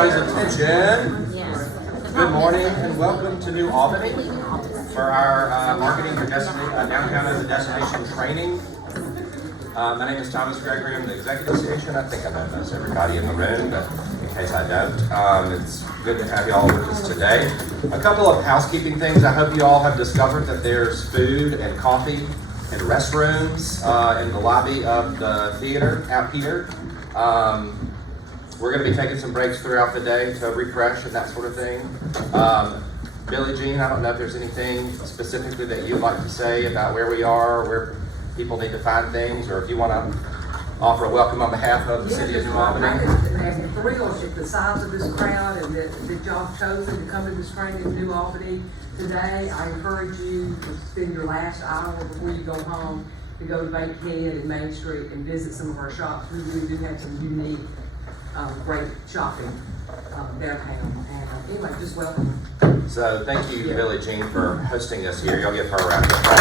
everybody's attention. Good morning and welcome to New Albany for our Marketing for Downtown as a Destination training. My name is Thomas Gregory. I'm the executive station. I think I know most everybody in the room, but in case I don't, it's good to have you all with us today. A couple of housekeeping things. I hope you all have discovered that there's food and coffee and restrooms in the lobby of the theater out here. We're going to be taking some breaks throughout the day to refresh and that sort of thing. Billie Jean, I don't know if there's anything specifically that you'd like to say about where we are, where people need to find things, or if you want to offer a welcome on behalf of the city of New Albany. I'm thrilled at the size of this crowd and that y'all have chosen to come to this training in New Albany today. I encourage you to spend your last hour before you go home to go to Bankhead and Main Street and visit some of our shops. We really do have some unique, great shopping downtown. And anyway, just welcome. So thank you, Billie Jean, for hosting us here. Y'all give her a round of applause.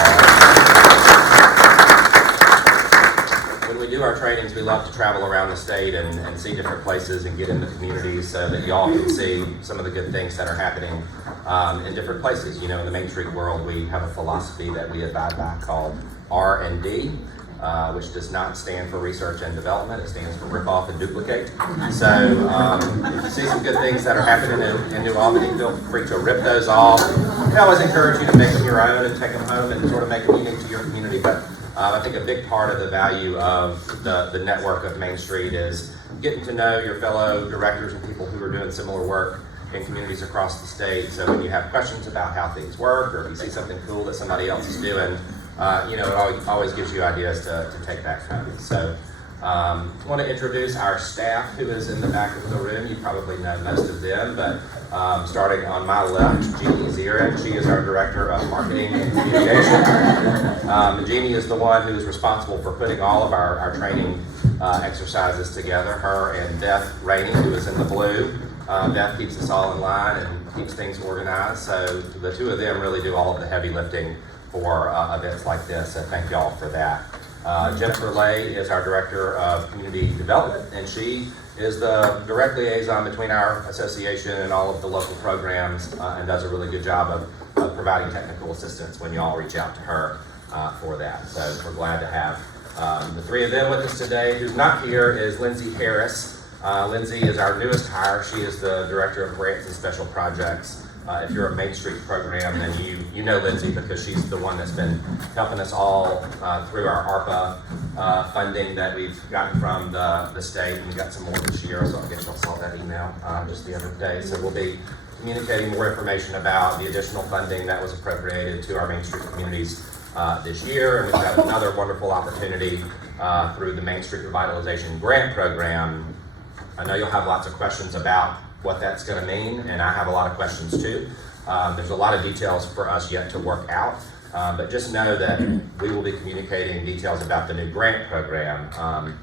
When we do our trainings, we love to travel around the state and see different places and get into communities so that y'all can see some of the good things that are happening in different places. You know, in the Main Street world, we have a philosophy that we abide by called R&D, which does not stand for research and development. It stands for rip off and duplicate. So if you see some good things that are happening in New Albany, feel free to rip those off. We always encourage you to make them your own and take them home and sort of make them unique to your community. But I think a big part of the value of the network of Main Street is getting to know your fellow directors and people who are doing similar work in communities across the state. So when you have questions about how things work, or if you see something cool that somebody else is doing, it always gives you ideas to take back home. So I want to introduce our staff who is in the back of the room. You probably know most of them, but starting on my left, Jeannie Zierin. She is our Director of Marketing and Communication. Jeannie is the one who is responsible for putting all of our training exercises together. Her and Beth Rainey, who is in the blue. Beth keeps us all in line and keeps things organized. So the two of them really do all of the heavy lifting for events like this, so thank y'all for that. Jennifer Lay is our Director of Community Development, and she is the direct liaison between our association and all of the local programs, and does a really good job of providing technical assistance when y'all reach out to her for that. So we're glad to have the three of them with us today. Who's not here is Lindsay Harris. Lindsay is our newest hire. She is the Director of Grants and Special Projects. If you're a Main Street program, then you know Lindsay because she's the one that's been helping us all through our ARPA funding that we've gotten from the state, and we got some more this year, so I guess y'all saw that email just the other day. So we'll be communicating more information about the additional funding that was appropriated to our Main Street communities this year, and we've got another wonderful opportunity through the Main Street Revitalization Grant Program. I know you'll have lots of questions about what that's going to mean, and I have a lot of questions too. There's a lot of details for us yet to work out, but just know that we will be communicating details about the new grant program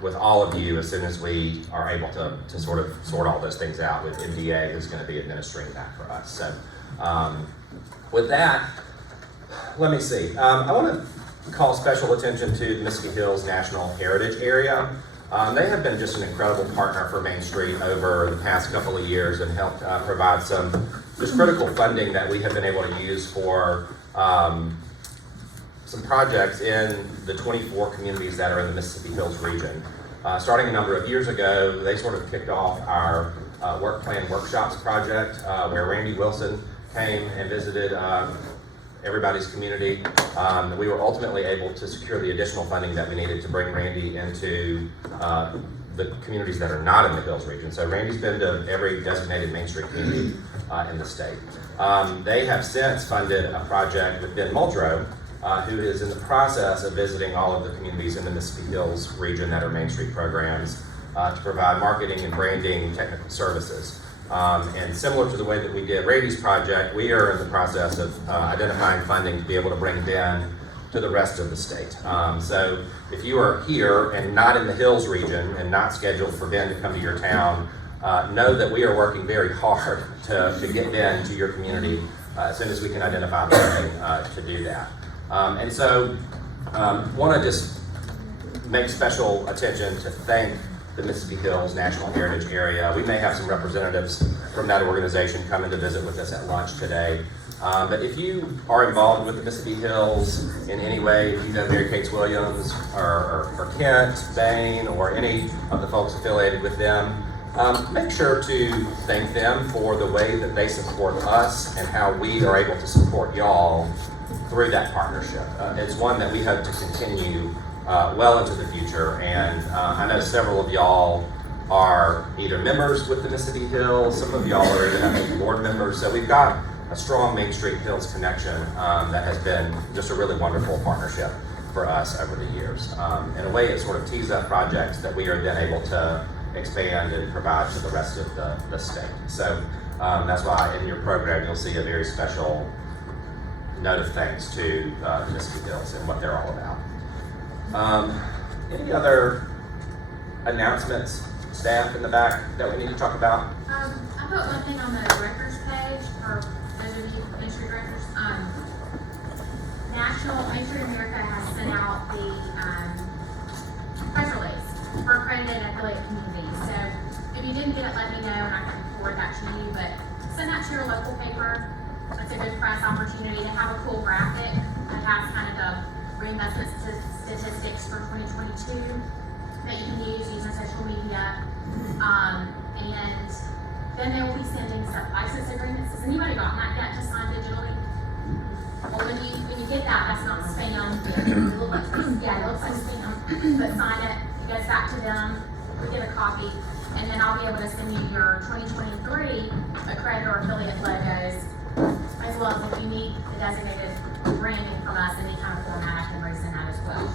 with all of you as soon as we are able to sort of sort all those things out with MDA, who's going to be administering that for us. So with that, let me see. I want to call special attention to the Mississippi Hills National Heritage Area. They have been just an incredible partner for Main Street over the past couple of years and helped provide some just critical funding that we have been able to use for some projects in the 24 communities that are in the Mississippi Hills region. Starting a number of years ago, they sort of kicked off our Work Plan Workshops project where Randy Wilson came and visited everybody's community. We were ultimately able to secure the additional funding that we needed to bring Randy into the communities that are not in the Hills region. So Randy's been to every designated Main Street community in the state. They have since funded a project with Ben Muldrow, who is in the process of visiting all of the communities in the Mississippi Hills region that are Main Street programs to provide marketing and branding technical services. And similar to the way that we did Randy's project, we are in the process of identifying funding to be able to bring Ben to the rest of the state. So if you are here and not in the Hills region and not scheduled for Ben to come to your town, know that we are working very hard to get Ben to your community as soon as we can identify the funding to do that. And so want to just make special attention to thank the Mississippi Hills National Heritage Area. We may have some representatives from that organization coming to visit with us at lunch today. But if you are involved with the Mississippi Hills in any way, if you know Mary Kate Williams or Kent, Bain, or any of the folks affiliated with them, make sure to thank them for the way that they support us and how we are able to support y'all through that partnership. It's one that we hope to continue well into the future, and I know several of y'all are either members with the Mississippi Hills, some of y'all are even board members, so we've got a strong Main Street Hills connection that has been just a really wonderful partnership for us over the years. In a way, it sort of tees up projects that we are then able to expand and provide to the rest of the state. So that's why in your program you'll see a very special note of thanks to the Mississippi Hills and what they're all about. Any other announcements, staff in the back, that we need to talk about? I put one thing on the records page for those of you Main Street records. Main Street America has sent out the press release for accredited affiliate communities. So if you didn't get it, let me know and I can forward that to you. But send that to your local paper. It's a good press opportunity to have a cool graphic that has kind of the reinvestment statistics for 2022 that you can use using social media. And then they will be sending some license agreements. Has anybody gotten that yet to sign digitally? Well, when you get that, that's not spam. It looks like spam, but sign it. It goes back to them. We get a copy, and then I'll be able to send you your 2023 accredited or affiliate logos, as well as if you need the designated branding from us, any kind of format, I can resend that as well.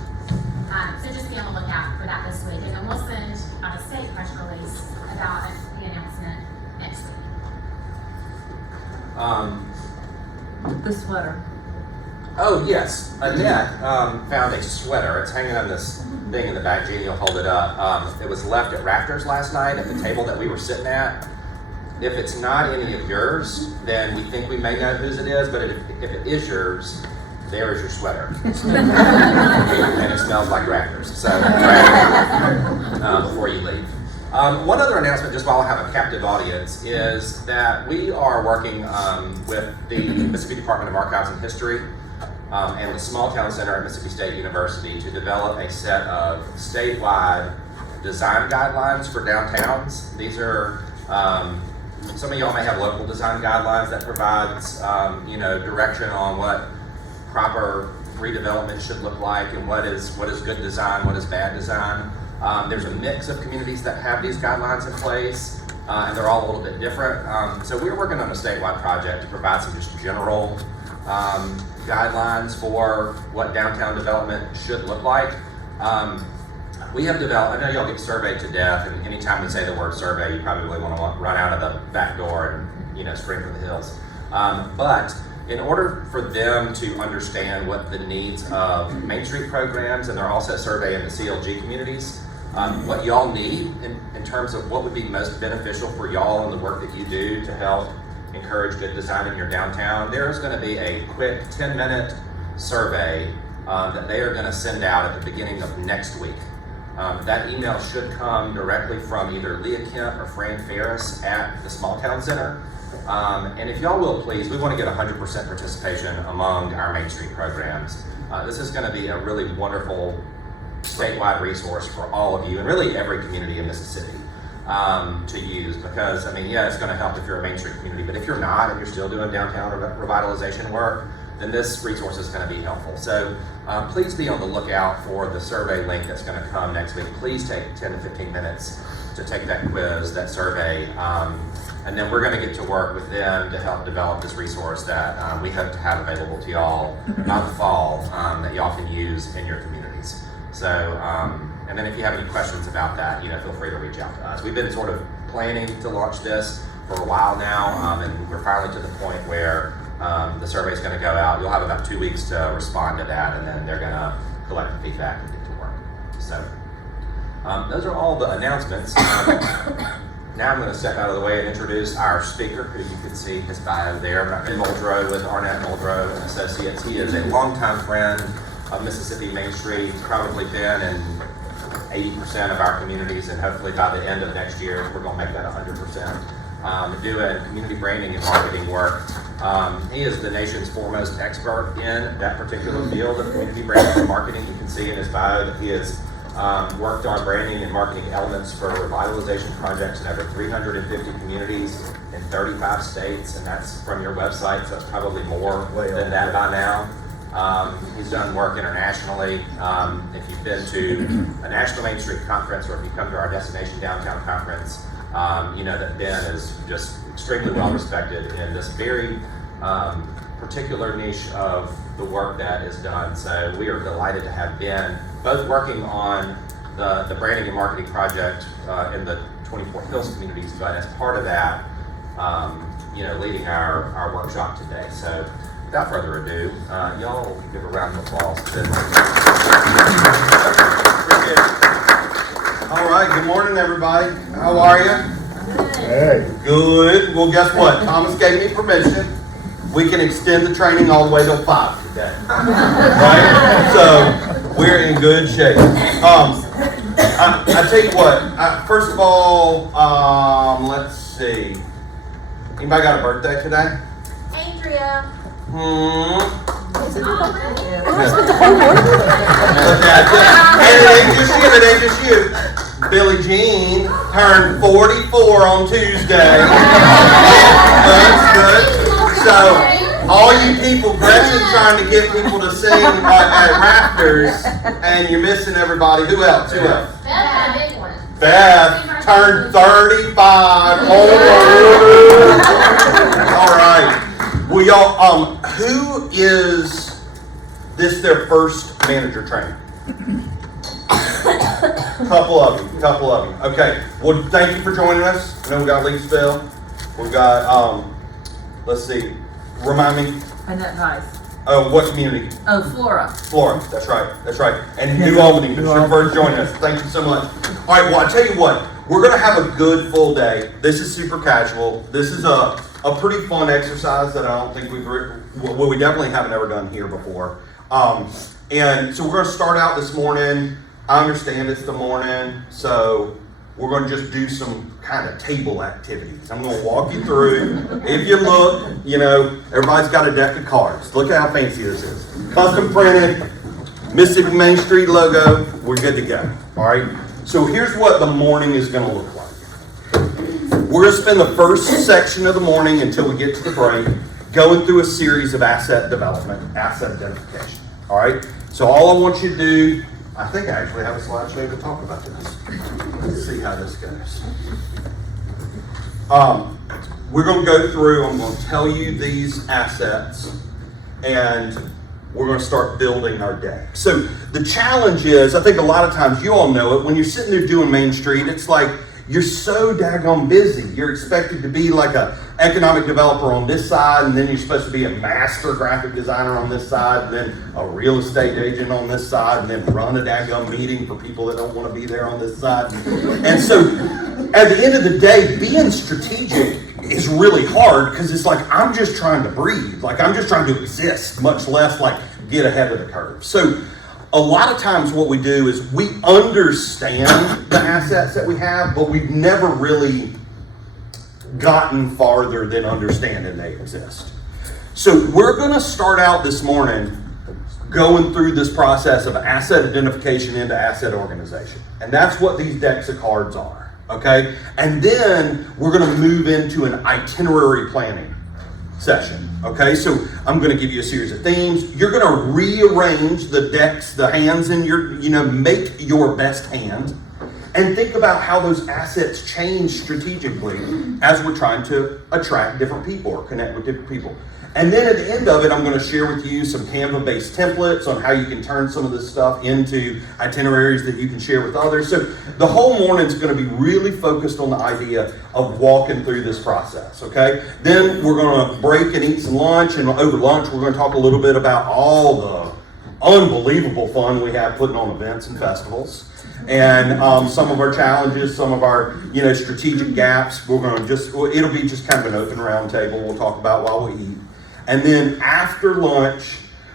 So just be on the lookout for that this week, and then we'll send out a state press release about the announcement next week. The sweater. Oh yes, Annette found a sweater. It's hanging on this thing in the back. Jeannie will hold it up. It was left at Rafters last night at the table that we were sitting at. If it's not any of yours, then we think we may know whose it is, but if it is yours, there is your sweater. And it smells like Rafters, so before you leave. One other announcement, just while I have a captive audience, is that we are working with the Mississippi Department of Archives and History and the Small Town Center at Mississippi State University to develop a set of statewide design guidelines for downtowns. These are some of y'all may have local design guidelines that provides direction on what proper redevelopment should look like and what is good design, what is bad design. There's a mix of communities that have these guidelines in place, and they're all a little bit different. So we're working on a statewide project to provide some just general guidelines for what downtown development should look like. We have developed, I know y'all get surveyed to death, and anytime we say the word survey, you probably want to run out of the back door and spring for the hills. But in order for them to understand what the needs of Main Street programs, and they're also surveying the CLG communities, what y'all need in terms of what would be most beneficial for y'all and the work that you do to help encourage good design in your downtown, there is going to be a quick 10-minute survey that they are going to send out at the beginning of next week. That email should come directly from either Leah Kemp or Fran Ferris at the Small Town Center. And if y'all will please, we want to get 100% participation among our Main Street programs. This is going to be a really wonderful statewide resource for all of you and really every community in Mississippi to use, because it's going to help if you're a Main Street community, but if you're not and you're still doing downtown revitalization work, then this resource is going to be helpful. So please be on the lookout for the survey link that's going to come next week. Please take 10 to 15 minutes to take that quiz, that survey, and then we're going to get to work with them to help develop this resource that we hope to have available to y'all by the fall that y'all can use in your communities. So, and then if you have any questions about that, feel free to reach out to us. We've been sort of planning to launch this for a while now, and we're finally to the point where the survey is going to go out. You'll have about 2 weeks to respond to that, and then they're going to collect the feedback and get to work. So those are all the announcements. Now I'm going to step out of the way and introduce our speaker, who you can see his bio there, Muldrow with Arnett Muldrow and Associates. He is a longtime friend of Mississippi Main Street. He's probably been in 80% of our communities, and hopefully by the end of next year, we're gonna make that 100%. Doing community branding and marketing work. He is the nation's foremost expert in that particular field of community branding and marketing. You can see in his bio that he has worked on branding and marketing elements for revitalization projects in over 350 communities in 35 states, and that's from your website, so that's probably more than that by now. He's done work internationally. If you've been to a National Main Street conference, or if you come to our Destination Downtown conference, you know that Ben is just extremely well respected in this very particular niche of the work that is done. So we are delighted to have Ben both working on the branding and marketing project in the 24 Hills communities, but as part of that, you know, leading our workshop today. So without further ado, y'all give a round of applause to Ben. All right, good morning, everybody. How are you? Hey. Good. Well, guess what? Thomas gave me permission. We can extend the training all the way till 5 today. Right? So we're in good shape. I tell you what. First of all, let's see. Anybody got a birthday today? Andrea. And it ain't just you. Billie Jean turned 44 on Tuesday. That's good. So, all you people, Gretchen trying to get people to sing at Raptors, and you're missing everybody. Who else? Beth, a big one. Beth turned 35. Oh, all right. Well, y'all, who is this their first manager training? Couple of you. Okay. Well, thank you for joining us. I know we got Leesville. We've got, let's see. Remind me. Annette Nice. Oh, what community? Oh, Flora. Flora. That's right. And New Albany. This is your first joining us. Thank you so much. All right. Well, I tell you what. We're going to have a good full day. This is super casual. This is a pretty fun exercise that I don't think we definitely haven't ever done here before. And so we're going to start out this morning. I understand it's the morning, so we're going to just do some kind of table activities. I'm going to walk you through. If you look, you know, everybody's got a deck of cards. Look at how fancy this is. Custom printed, Mississippi Main Street logo. We're good to go. All right. So here's what the morning is going to look like. We're going to spend the first section of the morning until we get to the break going through a series of asset development, asset identification. All right. So all I want you to do, I think I actually have a slideshow to talk about this. Let's see how this goes. We're going to go through, I'm going to tell you these assets, and we're going to start building our deck. So the challenge is, I think a lot of times, you all know it, when you're sitting there doing Main Street, it's like you're so daggone busy. You're expected to be like a economic developer on this side, and then you're supposed to be a master graphic designer on this side, and then a real estate agent on this side, and then run a daggone meeting for people that don't want to be there on this side. And so at the end of the day, being strategic is really hard, because it's like, I'm just trying to breathe. Like, I'm just trying to exist, much less like get ahead of the curve. So a lot of times what we do is we understand the assets that we have, but we've never really gotten farther than understanding they exist. So we're going to start out this morning going through this process of asset identification into asset organization. And that's what these decks of cards are, okay? And then we're going to move into an itinerary planning session, okay? So I'm going to give you a series of themes. You're going to rearrange the decks, the hands in your, make your best hand, and think about how those assets change strategically as we're trying to attract different people or connect with different people. And then at the end of it, I'm going to share with you some Canva-based templates on how you can turn some of this stuff into itineraries that you can share with others. So the whole morning is going to be really focused on the idea of walking through this process, okay? Then we're going to break and eat some lunch, and over lunch, we're going to talk a little bit about all the unbelievable fun we have putting on events and festivals. And some of our challenges, some of our, strategic gaps. We're going to it'll be just kind of an open round table we'll talk about while we eat. And then after lunch,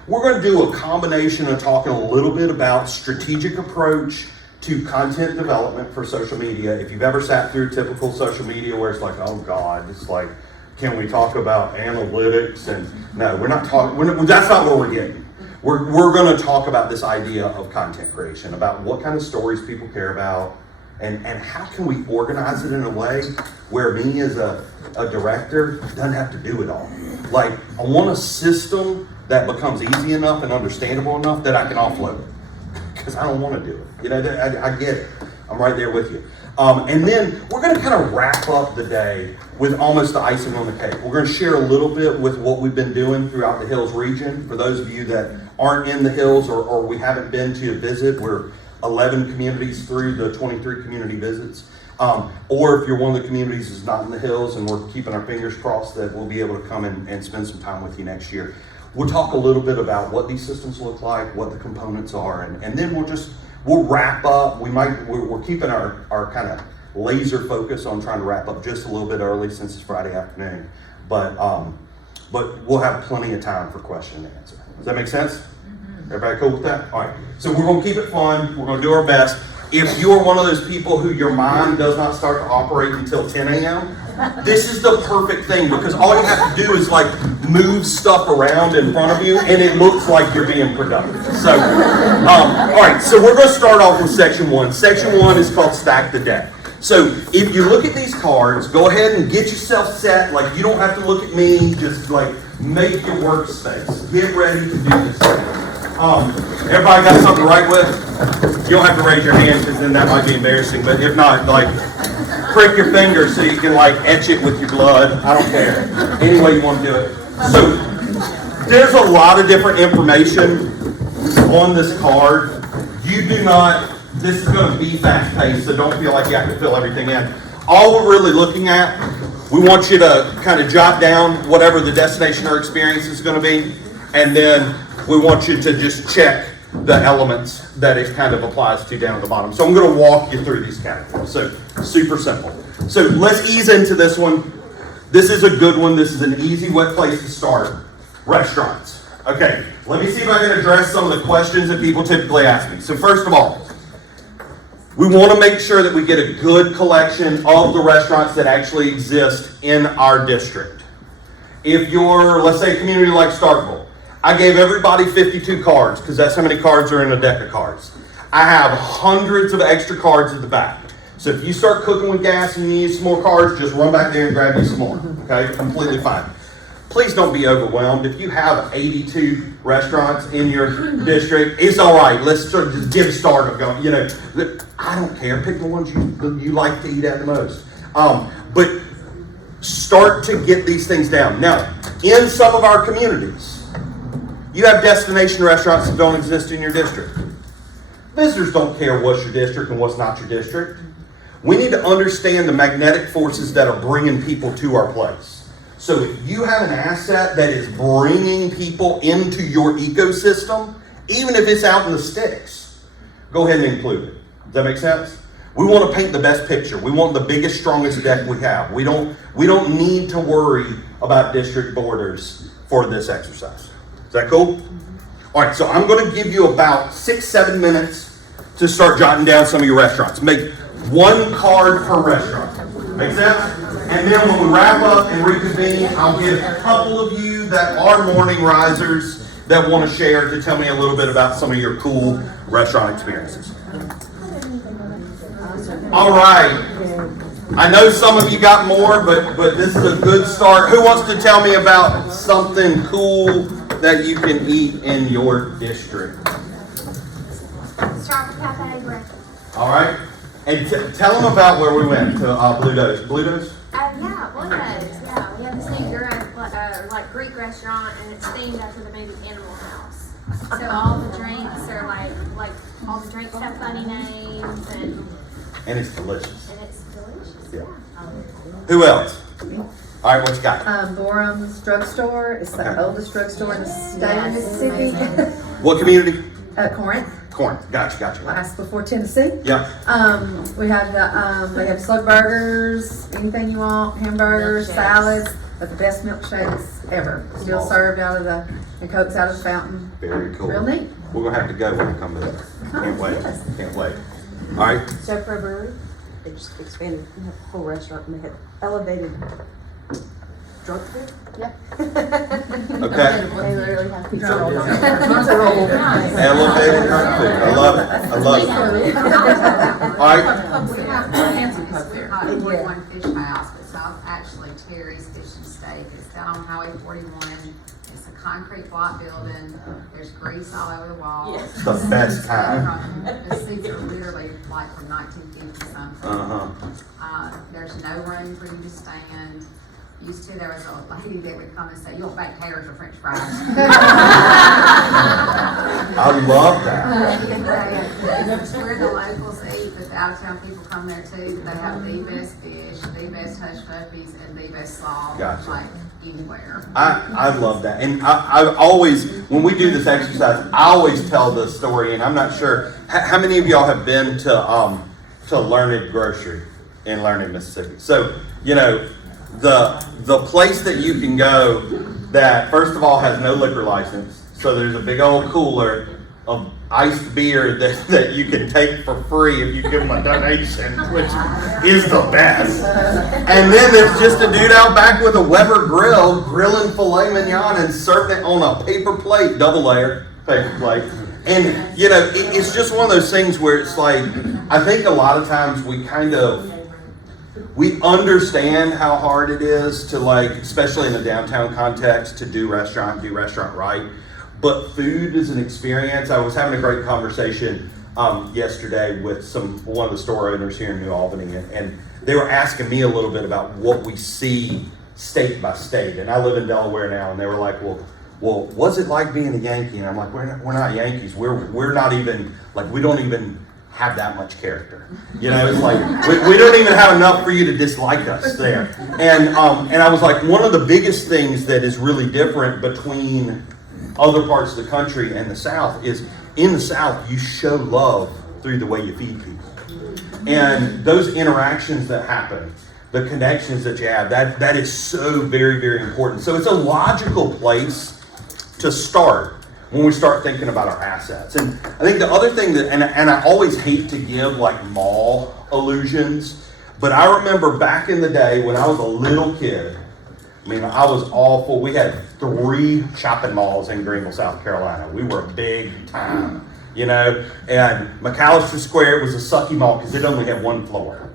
we're going to do a combination of talking a little bit about strategic approach to content development for social media. If you've ever sat through typical social media where it's like, oh God, it's like, can we talk about analytics? And no, we're not talking, that's not what we're getting. We're going to talk about this idea of content creation, about what kind of stories people care about, and how can we organize it in a way where me as a director doesn't have to do it all. Like, I want a system that becomes easy enough and understandable enough that I can offload it, because I don't want to do it. You know, I get it. I'm right there with you. And then we're going to kind of wrap up the day with almost the icing on the cake. We're going to share a little bit with what we've been doing throughout the Hills region. For those of you that aren't in the Hills or we haven't been to visit, we're 11 communities through the 23 community visits. Or if you're one of the communities that's not in the Hills, and we're keeping our fingers crossed that we'll be able to come and spend some time with you next year. We'll talk a little bit about what these systems look like, what the components are, and then we'll wrap up. We're keeping our kind of laser focus on trying to wrap up just a little bit early since it's Friday afternoon. But we'll have plenty of time for question and answer. Does that make sense? Everybody cool with that? All right. So we're going to keep it fun. We're going to do our best. If you are one of those people who your mind does not start to operate until 10 a.m., this is the perfect thing, because all you have to do is like move stuff around in front of you and it looks like you're being productive. So, all right, so we're going to start off with section 1. Section 1 is called Stack the Deck. So if you look at these cards, go ahead and get yourself set. Like, you don't have to look at me, just like make your workspace. Get ready to do this thing. Everybody got something to write with? You don't have to raise your hand, because then that might be embarrassing, but if not, like, prick your finger so you can like etch it with your blood. I don't care. Any way you want to do it. So there's a lot of different information on this card. You do not, this is going to be fast paced, so don't feel like you have to fill everything in. All we're really looking at, we want you to kind of jot down whatever the destination or experience is going to be, and then we want you to just check the elements that it kind of applies to down at the bottom. So I'm going to walk you through these categories. So super simple. So let's ease into this one. This is a good one. This is an easy, wet place to start. Restaurants. Okay, let me see if I can address some of the questions that people typically ask me. So first of all, we want to make sure that we get a good collection of the restaurants that actually exist in our district. If you're, let's say, a community like Starkville, I gave everybody 52 cards, because that's how many cards are in a deck of cards. I have hundreds of extra cards at the back. So if you start cooking with gas and you need some more cards, just run back there and grab you some more. Okay, completely fine. Please don't be overwhelmed. If you have 82 restaurants in your district, it's all right. Let's sort of just get a start of going. You know, I don't care. Pick the ones you like to eat at the most. But start to get these things down. Now, in some of our communities, you have destination restaurants that don't exist in your district. Visitors don't care what's your district and what's not your district. We need to understand the magnetic forces that are bringing people to our place. So if you have an asset that is bringing people into your ecosystem, even if it's out in the sticks, go ahead and include it. Does that make sense? We want to paint the best picture. We want the biggest, strongest deck we have. We don't need to worry about district borders for this exercise. Is that cool? All right, so I'm going to give you about 6-7 minutes to start jotting down some of your restaurants. Make one card per restaurant. Make sense? And then when we wrap up and reconvene, I'll get a couple of you that are morning risers that want to share to tell me a little bit about some of your cool restaurant experiences. All right. I know some of you got more, but this is a good start. Who wants to tell me about something cool that you can eat in your district? Strawberry Cafe breakfast. All right. And tell them about where we went to Blue Does. Blue Does? Yeah, Blue Does. Yeah, we have this new like Greek restaurant, and it's themed after the movie Animal House. So all the drinks are like all the drinks have funny names, And it's delicious. it's delicious. Yeah. Who else? All right, what you got? Boram's Drugstore. It's Okay. the oldest drugstore in the state of Yes, Mississippi. What community? Corinth, Corinth. Gotcha. last before Tennessee. Yeah. We have they have slow burgers, anything you want, hamburgers, Milkshakes. salads, but the best milkshakes ever. Still Awesome. served out of and Coke's out of the fountain. Very cool. Real neat. We're gonna have to go when we come to that. Can't wait. Yes. Can't wait. All right. So for a brewery, they just expanded, you have a full restaurant and they had elevated drunk food? Yeah. Okay. They literally have pizza rolls on there. Pizza roll. Elevated drunk food. I love it. I love it. All right. We have fancy pub there. Yeah. One fish house, but it's actually Terry's Fish and Steak. It's down on Highway 41. It's a concrete block building. There's grease all over the walls. It's the best kind. The seats are literally like from 1950 something. There's no room for you to stand. Used to, there was a lady that would come and say, "You want baked taters or French fries?" I love that. It's where the locals eat, but the out-of-town people come there too. They have the best fish, the best hush puppies, and the best slaw, Gotcha. like anywhere. I love that. And I always, when we do this exercise, I always tell the story, and I'm not sure, how many of y'all have been to Learned Grocery in Learned, Mississippi? So, you know, the place that you can go that, first of all, has no liquor license. So there's a big old cooler of iced beer that you can take for free if you give them a donation, which is the best. And then there's just a dude out back with a Weber grill, grilling filet mignon and serving it on a paper plate, double layer paper plate. And, you know, it's just one of those things where it's like, I think a lot of times we understand how hard it is to, like, especially in the downtown context, to do restaurant right. But food is an experience. I was having a great conversation yesterday with one of the store owners here in New Albany, and they were asking me a little bit about what we see state by state. And I live in Delaware now, and they were like, well, what's it like being a Yankee? And I'm like, we're not Yankees. We're not even, like, we don't even have that much character. You know, it's like, we don't even have enough for you to dislike us there. And I was like, one of the biggest things that is really different between other parts of the country and the South is, in the South, you show love through the way you feed people. And those interactions that happen, the connections that you have, that is so very, very important. So it's a logical place to start when we start thinking about our assets. And I think the other thing that, and I always hate to give like mall illusions, but I remember back in the day when I was a little kid, I mean, I was awful. We had 3 shopping malls in Greenville, South Carolina. We were big time, you know, and McAllister Square was a sucky mall because it only had 1 floor.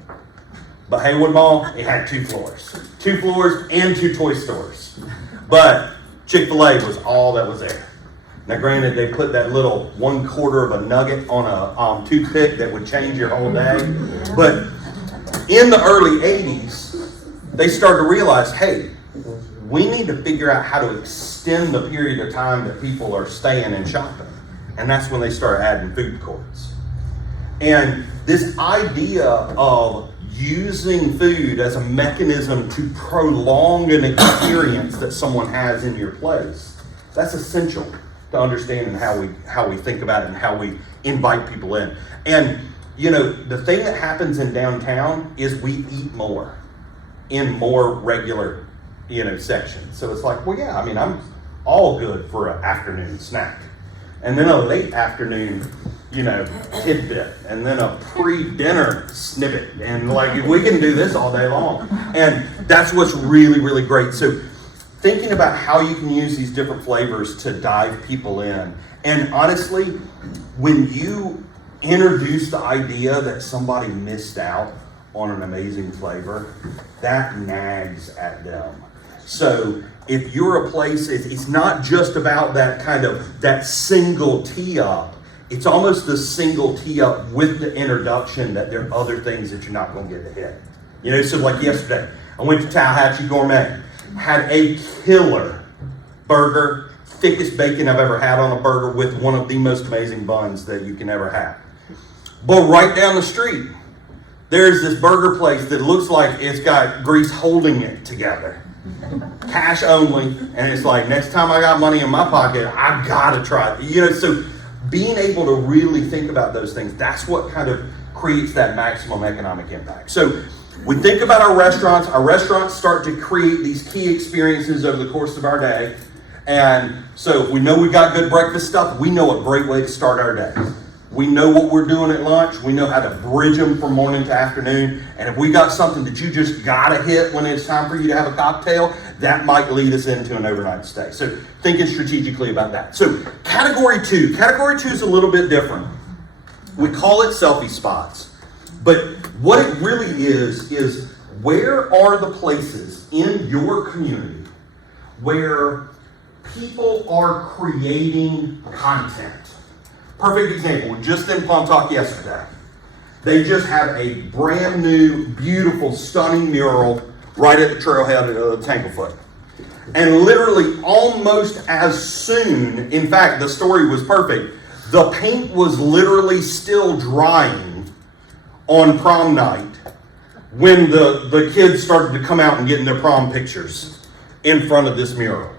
But Haywood Mall, it had 2 floors. 2 floors and 2 toy stores. But Chick-fil-A was all that was there. Now, granted, they put that little 1/4 of a nugget on a toothpick that would change your whole day. But in the early 80s, they started to realize, hey, we need to figure out how to extend the period of time that people are staying and shopping. And that's when they started adding food courts. And this idea of using food as a mechanism to prolong an experience that someone has in your place, that's essential to understanding how we think about it and how we invite people in. And, you know, the thing that happens in downtown is we eat more in more regular, you know, sections. So it's like, well, yeah, I mean, I'm all good for an afternoon snack. And then a late afternoon, you know, tidbit. And then a pre-dinner snippet. And like, we can do this all day long. And that's what's really, really great. So thinking about how you can use these different flavors to dive people in. And honestly, when you introduce the idea that somebody missed out on an amazing flavor, that nags at them. So if you're a place, it's not just about that kind of, that single tee up. It's almost the single tee up with the introduction that there are other things that you're not going to get to hit. You know, so like yesterday, I went to Tallahatchie Gourmet, had a killer burger, thickest bacon I've ever had on a burger with one of the most amazing buns that you can ever have. But right down the street, there's this burger place that looks like it's got grease holding it together. Cash only, and it's like, next time I got money in my pocket, I gotta try it. You know, so being able to really think about those things, that's what kind of creates that maximum economic impact. So we think about our restaurants start to create these key experiences over the course of our day. And so if we know we've got good breakfast stuff, we know a great way to start our day. We know what we're doing at lunch. We know how to bridge them from morning to afternoon. And if we got something that you just gotta hit when it's time for you to have a cocktail, that might lead us into an overnight stay. So thinking strategically about that. So category two is a little bit different. We call it selfie spots. But what it really is where are the places in your community where people are creating content? Perfect example, just in Pontotoc yesterday. They just have a brand new, beautiful, stunning mural right at the trailhead of Tanglefoot. And literally almost as soon, in fact, the story was perfect. The paint was literally still drying on prom night when the kids started to come out and get in their prom pictures in front of this mural.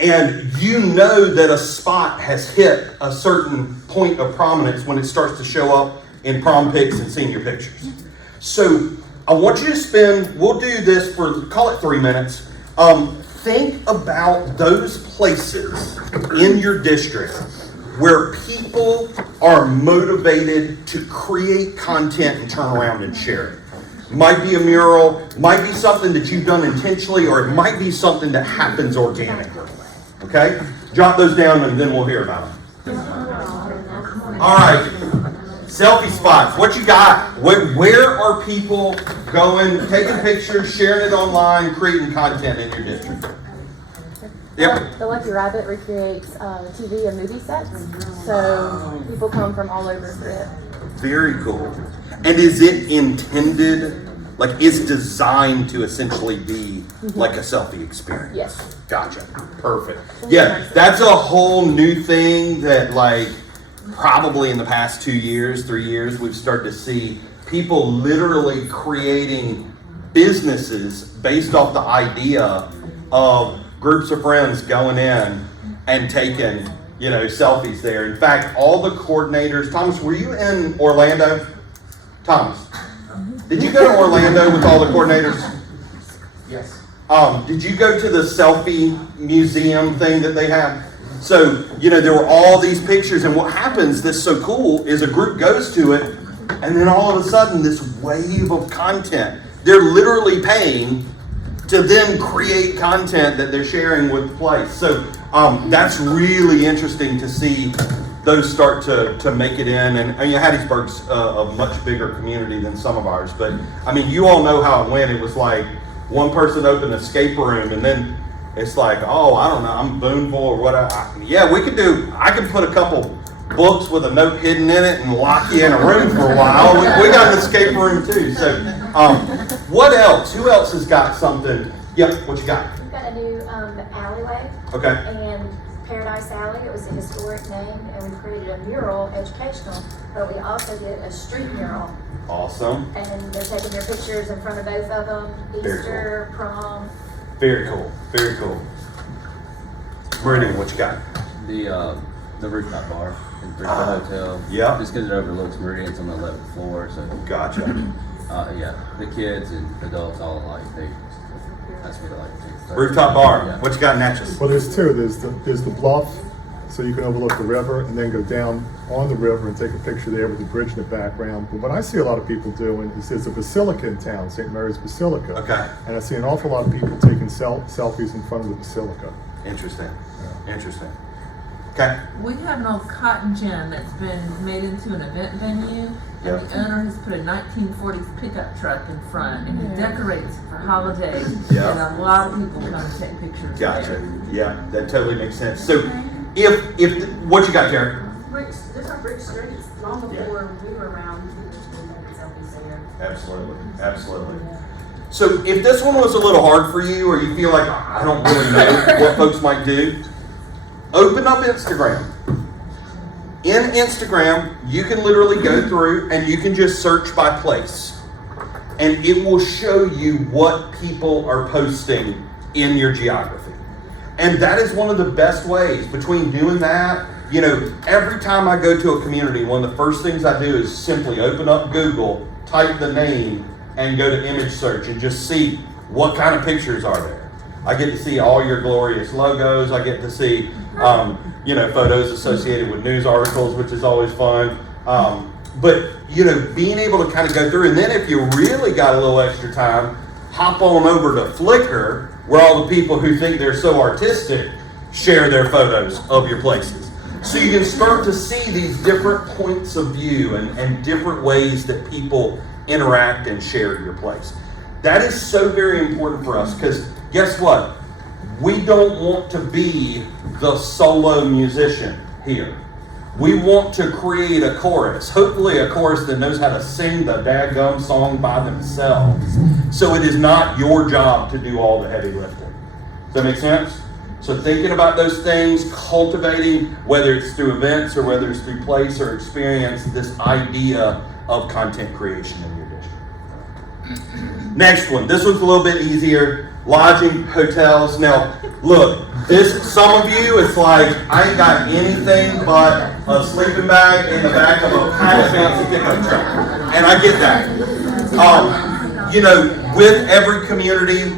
And you know that a spot has hit a certain point of prominence when it starts to show up in prom pics and senior pictures. So I want you to we'll do this for, call it 3 minutes. Think about those places in your district where people are motivated to create content and turn around and share it. Might be a mural, might be something that you've done intentionally, or it might be something that happens organically. Okay? Jot those down and then we'll hear about them. All right. Selfie spots. What you got? Where are people going, taking pictures, sharing it online, creating content in your district? Yep. The Lucky Rabbit recreates TV and movie sets, so people come from all over for it. Very cool. And is it intended, like it's designed to essentially be like a selfie experience? Yes. Gotcha. Perfect. Yeah, that's a whole new thing that like probably in the past 2 years, 3 years, we've started to see people literally creating businesses based off the idea of groups of friends going in and taking, selfies there. In fact, all the coordinators, Thomas, were you in Orlando? Thomas, did you go to Orlando with all the coordinators? Yes. Did you go to the selfie museum thing that they have? So, there were all these pictures, and what happens that's so cool is a group goes to it, and then all of a sudden this wave of content. They're literally paying to then create content that they're sharing with the place. So that's really interesting to see those start to make it in. And Hattiesburg's a much bigger community than some of ours. But I mean, you all know how it went. It was like one person opened an escape room, and then it's like, oh, I don't know, I'm Boonville or what. I can put a couple books with a note hidden in it and lock you in a room for a while. We got an escape room too. So what else? Who else has got something? Yep, what you got? We've got a new alleyway. Okay. And Paradise Alley, it was a historic name, and we created a mural, educational, but we also did a street mural. Awesome. And they're taking their pictures in front of both of them, Easter, prom. Very cool. Very cool. Meridian, what you got? The rooftop bar in the hotel. Yeah. Just because it overlooks Meridian's on the 11th floor, so. Gotcha. The kids and adults all alike, that's what I like to do. Rooftop bar. Yeah. What you got, Natchez? Well, there's two. There's the bluff, so you can overlook the river and then go down on the river and take a picture there with the bridge in the background. But what I see a lot of people doing is there's a basilica in town, St. Mary's Basilica. Okay. And I see an awful lot of people taking selfies in front of the basilica. Interesting. Interesting. Okay. We have an old cotton gin that's been made into an event venue, and the owner has put a 1940s pickup truck in front, and he decorates it for holidays, and a lot of people come and take pictures Gotcha. there. Yeah, that totally makes sense. So, if what you got, Jared? There's our brick streets, long before we were around, we were taking selfies there. Absolutely. Absolutely. So, if this one was a little hard for you, or you feel like I don't really know what folks might do, open up Instagram. In Instagram, you can literally go through and you can just search by place. And it will show you what people are posting in your geography. And that is one of the best ways between doing that. Every time I go to a community, one of the first things I do is simply open up Google, type the name, and go to image search and just see what kind of pictures are there. I get to see all your glorious logos. I get to see, photos associated with news articles, which is always fun. But, you know, being able to kind of go through, and then if you really got a little extra time, hop on over to Flickr, where all the people who think they're so artistic share their photos of your places. So you can start to see these different points of view and different ways that people interact and share your place. That is so very important for us, because guess what? We don't want to be the solo musician here. We want to create a chorus, hopefully a chorus that knows how to sing the dadgum song by themselves. So it is not your job to do all the heavy lifting. Does that make sense? So thinking about those things, cultivating, whether it's through events or whether it's through place or experience, this idea of content creation in your district. Next one, this one's a little bit easier. Lodging, hotels. Now, look, some of you, it's like, I ain't got anything but a sleeping bag in the back of a kind of fancy pickup truck. And I get that. You know, with every community,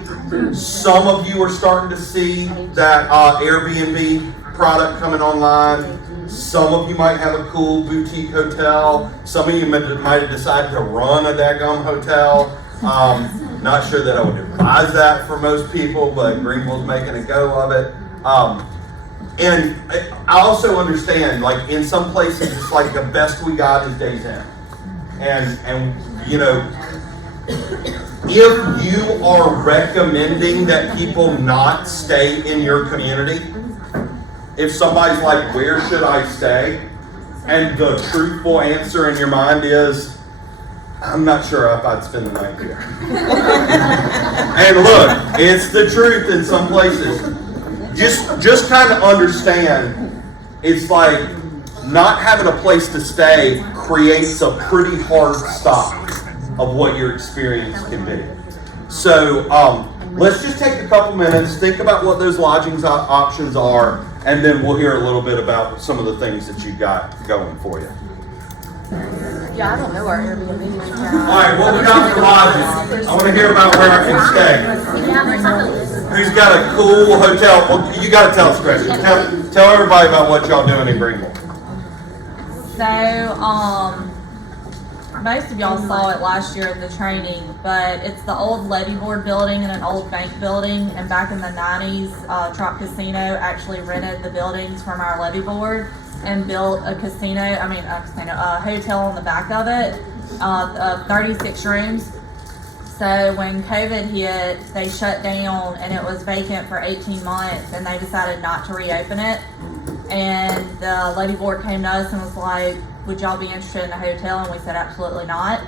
some of you are starting to see that Airbnb product coming online. Some of you might have a cool boutique hotel. Some of you might have decided to run a daggum hotel. Not sure that I would advise that for most people, but Greenville's making a go of it. And I also understand, like in some places, it's like the best we got is days in. And you know, if you are recommending that people not stay in your community, if somebody's like, where should I stay? And the truthful answer in your mind is, I'm not sure if I'd spend the night here. And look, it's the truth in some places. Just kind of understand, it's like not having a place to stay creates a pretty hard stop of what your experience can be. So let's just take a couple minutes, think about what those lodging options are, and then we'll hear a little bit about some of the things that you've got going for you. Yeah, I don't know our Airbnb. All right, what we got for lodging? I want to hear about where I can stay. Who's got a cool hotel? Well, you got to tell us, Chris. Tell everybody about what y'all doing in Greenville. So, most of y'all saw it last year at the training, but it's the old levee board building and an old bank building. And back in the 90s, Trop Casino actually rented the buildings from our levee board and built a hotel on the back of it, 36 rooms. So when COVID hit, they shut down and it was vacant for 18 months and they decided not to reopen it. And the levee board came to us and was like, would y'all be interested in a hotel? And we said, absolutely not.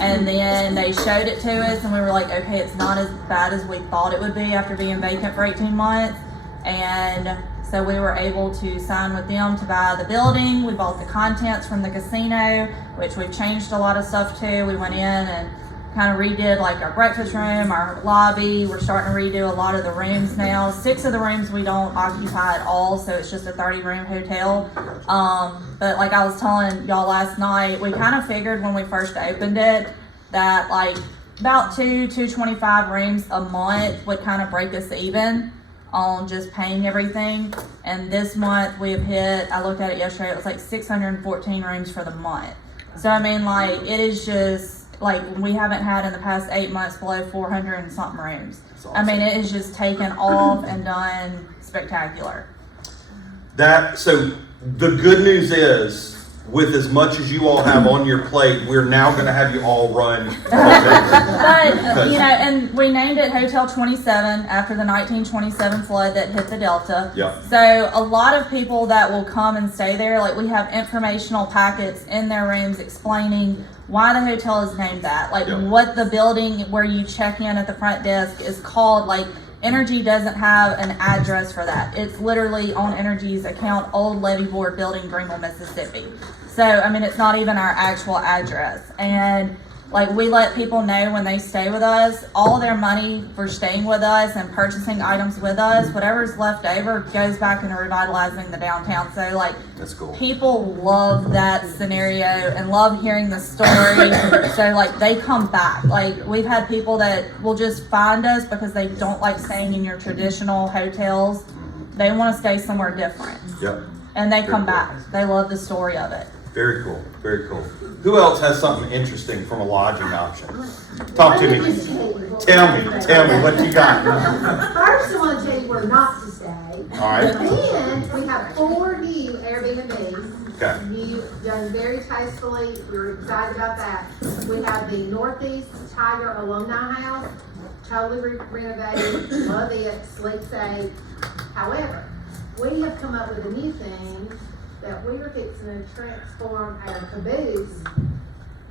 And then they showed it to us and we were like, okay, it's not as bad as we thought it would be after being vacant for 18 months. And so we were able to sign with them to buy the building. We bought the contents from the casino, which we've changed a lot of stuff to. We went in and kind of redid like our breakfast room, our lobby. We're starting to redo a lot of the rooms now. 6 of the rooms we don't occupy at all, so it's just a 30-room hotel. But like I was telling y'all last night, we kind of figured when we first opened it that like about 225 rooms a month would kind of break us even on just paying everything. And this month we have hit, I looked at it yesterday, it was like 614 rooms for the month. So I mean, like, it is just like we haven't had in the past 8 months below 400 and something rooms. Awesome. I mean, it is just taken off and done spectacular. So the good news is, with as much as you all have on your plate, we're now going to have you all run. But, you know, and we named it Hotel 27 after the 1927 flood that hit the Delta. Yeah. So a lot of people that will come and stay there, like we have informational packets in their rooms explaining why the hotel is named that, like what the building where you check in at the front desk is called. Like, Energy doesn't have an address for that. It's literally on Energy's account, Old Levee Board Building, Greenville, Mississippi. So, I mean, it's not even our actual address. And like, we let people know when they stay with us, all their money for staying with us and purchasing items with us, whatever's left over goes back into revitalizing the downtown. So like, that's cool. People love that scenario and love hearing the story. So like, they come back. Like, we've had people that will just find us because they don't like staying in your traditional hotels. They want to stay somewhere different. Yep. And they come back. They love the story of it. Very cool, very cool. Who else has something interesting from a lodging option? Talk to me. Tell me what you got. First, I want to tell you where not to stay. All right. And we have 4 new Airbnbs. Okay. New, done very tastefully. We're excited about that. We have the Northeast Tiger Alumni House, totally renovated. Love it. Sleep safe. However, we have come up with a new thing that we are fixing to transform our caboose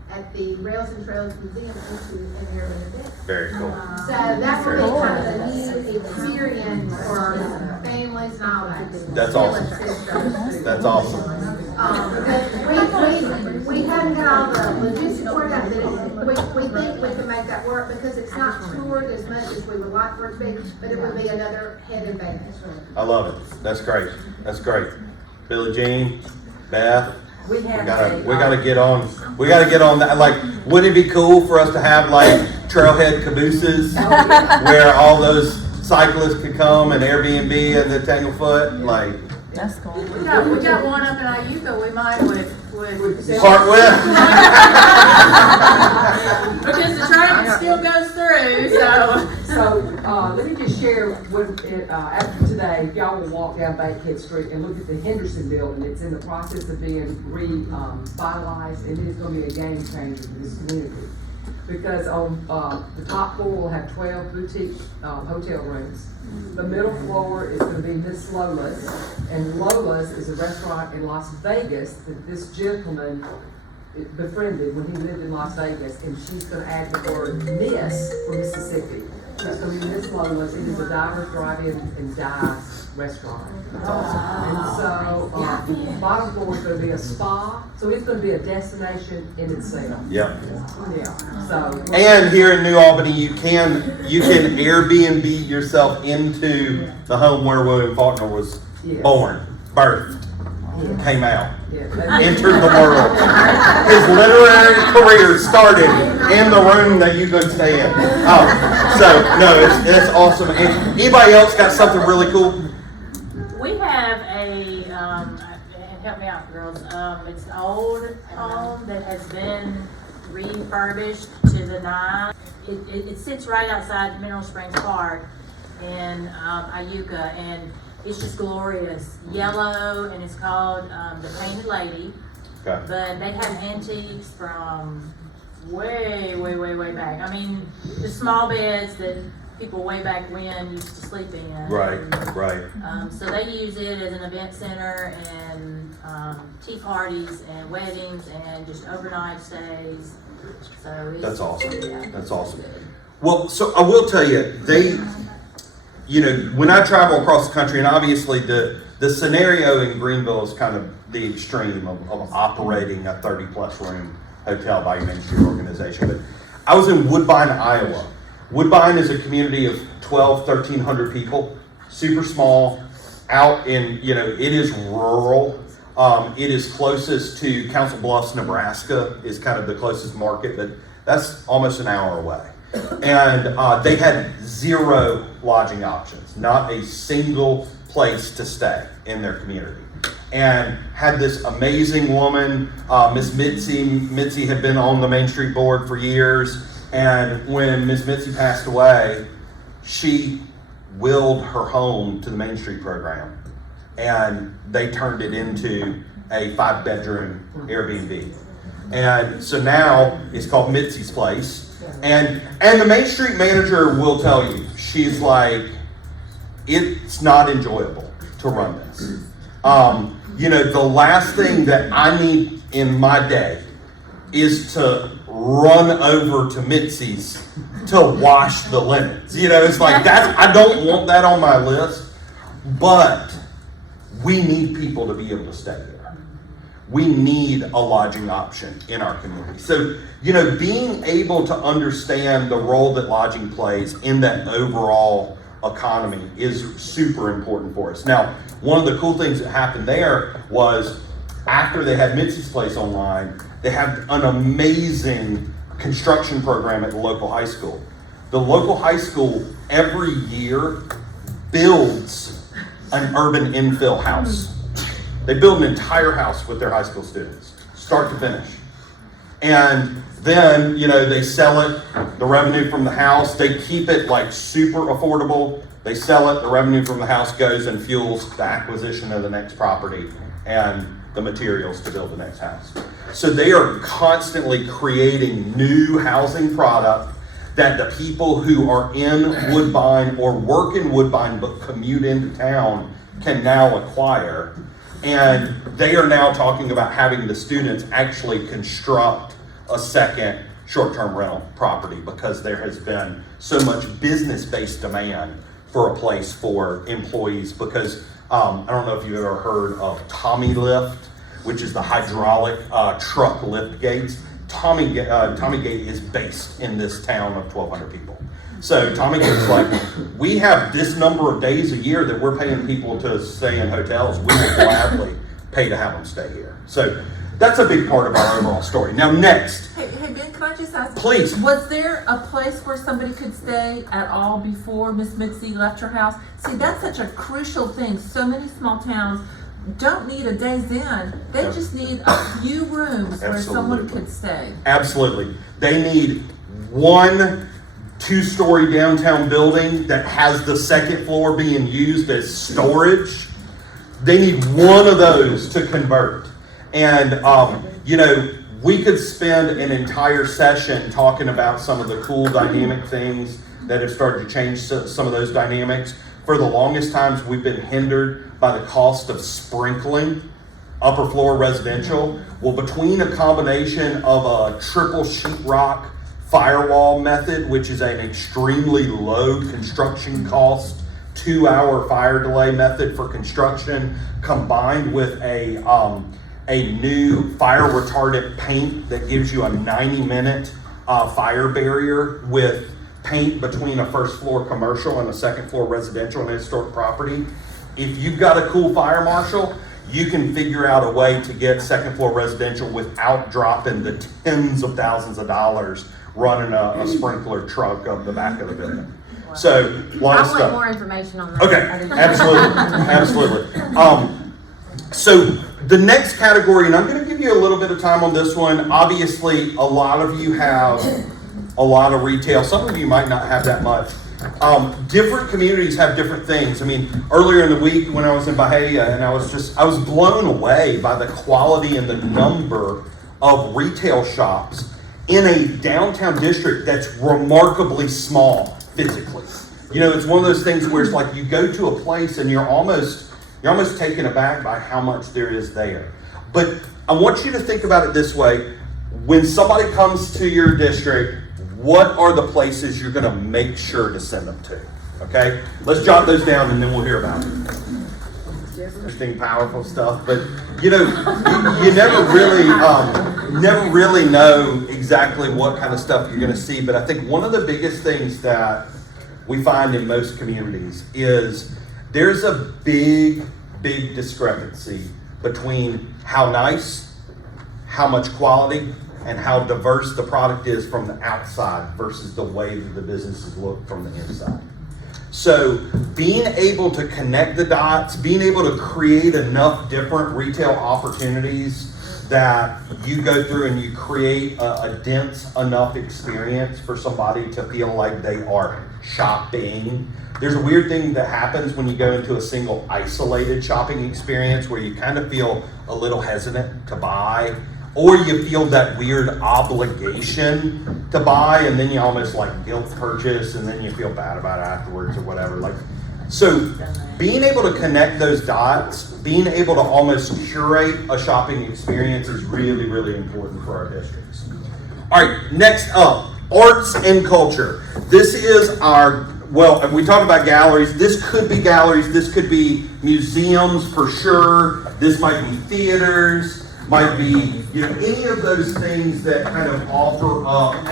at the Rails and Trails Museum into an Airbnb. Very cool. So that will be kind of a new experience for families and all that. That's awesome. That's awesome. We haven't got all the logistics worked out, but we think we can make that work because it's not toured as much as we would like for it to be, but it would be another head advantage. I love it. That's great. That's great. Billie Jean, Beth. We gotta get on that. Like, wouldn't it be cool for us to have like trailhead cabooses where all those cyclists could come and Airbnb and the Tanglefoot? Like, That's cool. We got one up in Iuka, we might would part with. because the train still goes through, so. So, let me just share what, after today, if y'all will walk down Bankhead Street and look at the Henderson building, it's in the process of being finalized, and it is gonna be a game changer for this community. Because on, the top floor will have 12 boutique, hotel rooms. The middle floor is gonna be Miss Lola's, and Lola's is a restaurant in Las Vegas that this gentleman befriended when he lived in Las Vegas, and she's gonna add the word Miss for Mississippi. So it's gonna be Miss Lola's. It is a divers, drive-in, and dive restaurant. And so, bottom floor is gonna be a spa, so it's gonna be a destination in itself. Yep. Yeah, so. And here in New Albany, you can Airbnb yourself into the home where William Faulkner was born, birthed, came out, entered the world. His literary career started in the room that you could stay in. So no, it's awesome. And anybody else got something really cool? We have and help me out, girls, it's an old home that has been refurbished to the nine. It sits right outside Mineral Springs Park in Iuka, and it's just glorious. Yellow, and it's called the Painted Lady. Okay. But they have antiques from way back. I mean, the small beds that people way back when used to sleep in. Right. So they use it as an event center and tea parties and weddings and just overnight stays. So That's awesome. Yeah. That's awesome. Well, so I will tell you, when I travel across the country, and obviously the scenario in Greenville is kind of the extreme of operating a 30-plus room hotel by a Main Street organization. But I was in Woodbine, Iowa. Woodbine is a community of 1,300 people, super small, out in, it is rural. It is closest to Council Bluffs, Nebraska, is kind of the closest market, but that's almost an hour away. And they had 0 lodging options, not a single place to stay in their community. And had this amazing woman, Miss Mitzi. Mitzi had been on the Main Street Board for years. And when Miss Mitzi passed away, she willed her home to the Main Street program. And they turned it into a 5-bedroom Airbnb. And so now it's called Mitzi's Place. And the Main Street manager will tell you, she's like, it's not enjoyable to run this. The last thing that I need in my day is to run over to Mitzi's to wash the linens. It's like I don't want that on my list, but we need people to be able to stay there. We need a lodging option in our community. So, being able to understand the role that lodging plays in that overall economy is super important for us. Now, one of the cool things that happened there was after they had Mitzi's Place online, they have an amazing construction program at the local high school. The local high school every year builds an urban infill house. They build an entire house with their high school students. start to finish. And then, you know, they sell it, the revenue from the house, they keep it like super affordable. They sell it, the revenue from the house goes and fuels the acquisition of the next property and the materials to build the next house. So they are constantly creating new housing product that the people who are in Woodbine or work in Woodbine but commute into town can now acquire. And they are now talking about having the students actually construct a second short-term rental property because there has been so much business-based demand for a place for employees. Because I don't know if you've ever heard of Tommy Lift, which is the hydraulic truck lift gates. Tommy Gate is based in this town of 1,200 people. So Tommy Gate's like, we have this number of days a year that we're paying people to stay in hotels. We will gladly pay to have them stay here. So that's a big part of our overall story. Now next. Hey Ben, can I just ask? Please. Was there a place where somebody could stay at all before Miss Mitzi left her house? See, that's such a crucial thing. So many small towns don't need a day's inn. They just need a few rooms where someone could stay. Absolutely. They need one 2-story downtown building that has the second floor being used as storage. They need one of those to convert. And, you know, we could spend an entire session talking about some of the cool dynamic things that have started to change some of those dynamics. For the longest times, we've been hindered by the cost of sprinkling upper floor residential. Well, between a combination of a triple sheetrock firewall method, which is an extremely low construction cost, 2-hour fire delay method for construction, combined with a new fire retardant paint that gives you a 90-minute fire barrier with paint between a first floor commercial and a second floor residential and historic property. If you've got a cool fire marshal, you can figure out a way to get second floor residential without dropping the tens of thousands of dollars running a sprinkler truck up the back of the building. So, a lot of stuff. I want more information on that. Okay, absolutely. So the next category, and I'm going to give you a little bit of time on this one. Obviously, a lot of you have a lot of retail. Some of you might not have that much. Different communities have different things. I mean, earlier in the week when I was in Bahia, and I was blown away by the quality and the number of retail shops in a downtown district that's remarkably small physically. You know, it's one of those things where it's like you go to a place and you're almost taken aback by how much there is there. But I want you to think about it this way. When somebody comes to your district, what are the places you're going to make sure to send them to? Okay? Let's jot those down and then we'll hear about it. Interesting, powerful stuff. But, you know, you never really know exactly what kind of stuff you're going to see. But I think one of the biggest things that we find in most communities is there's a big discrepancy between how nice, how much quality, and how diverse the product is from the outside versus the way that the businesses look from the inside. So being able to connect the dots, being able to create enough different retail opportunities that you go through and you create a dense enough experience for somebody to feel like they are shopping. There's a weird thing that happens when you go into a single isolated shopping experience where you kind of feel a little hesitant to buy, or you feel that weird obligation to buy, and then you almost like guilt purchase, and then you feel bad about it afterwards or whatever. So being able to connect those dots, being able to almost curate a shopping experience is really, really important for our districts. All right, next up, arts and culture. This is well, we talked about galleries. This could be galleries. This could be museums for sure. This might be theaters. Might be, any of those things that kind of offer up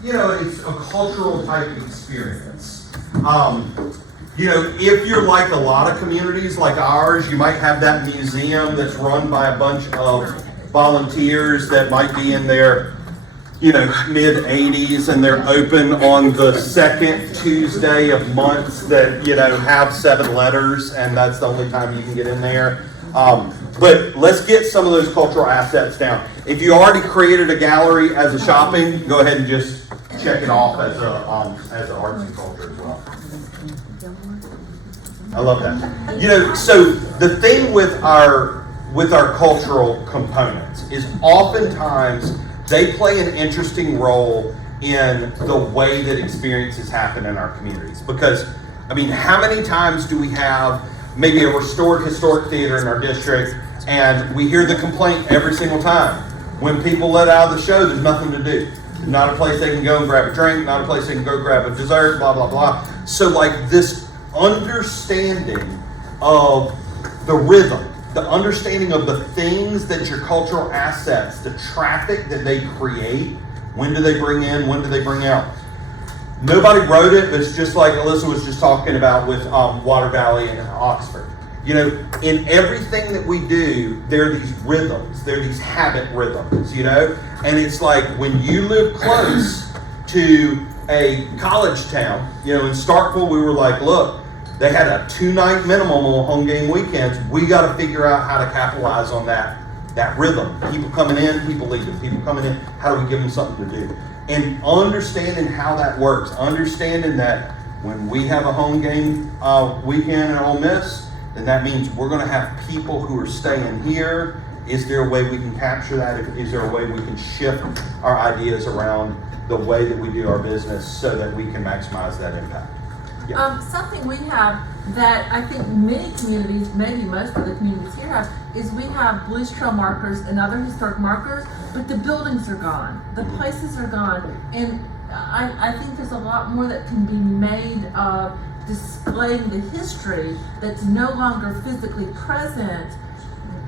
it's a cultural type experience. If you're like a lot of communities like ours, you might have that museum that's run by a bunch of volunteers that might be in their mid-80s, and they're open on the second Tuesday of months that have 7 letters, and that's the only time you can get in there. But let's get some of those cultural assets down. If you already created a gallery as a shopping, go ahead and just check it off as a arts and culture as well. I love that. You know, so the thing with our cultural components is oftentimes they play an interesting role in the way that experiences happen in our communities. Because, I mean, how many times do we have maybe a restored historic theater in our district and we hear the complaint every single time? When people let out of the show, there's nothing to do. There's not a place they can go and grab a drink, not a place they can go grab a dessert, blah, blah, blah. So like this understanding of the rhythm, the understanding of the things that your cultural assets, the traffic that they create, when do they bring in, when do they bring out? Nobody wrote it, but it's just like Alyssa was just talking about with Water Valley and Oxford. You know, in everything that we do, there are these rhythms, there are these habit rhythms, you know? And it's like when you live close to a college town, you know, in Starkville, we were like, look, they had a 2-night minimum on home game weekends. We got to figure out how to capitalize on that rhythm. People coming in, people leaving, people coming in. How do we give them something to do? And understanding how that works, understanding that when we have a home game weekend in Ole Miss, then that means we're going to have people who are staying here. Is there a way we can capture that? Is there a way we can shift our ideas around the way that we do our business so that we can maximize that impact? Yeah. Something we have that I think many communities, maybe most of the communities here have, is we have Blues Trail markers and other historic markers, but the buildings are gone. The places are gone. And I think there's a lot more that can be made of displaying the history that's no longer physically present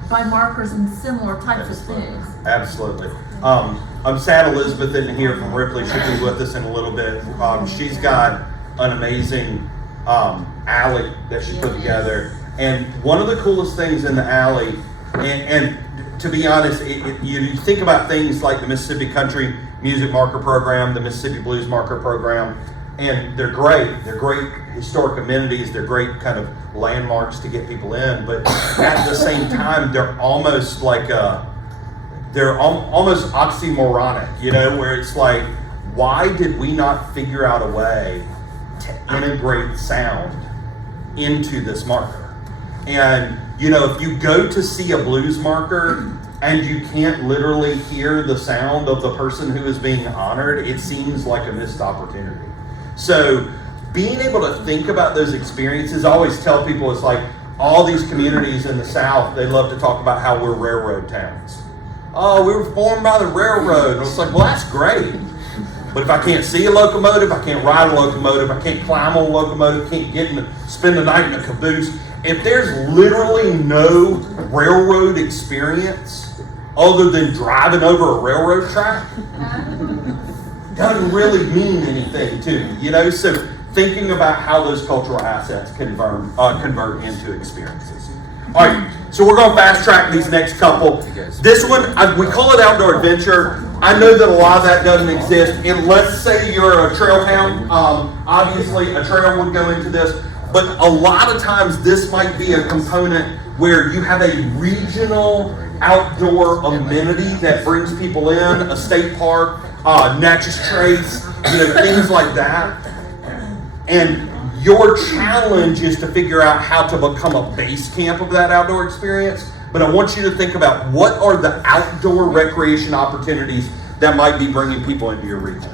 by markers and similar types of things. Absolutely. I'm sad Elizabeth isn't here from Ripley. She'll be with us in a little bit. She's got an amazing alley that she put together. And one of the coolest things in the alley, and to be honest, you think about things like the Mississippi Country Music Marker Program, the Mississippi Blues Marker Program, and they're great. They're great historic amenities. They're great kind of landmarks to get people in. But at the same time, they're almost like almost oxymoronic, you know, where it's like, why did we not figure out a way to integrate sound into this marker? And, you know, if you go to see a blues marker and you can't literally hear the sound of the person who is being honored, it seems like a missed opportunity. So being able to think about those experiences, I always tell people, it's like all these communities in the South, they love to talk about how we're railroad towns. Oh, we were formed by the railroad. And it's like, well, that's great. But if I can't see a locomotive, I can't ride a locomotive, I can't climb on a locomotive, can't spend the night in a caboose. If there's literally no railroad experience other than driving over a railroad track, doesn't really mean anything to you, you know? So thinking about how those cultural assets convert into experiences. All right, so we're going to fast track these next couple. This one, we call it outdoor adventure. I know that a lot of that doesn't exist. And let's say you're a trail town. Obviously, a trail would go into this. But a lot of times, this might be a component where you have a regional outdoor amenity that brings people in, a state park, Natchez Trace, you know, things like that. And your challenge is to figure out how to become a base camp of that outdoor experience. But I want you to think about what are the outdoor recreation opportunities that might be bringing people into your region.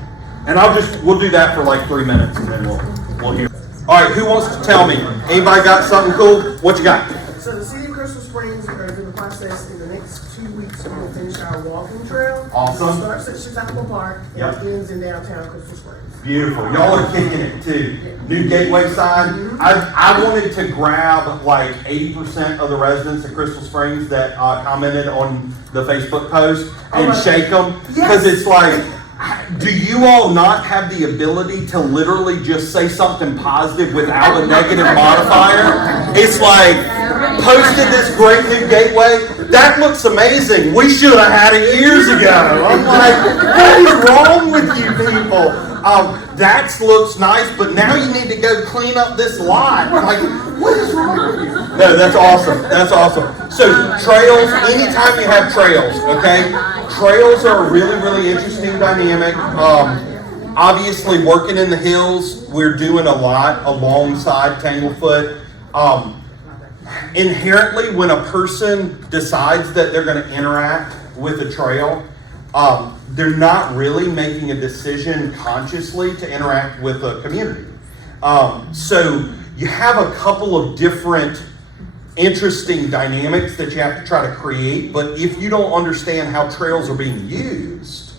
And we'll do that for like 3 minutes and then we'll hear. All right, who wants to tell me? Anybody got something cool? What you got? So the City of Crystal Springs is in the process in the next 2 weeks we're going to finish our walking trail. Awesome. It starts at Chautauqua Park and it ends in downtown Crystal Springs. Beautiful. Y'all are kicking it too. New gateway sign. I wanted to grab like 80% of the residents of Crystal Springs that commented on the Facebook post and shake them. Because it's like, do you all not have the ability to literally just say something positive without a negative modifier? It's like, posted this great new gateway. That looks amazing. We should have had it years ago. I'm like, what is wrong with you people? That looks nice, but now you need to go clean up this lot. I'm like, what is wrong with you? No, that's awesome. That's awesome. So trails, anytime you have trails, okay? Trails are a really, really interesting dynamic. Obviously, working in the hills, we're doing a lot alongside Tanglefoot. Inherently, when a person decides that they're going to interact with a trail, they're not really making a decision consciously to interact with a community. So you have a couple of different interesting dynamics that you have to try to create, but if you don't understand how trails are being used,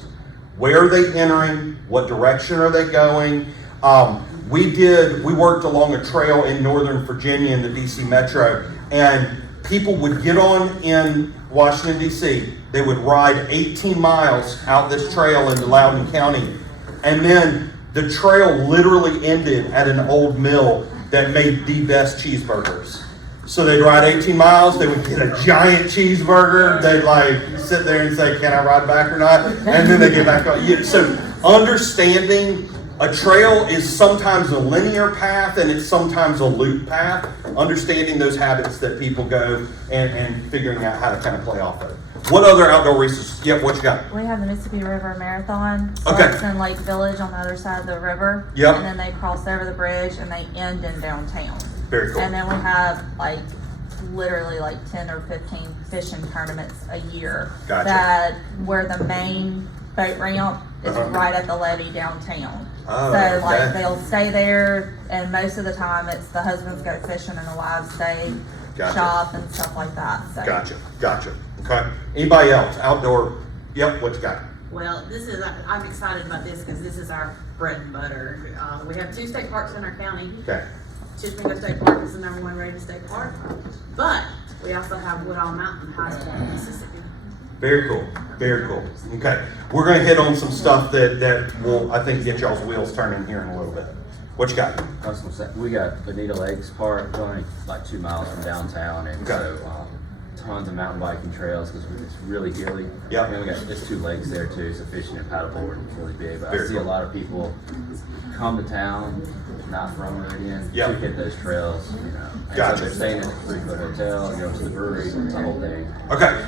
where are they entering, what direction are they going? We worked along a trail in Northern Virginia in the DC Metro, and people would get on in Washington, DC. They would ride 18 miles out this trail into Loudoun County, and then the trail literally ended at an old mill that made the best cheeseburgers. So they'd ride 18 miles, they would get a giant cheeseburger, they'd like sit there and say, can I ride back or not? And then they get back on. So understanding a trail is sometimes a linear path and it's sometimes a loop path. Understanding those habits that people go and figuring out how to kind of play off of. What other outdoor resources? Yep, what you got? We have the Mississippi River Marathon. So Okay. it's in Lake Village on the other side of the river. Yep. And then they cross over the bridge and they end in downtown. Very cool. And then we have like literally like 10 or 15 fishing tournaments a year. Gotcha. That where the main boat ramp is Uh-huh. right at the levee downtown. Oh, so like okay. they'll stay there, and most of the time it's the husbands go fishing and the wives stay Gotcha. shop and stuff like that. So Gotcha. Okay. Anybody else? Outdoor? Yep, what you got? Well, I'm excited about this because this is our bread and butter. We have 2 state parks in our county. Okay. Chisholm State Park is the #1 rated state park. But we also have Woodall Mountain High School in Mississippi. Very cool. Very cool. Okay. We're going to hit on some stuff that will, I think, get y'all's wheels turning here in a little bit. What you got? I was gonna say, we got Bonita Lakes Park, only like 2 miles from downtown, and Okay. so tons of mountain biking trails because it's really hilly. Yep. And we got there's 2 lakes there too, so fishing and paddleboarding is really big. But Very I see cool. a lot of people come to town, not from Meridian, Yep. to hit those trails. You know, and Gotcha. so they're staying at the 3-foot hotel, you know, to the brewery, the whole thing. Okay.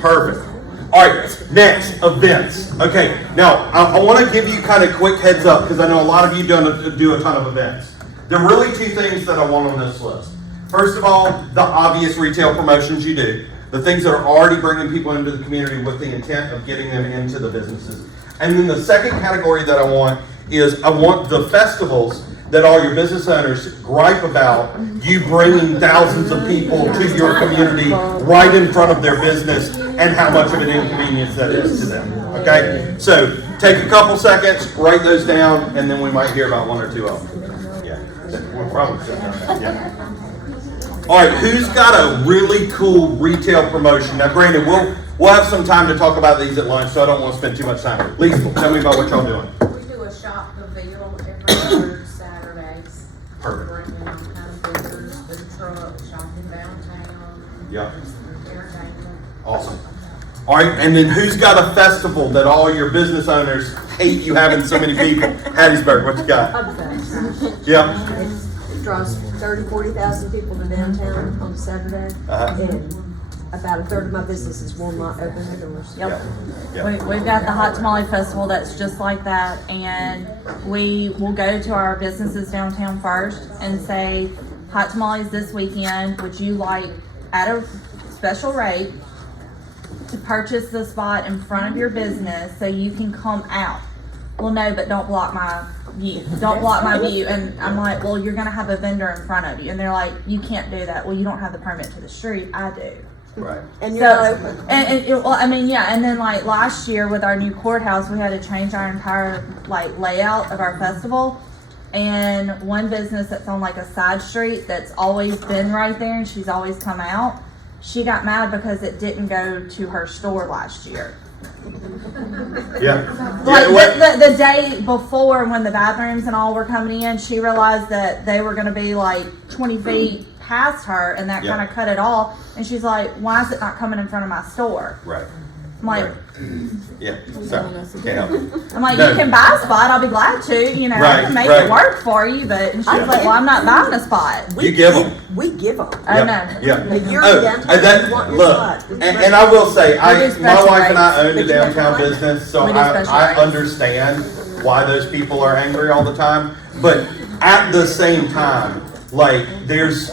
Perfect. All right, next, events. Okay, now I want to give you kind of quick heads up because I know a lot of you do a ton of events. There are really 2 things that I want on this list. First of all, the obvious retail promotions you do, the things that are already bringing people into the community with the intent of getting them into the businesses. And then the second category that I want is I want the festivals that all your business owners gripe about, you bringing thousands of people to your community right in front of their business and how much of an inconvenience that is to them. Okay? So take a couple seconds, write those down, and then we might hear about 1 or 2 of them. Yeah. We'll probably sit down. Yeah. All right, who's got a really cool retail promotion? Now, granted, we'll have some time to talk about these at lunch, so I don't want to spend too much time. Lisa, tell me about what y'all doing. We do a shop pavilion every third Saturdays. Perfect. Bring in all kind of vendors, food trucks, shopping downtown. Yep. Entertainment. Awesome. All right, and then who's got a festival that all your business owners hate you having so many people? Hattiesburg, what you got? Hubfest. Yep. It draws 40,000 people to downtown on Saturday. Uh-huh. And about a third of my businesses will not open their doors. Yep. Yep. We've got the Hot Tamale Festival that's just like that, and we will go to our businesses downtown first and say, Hot Tamales this weekend, would you like, at a special rate, to purchase the spot in front of your business so you can come out? Well, no, but don't block my view. Don't block my view. And I'm like, well, you're going to have a vendor in front of you. And they're like, you can't do that. Well, you don't have the permit to the street. I do. Right. And you're not open. Well, I mean, yeah. And then like last year with our new courthouse, we had to change our entire like layout of our festival. And one business that's on like a side street that's always been right there and she's always come out, she got mad because it didn't go to her store last year. Yeah. Like the day before when the bathrooms and all were coming in, she realized that they were going to be like 20 feet past her, and that Yeah. kind of cut it all. And she's like, "Why is it not coming in front of my store?" Right. I'm like, Right. Yeah. So, can't help it. I'm like, No. "You can buy a spot. I'll be glad to. You know, I Right, can make right. it work for you." But and she's Yeah. like, "Well, I'm not buying a spot." You give them. We give them. Oh no. Yeah. But you're Oh, downtown, that, you want your look, spot. and I will say, We do my special wife and I rates. own the But you have downtown to- business, so We do special I rates. understand why those people are angry all the time. But at the same time, like, there's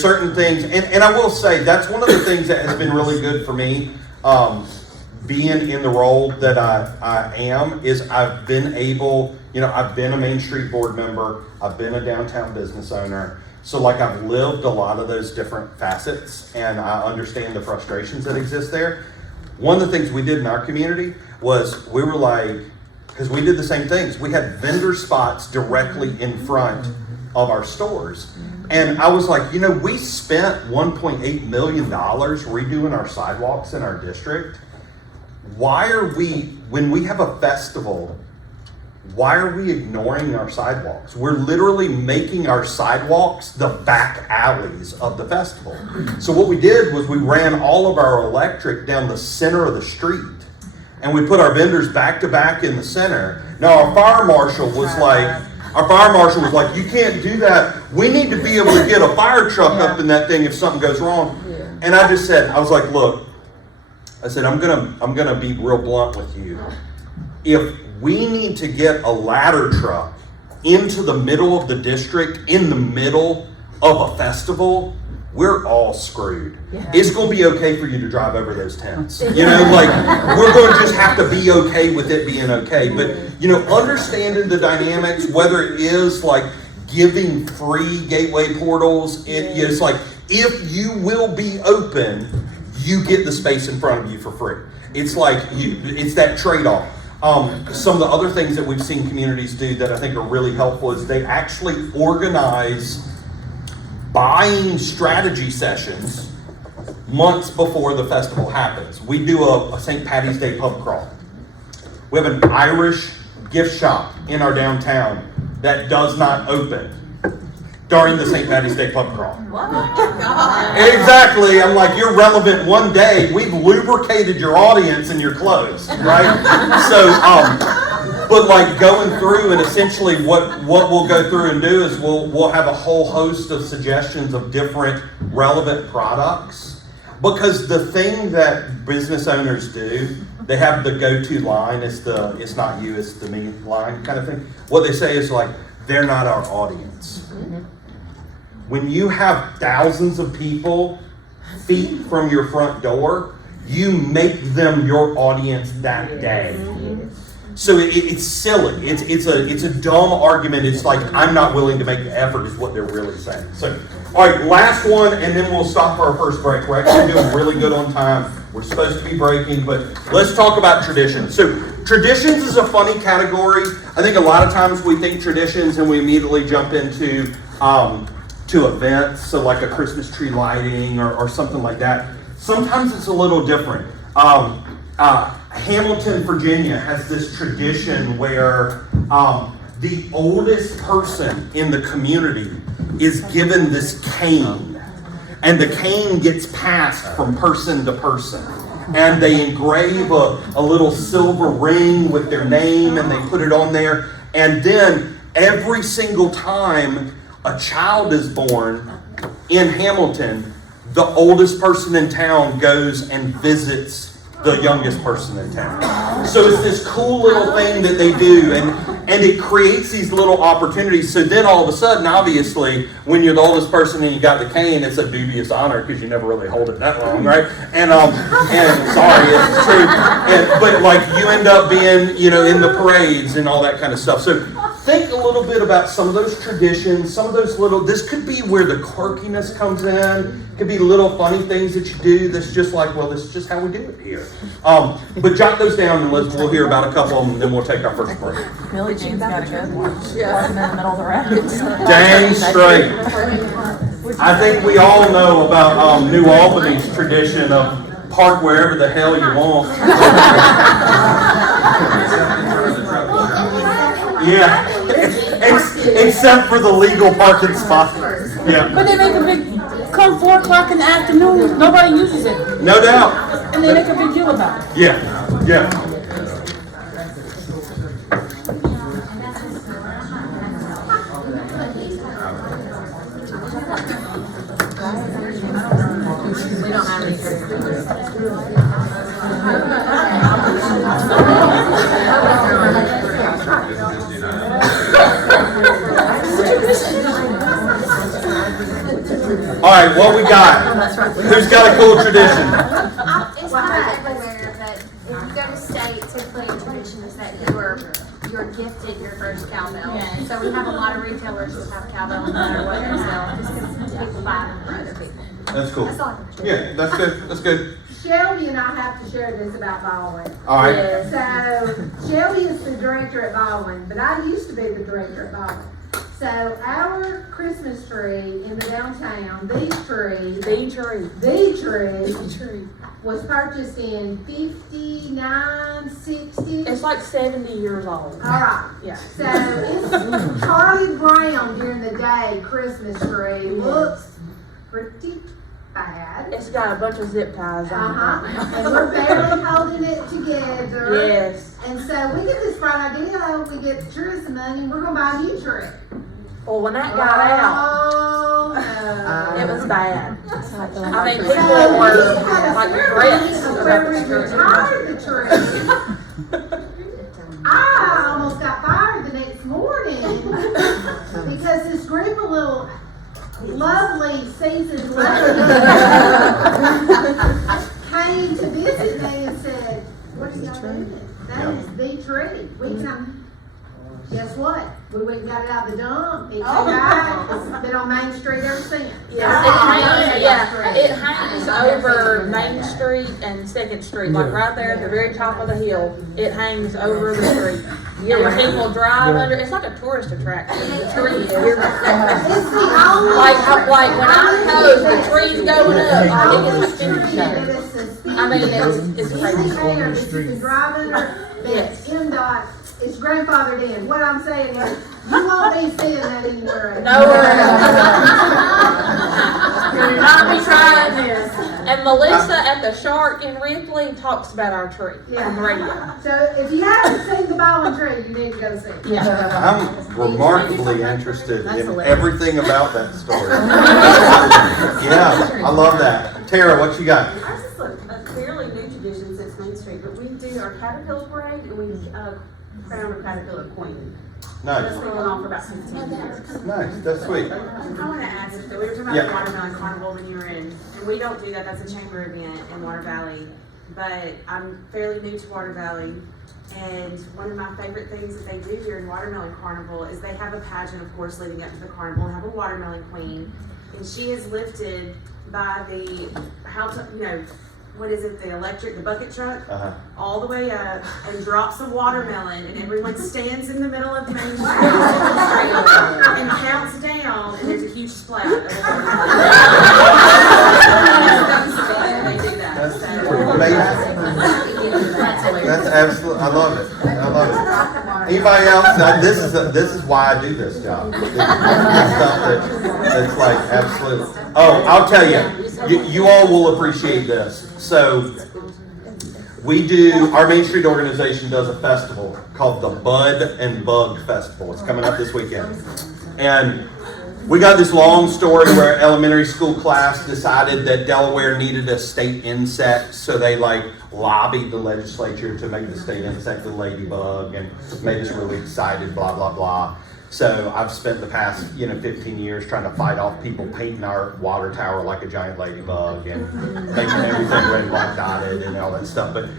certain things, and I will say, that's one of the things that has been really good for me, being in the role that I am, is I've been able, I've been a Main Street board member, I've been a downtown business owner, so like I've lived a lot of those different facets, and I understand the frustrations that exist there. One of the things we did in our community was we were like, because we did the same things, we had vendor spots directly in front of our stores. And I was like, we spent $1.8 million redoing our sidewalks in our district. Why are we, when we have a festival, why are we ignoring our sidewalks? We're literally making our sidewalks the back alleys of the festival. So what we did was we ran all of our electric down the center of the street, and we put our vendors back to back in the center. Now our fire marshal was like, you can't do that. We need to be able to get a fire truck up in that thing if something goes wrong. And I just said, I was like, look, I said, I'm gonna be real blunt with you. If we need to get a ladder truck into the middle of the district, in the middle of a festival, we're all screwed. Yeah. It's gonna be okay for you to drive over those tents. We're gonna just have to be okay with it being okay. But, understanding the dynamics, whether it is like giving free gateway portals, it's like, if you will be open, you get the space in front of you for free. It's like, it's that trade-off. Some of the other things that we've seen communities do that I think are really helpful is they actually organize buying strategy sessions months before the festival happens. We do a St. Patty's Day pub crawl. We have an Irish gift shop in our downtown that does not open during the St. Patty's Day pub crawl. Exactly. I'm like, you're relevant one day. We've lubricated your audience and your clothes, right? So, but like going through, and essentially what we'll go through and do is we'll have a whole host of suggestions of different relevant products. Because the thing that business owners do, they have the go-to line, it's not you, it's the me line kind of thing. What they say is like, they're not our audience. When you have thousands of people feet from your front door, you make them your audience that day. So it's silly. It's a dumb argument. It's like, I'm not willing to make the effort is what they're really saying. So, all right, last one, and then we'll stop for our first break. We're actually doing really good on time. We're supposed to be breaking, but let's talk about traditions. So traditions is a funny category. I think a lot of times we think traditions and we immediately jump into to events, so like a Christmas tree lighting or something like that. Sometimes it's a little different. Hamilton, Virginia has this tradition where the oldest person in the community is given this cane, and the cane gets passed from person to person. And they engrave a little silver ring with their name, and they put it on there. And then every single time a child is born in Hamilton, the oldest person in town goes and visits the youngest person in town. So it's this cool little thing that they do, and it creates these little opportunities. So then all of a sudden, obviously, when you're the oldest person and you got the cane, it's a dubious honor because you never really hold it that long, right? And sorry, it's true. But like you end up being, in the parades and all that kind of stuff. So think a little bit about some of those traditions, some of those this could be where the quirkiness comes in. It could be little funny things that you do that's just like, well, this is just how we do it here. But jot those down and we'll hear about a couple of them and then we'll take our first break. Billie Jean's got a good one. Yeah. In the middle of the road. Dang straight. I think we all know about New Albany's tradition of park wherever the hell you want. Yeah, except for the legal parking spot. Yeah. But they make a big come 4 o'clock in the afternoon, nobody uses it. No doubt. And they make a big deal about it. Yeah, yeah. We don't have any. All right, what we got? Who's got a cool tradition? It's not everywhere, but if you go to state, typically a tradition is that you're gifted your first cowbell. So we have a lot of retailers that have cowbells no matter what they sell, just because people buy them for other people. That's cool. That's all. Yeah, that's good. That's good. Shelby and I have to share this about Baldwin. All right. So Shelby is the director at Baldwin, but I used to be the director at Baldwin. So our Christmas tree in the downtown, the tree was purchased in 59, 60. It's like 70 years old. All right. Yeah. So it's Charlie Brown during the day Christmas tree. Looks pretty bad. It's got a bunch of zip ties on it. And we're barely holding it together. Yes. And so we get this bright idea, we get the tourism money, and we're gonna buy a new tree. Well, when that got out, it was bad. I mean, people were like crazy about the tree. Retired the tree. I almost got fired the next morning because this group of little lovely seasoned ladies came to visit me and said, "What are y'all doing? That is the tree. We can." Guess what? We went and got it out of the dump. It came back. It's been on Main Street ever since. It hangs over Main Street and 2nd Street, like right there at the very top of the hill. It hangs over the street. And people drive under. It's like a tourist attraction. The tree is. Like when I know the tree's going up, I think it's like 50 years. I mean, it's crazy. You can drive under. Yes. MDOT. It's grandfathered in. What I'm saying is, you won't be seeing that anywhere. Nowhere. Do not be trying this. And Melissa at the Shark in Ripley talks about our tree on the radio. So if you haven't seen the Baldwin tree, you need to go see it. Yeah. I'm remarkably interested in everything about that story. Yeah, I love that. Tara, what you got? Ours is a fairly new tradition since Main Street, but we do our caterpillar parade and we crown a caterpillar queen. Nice. That's been going on for about 15 years. Nice, that's sweet. I want to ask, we were talking about the Watermelon Carnival when you were in, and we don't do that, that's a chamber event in Water Valley, but I'm fairly new to Water Valley, and one of my favorite things that they do during Watermelon Carnival is they have a pageant, of course, leading up to the carnival, and have a watermelon queen, and she is lifted by the, what is it, the bucket truck, all the way up and drops a watermelon, and everyone stands in the middle of Main Street and counts down, and there's a huge splat. They do that. That's amazing. That's absolutely, I love it. I love it. Anybody else? This is why I do this job. This stuff that's like absolutely. Oh, I'll tell you, you all will appreciate this. So our Main Street organization does a festival called the Bud and Bug Festival. It's coming up this weekend. And we got this long story where elementary school class decided that Delaware needed a state insect, so they lobbied the legislature to make the state insect the ladybug and made us really excited, blah, blah, blah. So I've spent the past 15 years trying to fight off people painting our water tower like a giant ladybug and making everything red, black, dotted and all that stuff. But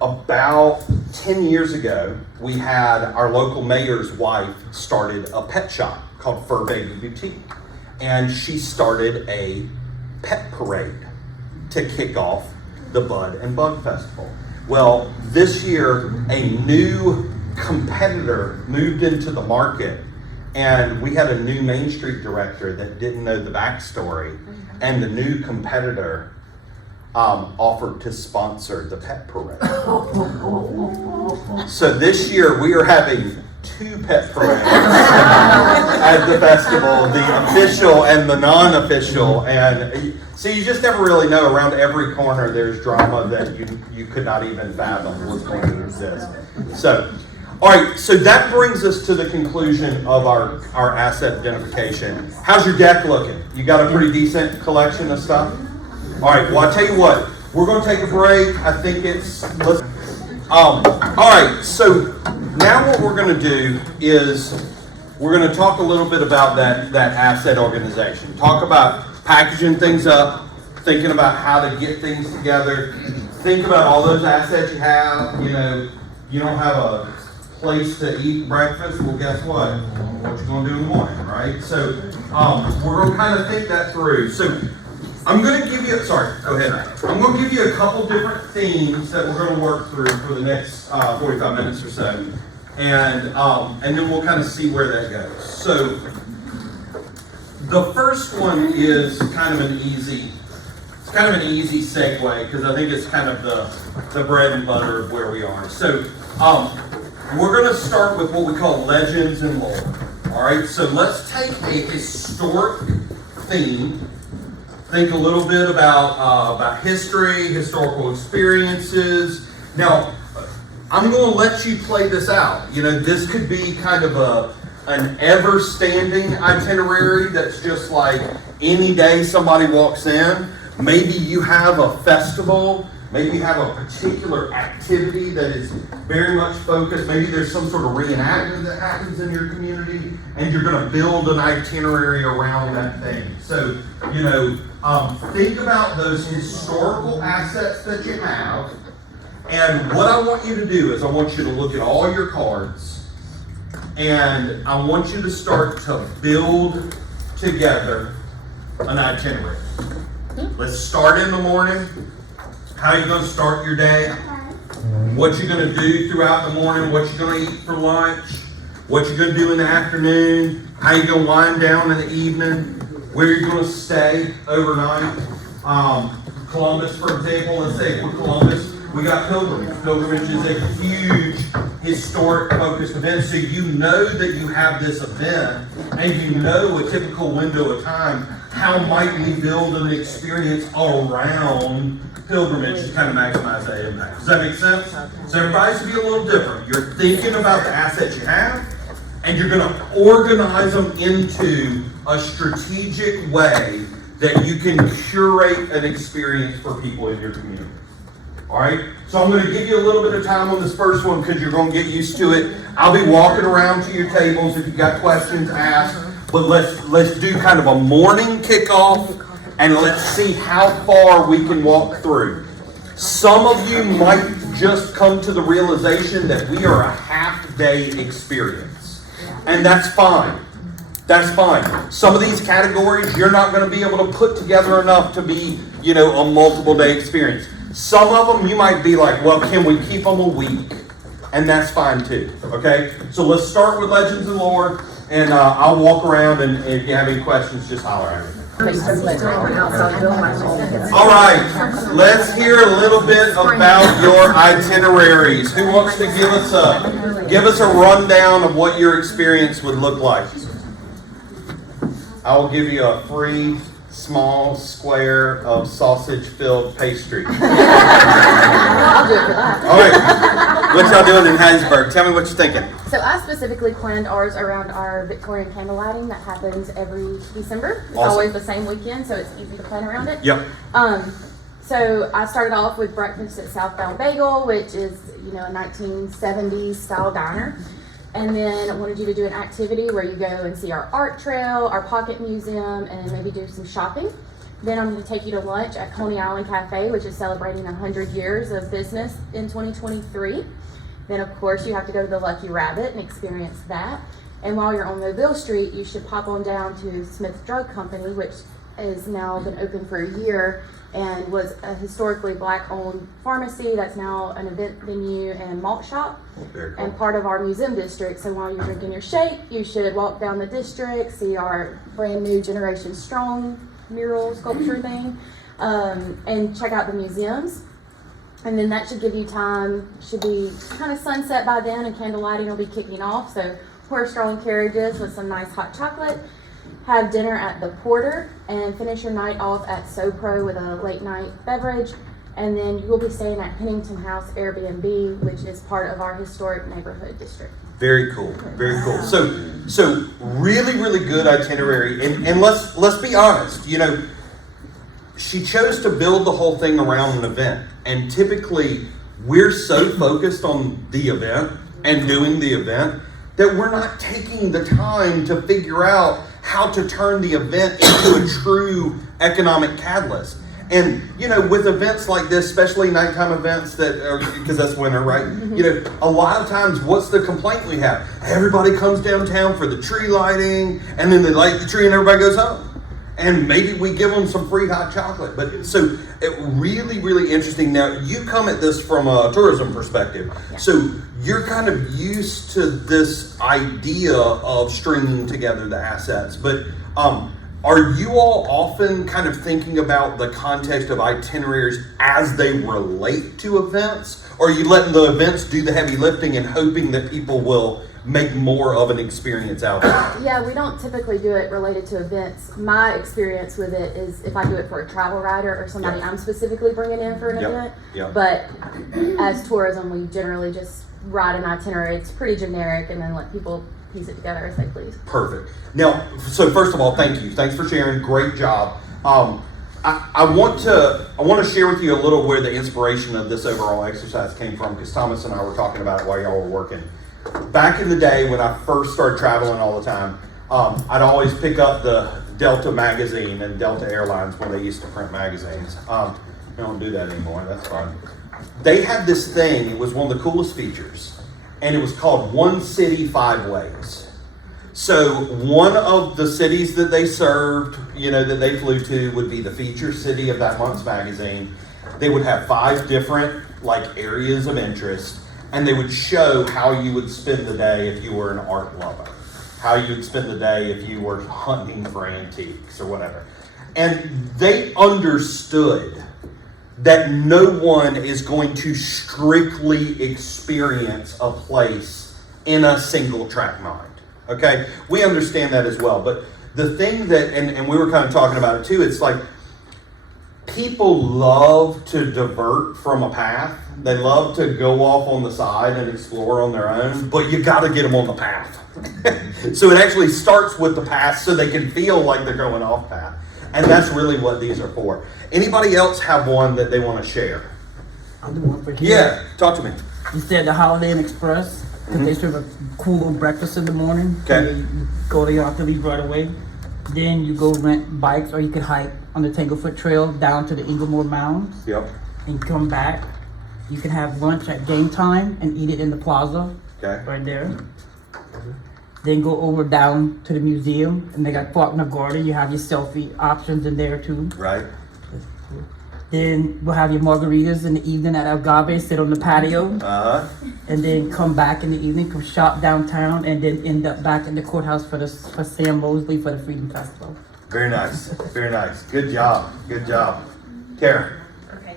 about 10 years ago, we had our local mayor's wife started a pet shop called Fur Baby Boutique. And she started a pet parade to kick off the Bud and Bug Festival. Well, this year, a new competitor moved into the market, and we had a new Main Street director that didn't know the backstory, and the new competitor offered to sponsor the pet parade. So this year we are having two pet parades at the festival, the official and the non-official. And so you just never really know. Around every corner there's drama that you could not even fathom was going to exist. So, all right, so that brings us to the conclusion of our asset identification. How's your deck looking? You got a pretty decent collection of stuff? All right, well, I'll tell you what, we're going to take a break. I think all right, so now what we're going to do is we're going to talk a little bit about that asset organization. Talk about packaging things up, thinking about how to get things together. Think about all those assets you have. You know, you don't have a place to eat breakfast. Well, guess what? What you going to do in the morning, right? So we're going to kind of think that through. So I'm going to give you, go ahead. I'm going to give you a couple different themes that we're going to work through for the next 45 minutes or so. And then we'll kind of see where that goes. So the first one is kind of an easy segue because I think it's kind of the bread and butter of where we are. So we're going to start with what we call legends and lore. All right, so let's take a historic theme. Think a little bit about history, historical experiences. Now, I'm going to let you play this out. You know, this could be kind of an ever-standing itinerary that's just like any day somebody walks in. Maybe you have a festival. Maybe you have a particular activity that is very much focused. Maybe there's some sort of reenactment that happens in your community, and you're going to build an itinerary around that thing. So, you know, think about those historical assets that you have. And what I want you to do is I want you to look at all your cards, and I want you to start to build together an itinerary. Let's start in the morning. How you going to start your day? What you're going to do throughout the morning? What you're going to eat for lunch? What you're going to do in the afternoon? How you going to wind down in the evening? Where you're going to stay overnight? Columbus, for example, let's say we're Columbus. We got pilgrimage. Pilgrimage is a huge historic focused event. So you know that you have this event and you know a typical window of time. How might we build an experience around pilgrimage to kind of maximize that impact? Does that make sense? So everybody's to be a little different. You're thinking about the assets you have and you're going to organize them into a strategic way that you can curate an experience for people in your community. All right, so I'm going to give you a little bit of time on this first one because you're going to get used to it. I'll be walking around to your tables. If you've got questions, ask. But let's do kind of a morning kickoff and let's see how far we can walk through. Some of you might just come to the realization that we are a half-day experience, and that's fine. That's fine. Some of these categories you're not going to be able to put together enough to be, you know, a multiple-day experience. Some of them you might be like, well, can we keep them a week? And that's fine too, okay? So let's start with legends and lore, and I'll walk around, and if you have any questions, just holler at me. All right, let's hear a little bit about your itineraries. Who wants to give us a rundown of what your experience would look like? I will give you a free small square of sausage-filled pastry. All right, what y'all doing in Hattiesburg? Tell me what you're thinking. So I specifically planned ours around our Victorian candle lighting that happens every December. It's Awesome. always the same weekend, so it's easy to plan around it. Yep. So I started off with breakfast at Southbound Bagel, which is, you know, a 1970s style diner. And then I wanted you to do an activity where you go and see our art trail, our pocket museum, and maybe do some shopping. Then I'm going to take you to lunch at Coney Island Cafe, which is celebrating 100 years of business in 2023. Then, of course, you have to go to the Lucky Rabbit and experience that. And while you're on Mobile Street, you should pop on down to Smith Drug Company, which has now been open for a year and was a historically Black-owned pharmacy that's now an event venue and malt shop and part of our museum district. So while you're drinking your shake, you should walk down the district, see our brand new Generation Strong mural sculpture thing, and check out the museums. And then that should give you time, should be kind of sunset by then, and candle lighting will be kicking off. So horse-drawn carriages with some nice hot chocolate. Have dinner at the Porter and finish your night off at SoPro with a late night beverage. And then you will be staying at Pennington House Airbnb, which is part of our historic neighborhood district. Very cool, very cool. So really, really good itinerary. And let's be honest, you know, she chose to build the whole thing around an event. And typically we're so focused on the event and doing the event that we're not taking the time to figure out how to turn the event into a true economic catalyst. And, you know, with events like this, especially nighttime events because that's winter, right? You know, a lot of times, what's the complaint we have? Everybody comes downtown for the tree lighting, and then they light the tree and everybody goes home. And maybe we give them some free hot chocolate. But so it really, really interesting. Now, you come at this from a tourism perspective. Yeah. So you're kind of used to this idea of stringing together the assets. But are you all often kind of thinking about the context of itineraries as they relate to events? Or are you letting the events do the heavy lifting and hoping that people will make more of an experience out of it? Yeah, we don't typically do it related to events. My experience with it is if I do it for a travel writer or somebody I'm specifically bringing in for an event. But as tourism, we generally just write an itinerary. It's pretty generic, and then let people piece it together as they please. Perfect. Now, so first of all, thank you. Thanks for sharing. Great job. I want to share with you a little where the inspiration of this overall exercise came from, because Thomas and I were talking about it while y'all were working. Back in the day when I first started traveling all the time, I'd always pick up the Delta magazine and Delta Airlines when they used to print magazines. They don't do that anymore. That's fine. They had this thing. It was one of the coolest features, and it was called One City, 5 Ways. So one of the cities that they served, you know, that they flew to would be the feature city of that month's magazine. They would have 5 different areas of interest, and they would show how you would spend the day if you were an art lover, how you would spend the day if you were hunting for antiques or whatever. And they understood that no one is going to strictly experience a place in a single track mind. Okay? We understand that as well. But the thing that, and we were kind of talking about it too, it's like people love to divert from a path. They love to go off on the side and explore on their own, but you got to get them on the path. So it actually starts with the path so they can feel like they're going off path. And that's really what these are for. Anybody else have one that they want to share? I'll do one for you. Yeah, talk to me. You said the Holiday Inn Express, because they serve a cool little breakfast in the morning. Okay. You go to your to leave right away. Then you go rent bikes, or you could hike on the Tanglefoot Trail down to the Inglemore Mounds. Yep. And come back. You can have lunch at game time and eat it in the plaza. Okay. Right there. Then go over down to the museum, and they got Faulkner Garden. You have your selfie options in there too. Right. Then we'll have your margaritas in the evening at Agave, sit on the patio. And then come back in the evening, come shop downtown, and then end up back in the courthouse for Sam Mosley for the Freedom Festival. Very nice. Very nice. Good job. Good job. Karen. Okay.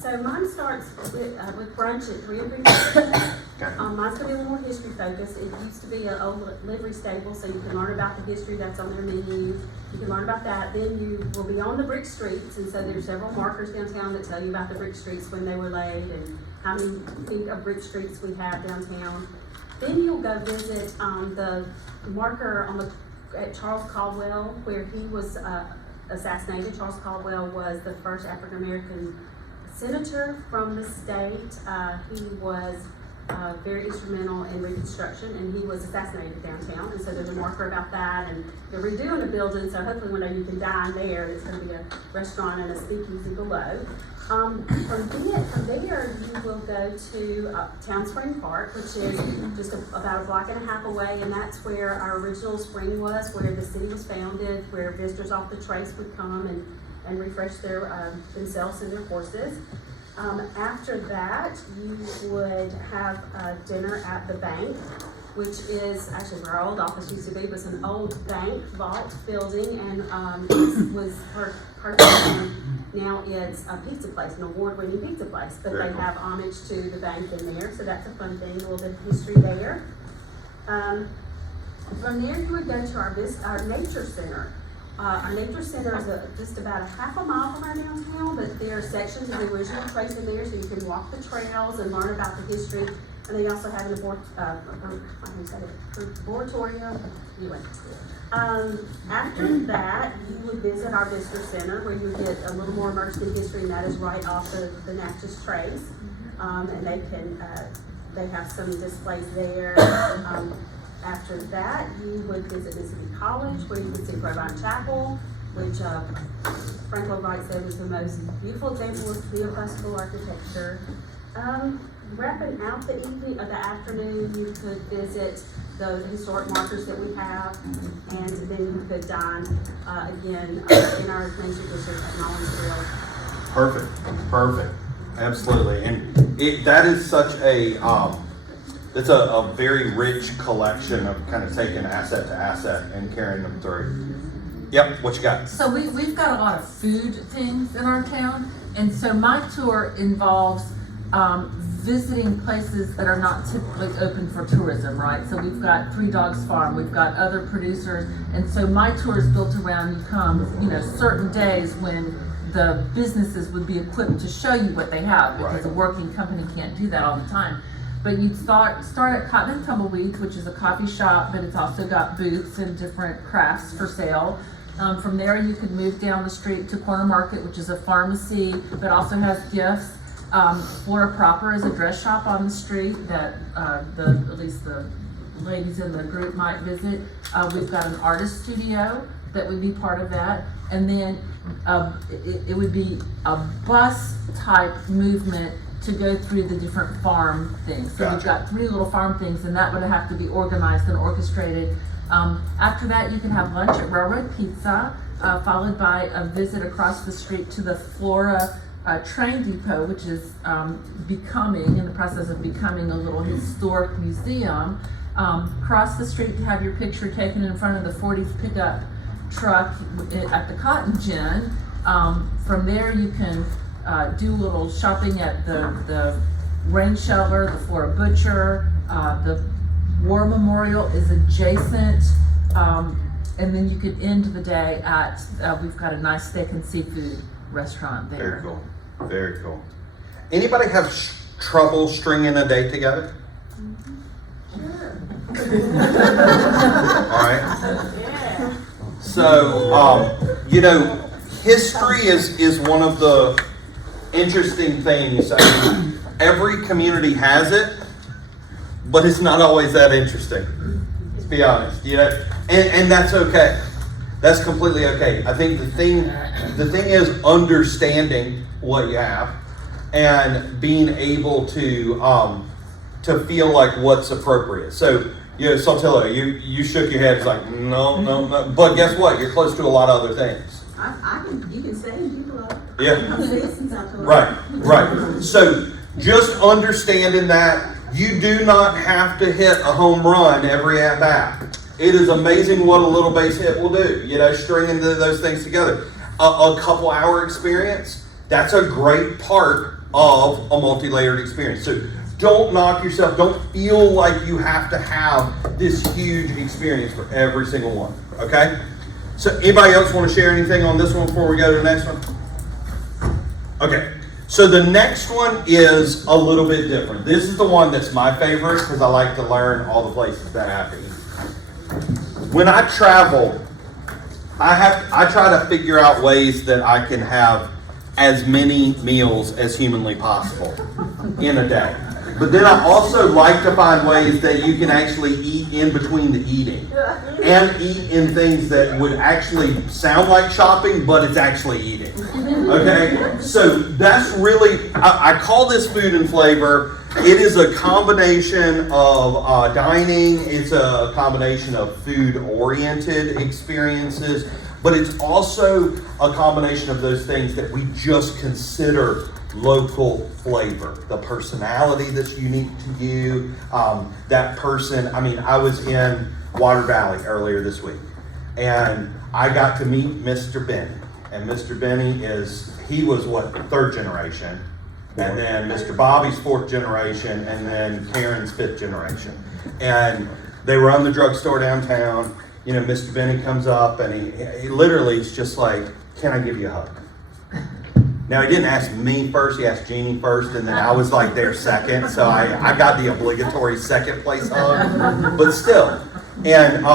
So mine starts with brunch at 3 o'clock. Mine's gonna be a little more history focused. It used to be an old livery stable, so you can learn about the history that's on their menu. You can learn about that. Then you will be on the brick streets, and so there's several markers downtown that tell you about the brick streets, when they were laid, and how many feet of brick streets we have downtown. Then you'll go visit the marker at Charles Caldwell, where he was assassinated. Charles Caldwell was the first African American senator from the state. He was very instrumental in Reconstruction, and he was assassinated downtown. And so there's a marker about that, and they're redoing the building, so hopefully one day you can dine there. There's going to be a restaurant and a speakeasy below. From there, you will go to Town Spring Park, which is just about a block and a half away, and that's where our original spring was, where the city was founded, where visitors off the trace would come and refresh themselves and their horses. After that, you would have dinner at the bank, which is actually where our old office used to be. It was an old bank vault building, and it was purchased in Now it's a pizza place, an award-winning pizza place, but Very they cool. have homage to the bank in there, so that's a fun thing, a little bit of history there. From there, you would go to our nature center. Our nature center is just about a half a mile from our downtown, but there are sections of the original trace in there, so you can walk the trails and learn about the history. And they also have an arboretorium. Anyway, after that, you would visit our visitor center, where you get a little more immersed in history, and that is right off of the Natchez Trace. And they have some displays there. After that, you would visit Mississippi College, where you could see Provine Chapel, which Frank Lloyd Wright said was the most beautiful example of neoclassical architecture. Wrapping out the afternoon, you could visit the historic markers that we have, and then you could dine again in our Main Street District at Nolensville. Perfect, absolutely, and that is such a it's a very rich collection of kind of taking asset to asset and carrying them through. Yep, what you got? So we've got a lot of food things in our town, and so my tour involves visiting places that are not typically open for tourism, right? So we've got Three Dogs Farm, we've got other producers, and so my tour is built around you come, certain days when the businesses would be equipped to show you what they have, because a working company can't do that all the time. But you'd start at Cotton and Tumbleweeds, which is a coffee shop, but it's also got booths and different crafts for sale. From there, you could move down the street to Corner Market, which is a pharmacy, but also has gifts. Flora Proper is a dress shop on the street that at least the ladies in the group might visit. We've got an artist studio that would be part of that. And then it would be a bus type movement to go through the different farm things. So we've got 3 little farm things, and that would have to be organized and orchestrated. After that, you can have lunch at Railroad Pizza, followed by a visit across the street to the Flora train depot, which is in the process of becoming a little historic museum. Cross the street to have your picture taken in front of the 40s pickup truck at the Cotton Gin. From there, you can do a little shopping at the Rain Shoveler, the Flora Butcher. The War Memorial is adjacent, and then you could end the day at, we've got a nice steak and seafood restaurant there. Very cool. Anybody have trouble stringing a day together? Sure. All right. So, history is one of the interesting things. I mean, every community has it, but it's not always that interesting. Let's be honest, and that's okay. That's completely okay. I think the thing is understanding what you have and being able to feel like what's appropriate. So, Saltillo, you shook your head. It's like no. But guess what? You're close to a lot of other things. You can say you love. Yeah. Right. So just understanding that you do not have to hit a home run every at bat. It is amazing what a little base hit will do. Stringing those things together. A couple hour experience, that's a great part of a multi-layered experience. So don't knock yourself. Don't feel like you have to have this huge experience for every single one. Okay? So anybody else want to share anything on this one before we go to the next one? Okay. So the next one is a little bit different. This is the one that's my favorite because I like to learn all the places that I have to eat. When I travel, I try to figure out ways that I can have as many meals as humanly possible in a day. But then I also like to find ways that you can actually eat in between the eating and eat in things that would actually sound like shopping, but it's actually eating. Okay? So that's really, I call this food and flavor. It is a combination of dining. It's a combination of food-oriented experiences. But it's also a combination of those things that we just consider local flavor, the personality that's unique to you, that person. I mean, I was in Water Valley earlier this week, and I got to meet Mr. Benny. And Mr. Benny he was what, third generation, and then Mr. Bobby's fourth generation, and then Karen's fifth generation. And they run the drugstore downtown. You know, Mr. Benny comes up and he literally is just like, "Can I give you a hug?" Now, he didn't ask me first, he asked Jeannie first, and then I was like there second, so I got the obligatory second place hug, but still. And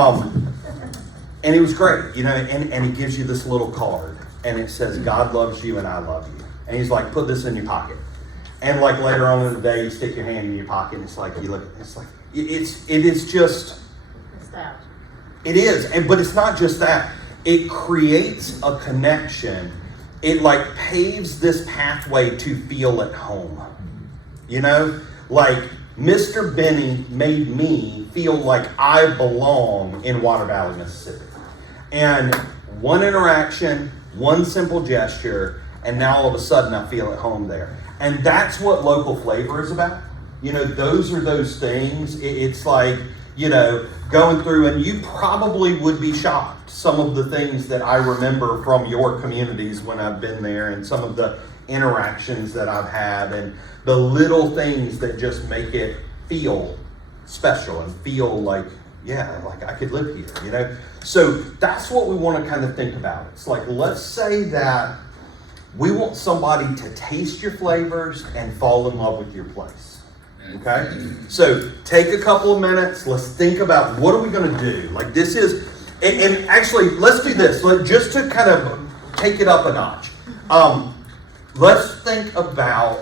he was great, you know, and he gives you this little card, and it says, "God loves you and I love you." And he's like, "Put this in your pocket." And like later on in the day, you stick your hand in your pocket, and it's like, you look, it's like, it is just, it is, but it's not just that. It creates a connection. It like paves this pathway to feel at home. You know, like Mr. Benny made me feel like I belong in Water Valley, Mississippi. And one interaction, one simple gesture, and now all of a sudden I feel at home there. And that's what local flavor is about. You know, those are those things. It's like, you know, going through, and you probably would be shocked some of the things that I remember from your communities when I've been there, and some of the interactions that I've had, and the little things that just make it feel special and feel like, yeah, like I could live here, you know? So that's what we want to kind of think about. It's like, let's say that we want somebody to taste your flavors and fall in love with your place. Okay? So take a couple of minutes. Let's think about what are we going to do? Like this is, and actually, let's do this. Just to kind of take it up a notch. Let's think about,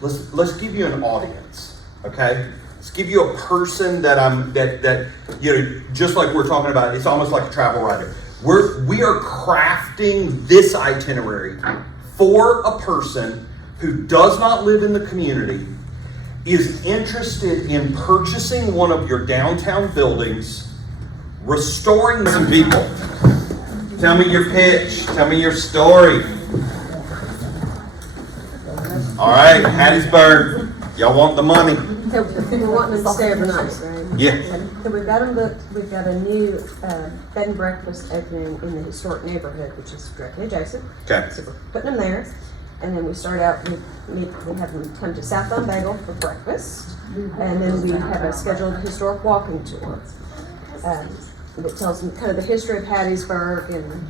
let's give you an audience. Okay? Let's give you a person that you know, just like we're talking about, it's almost like a travel writer. We are crafting this itinerary for a person who does not live in the community, is interested in purchasing one of your downtown buildings, restoring some people. Tell me your pitch. Tell me your story. All right, Hattiesburg, y'all want the money? So we're wanting to stay overnight, right? Yeah. So we've got them booked. We've got a new bed and breakfast opening in the historic neighborhood, which is directly adjacent. Okay. So we're putting them there. And then we start out, we have them come to Southbound Bagel for breakfast. And then we have a scheduled historic walking tour. That tells them kind of the history of Hattiesburg and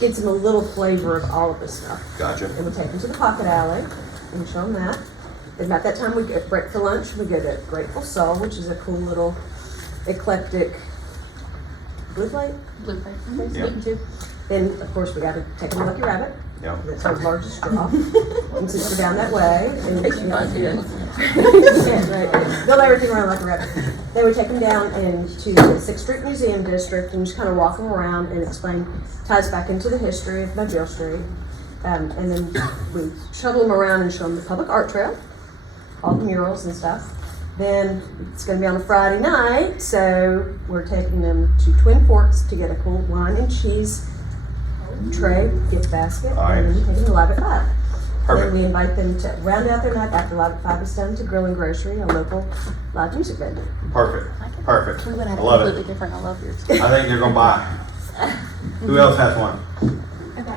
gives them a little flavor of all of this stuff. Gotcha. And we take them to the Pocket Alley and show them that. And about that time we get break for lunch. We go to Grateful Soul, which is a cool little eclectic blue plate. Yep. Then of course we got to take them to Lucky Rabbit. Yep. That's our largest draw. And since we're down that way, and they'll everything around Lucky Rabbit. Then we take them down into the 6th Street Museum District and just kind of walk them around and explain, ties back into the history of Mobile Street. And then we shuttle them around and show them the public art trail, all the murals and stuff. Then it's going to be on a Friday night, so we're taking them to Twin Forks to get a cool wine and cheese tray, gift basket, and then taking them live at 5. Perfect. Then we invite them to round out their night after live at 5 is done to Grill and Grocery, a local live music venue. Perfect. Perfect. We're gonna have I love completely it. different. I love yours. I think they're gonna buy. Who else has one? Okay.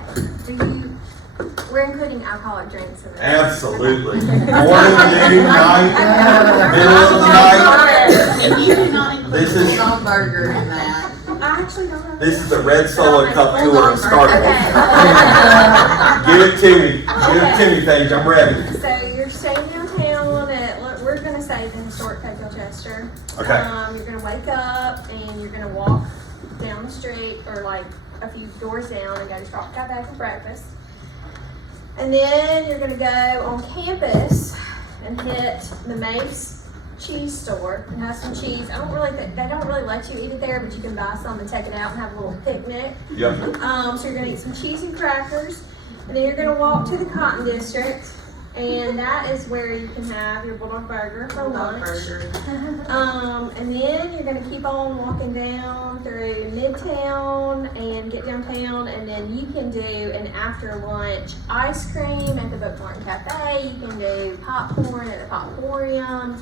We're including alcoholic drinks in this. Absolutely. Morning, noon, night, middle of the night. This is burger in that. I actually don't know. This is the Red Solo Cup Tour and Starbucks. Give it to me. Give it to me, Paige. I'm ready. So you're staying downtown at, we're going to say the historic Hotel Chester. Okay. You're going to wake up and you're going to walk down the street or like a few doors down and go to Stop Cafe for breakfast. And then you're going to go on campus and hit the Mace cheese store and have some cheese. They don't really let you eat it there, but you can buy some and take it out and have a little picnic. Yep. So you're gonna eat some cheese and crackers, and then you're gonna walk to the Cotton District, and that is where you can have your Bulldog Burger for lunch. And then you're gonna keep on walking down through Midtown and get downtown, and then you can do an after lunch ice cream at the Book Martin Cafe. You can do popcorn at the Poporium.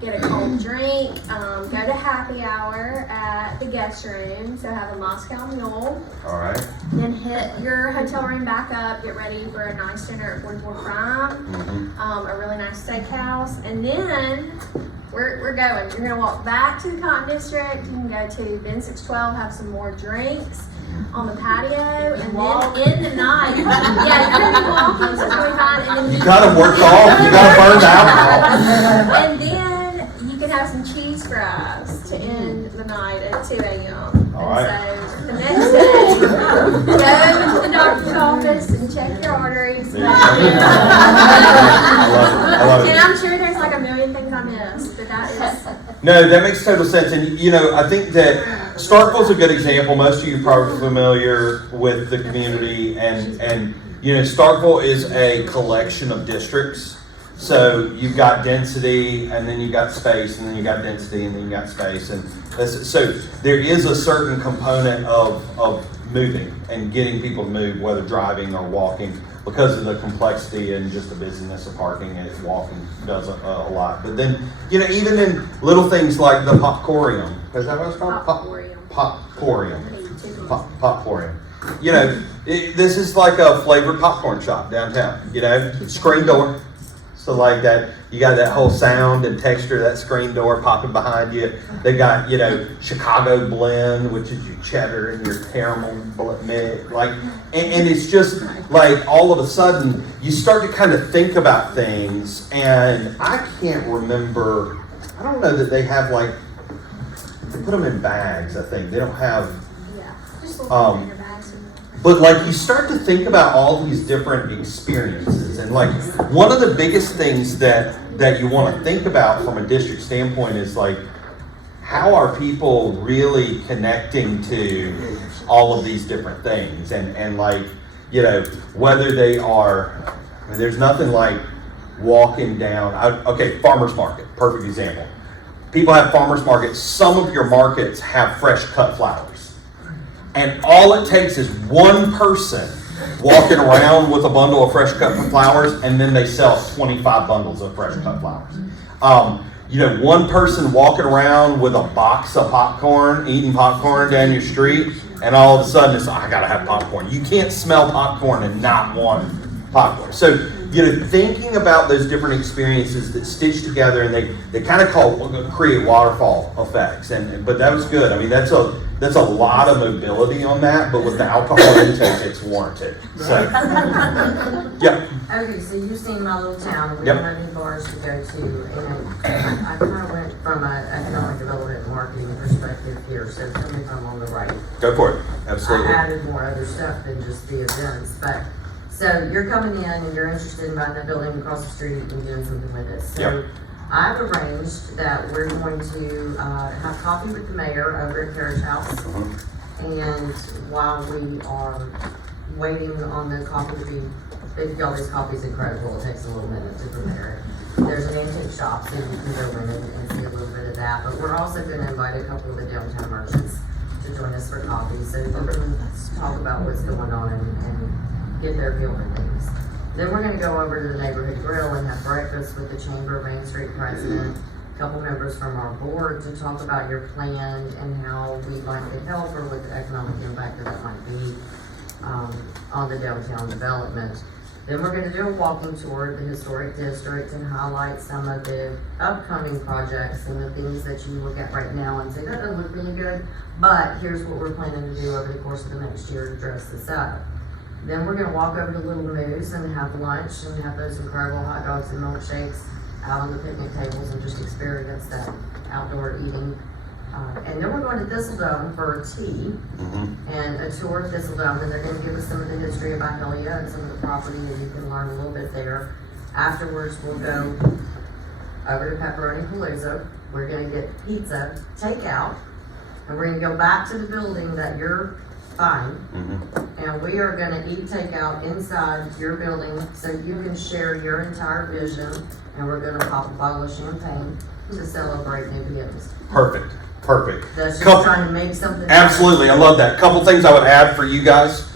get a cold drink, go to happy hour at the guest room, so have a Moscow Mule. All right. Then hit your hotel room back up, get ready for a nice dinner at 44 Prime, a really nice steakhouse, and then we're going. You're gonna walk back to the Cotton District. You can go to Ben 612, have some more drinks on the patio, and then in the night, yeah, you're gonna be walking, so it's really fun. And then You gotta work off, you gotta burn the alcohol. and then you can have some cheese fries to end the night at 2 a.m. All right. And so the next day, go to the doctor's office and check your arteries. There you go. I love it. And I'm sure there's like a million things I missed, but that is. No, that makes total sense. And, you know, I think that Starkville's a good example. Most of you are probably familiar with the community. And you know, Starkville is a collection of districts. So you've got density, and then you've got space, and then you've got density, and then you've got space. And so there is a certain component of moving and getting people to move, whether driving or walking, because of the complexity and just the busyness of parking, and walking does a lot. But then, you know, even in little things like the Popcorium, is that what it's called? Popcorium. Popcorium. You know, this is like a flavored popcorn shop downtown, you know, screen door. So like that, you got that whole sound and texture, that screen door popping behind you. They got, you know, Chicago blend, which is your cheddar and your caramel mix. Like, and it's just like all of a sudden you start to kind of think about things, and I can't remember. I don't know that they have like, they put them in bags. I think they don't have. Yeah, just look in your bags. But like you start to think about all these different experiences, and like one of the biggest things that you want to think about from a district standpoint is like, how are people really connecting to all of these different things, and like, you know, whether they are, I mean, there's nothing like walking down, okay, farmer's market, perfect example. People have farmer's markets. Some of your markets have fresh cut flowers. And all it takes is one person walking around with a bundle of fresh cut flowers, and then they sell 25 bundles of fresh cut flowers. You know, one person walking around with a box of popcorn, eating popcorn down your street, and all of a sudden it's, I gotta have popcorn. You can't smell popcorn and not want popcorn. So, you know, thinking about those different experiences that stitch together, and they kind of create waterfall effects. But that was good. I mean, that's a lot of mobility on that, but with the alcohol intake, it's warranted. So, yeah. Okay, so you've seen my little town. We Yep. don't have any bars to go to, and I kind of went from an economic development and marketing perspective here. So tell me if I'm on the right. Go for it. Absolutely. I added more other stuff than just the events, but so you're coming in and you're interested in buying a building across the street and doing something with it. So Yep. I've arranged that we're going to have coffee with the mayor over at Carriage House. And while we are waiting on the coffee to be, y'all, this coffee is incredible. It takes a little minute to prepare it. There's an antique shop, so you can go in and see a little bit of that. But we're also going to invite a couple of the downtown merchants to join us for coffee, so we can talk about what's going on and get their view on things. Then we're going to go over to the neighborhood grill and have breakfast with the Chamber of Main Street president, a couple members from our board to talk about your plan and how we might get help, or what the economic impact that might be on the downtown development. Then we're going to do a walking tour of the historic district and highlight some of the upcoming projects and the things that you look at right now and say, that doesn't look really good, but here's what we're planning to do over the course of the next year to dress this up. Then we're gonna walk over to Little Moose and have lunch and have those incredible hot dogs and milkshakes out on the picnic tables and just experience that outdoor eating. And then we're going to Thistledome for tea and a tour of Thistledome, and they're gonna give us some of the history of Ahelia and some of the property, and you can learn a little bit there. Afterwards, we'll go over to Pepperoni Palooza. We're gonna get pizza, takeout, and we're gonna go back to the building that you're buying, and we are gonna eat takeout inside your building so you can share your entire vision, and we're gonna pop a bottle of champagne to celebrate new beginnings. Perfect. Perfect. That's just trying to make something. Absolutely, I love that. Couple things I would add for you guys.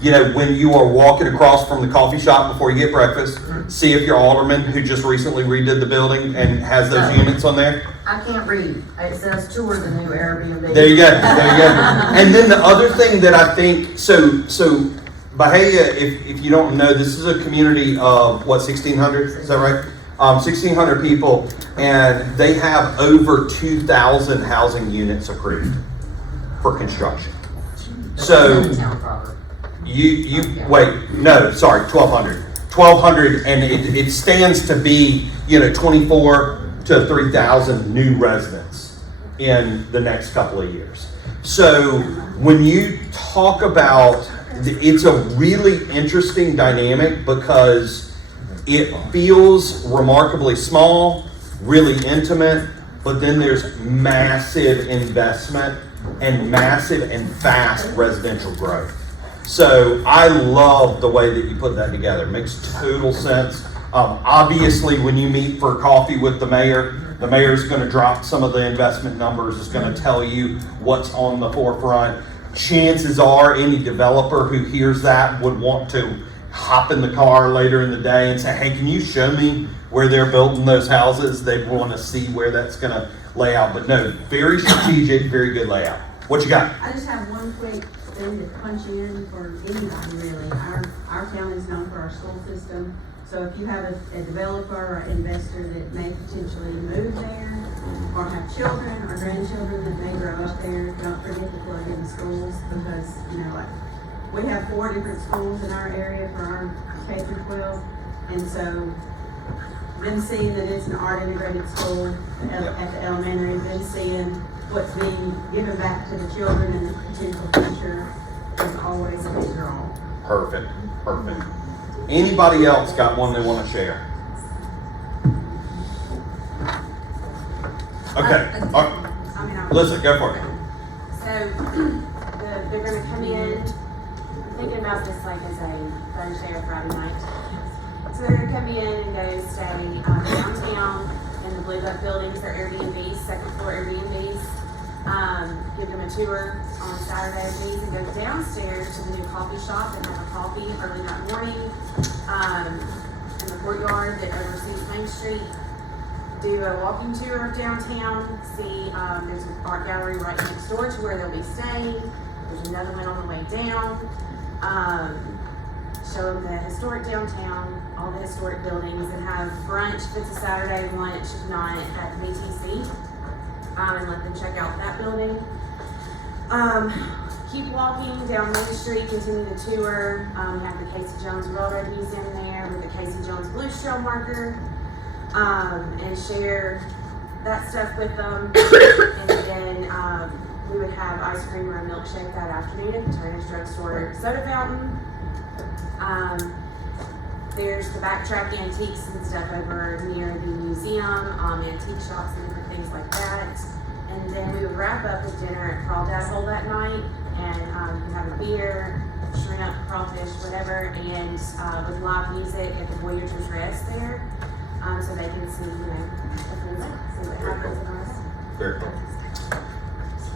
you know, when you are walking across from the coffee shop before you get breakfast, see if your alderman who just recently redid the building and has those units on there. I can't read. It says tour the new Airbnb. There you go. There you go. And then the other thing that I think, so Bahia, if you don't know, this is a community of what, 1,600? Is that right? 1,600 people, and they have over 2,000 housing units approved for construction. So wait, no, sorry, 1,200. 1,200, and it stands to be, you know, 24 to 3,000 new residents in the next couple of years. So when you talk about, it's a really interesting dynamic because it feels remarkably small, really intimate, but then there's massive investment and massive and fast residential growth. So I love the way that you put that together. It makes total sense. Obviously, when you meet for coffee with the mayor is going to drop some of the investment numbers, is going to tell you what's on the forefront. Chances are any developer who hears that would want to hop in the car later in the day and say, hey, can you show me where they're building those houses? They want to see where that's going to lay out. But no, very strategic, very good layout. What you got? I just have one quick thing to punch in for anybody really. Our town is known for our school system. So if you have a developer or investor that may potentially move there or have children or grandchildren that may grow up there, don't forget to plug in the schools because, you know, like we have 4 different schools in our area for our K through 12. And so them seeing that it's an art integrated school at the elementary, then seeing what's being given back to the children and the potential future is always a big draw. Perfect. Anybody else got one they want to share? Okay. Listen, go for it. So they're going to come in. I'm thinking about this like as a Thursday or Friday night. So they're going to come in and go stay downtown in the Blue Duck buildings. They're Airbnbs, second floor Airbnbs. Give them a tour on Saturday evenings and go downstairs to the new coffee shop and have a coffee early that morning in the courtyard that oversees Main Street. Do a walking tour of downtown. See, there's an art gallery right next door to where they'll be staying. There's another one on the way down. Show them the historic downtown, all the historic buildings, and have brunch if it's a Saturday, lunch if not at the BTC. And let them check out that building. Keep walking down Main Street, continue the tour. We have the Casey Jones Railroad Museum there with the Casey Jones Blues Trail marker, and share that stuff with them. And then we would have ice cream or a milkshake that afternoon at the Turner's Drugstore soda fountain. There's the backtrack antiques and stuff over near the museum, antique shops and different things like that. And then we would wrap up with dinner at Crawdad Hole that night, and you can have a beer, shrimp, crawfish, whatever, and with live music at the Voyagers Rest there, so they can see, you know, see what happens in us. Very cool.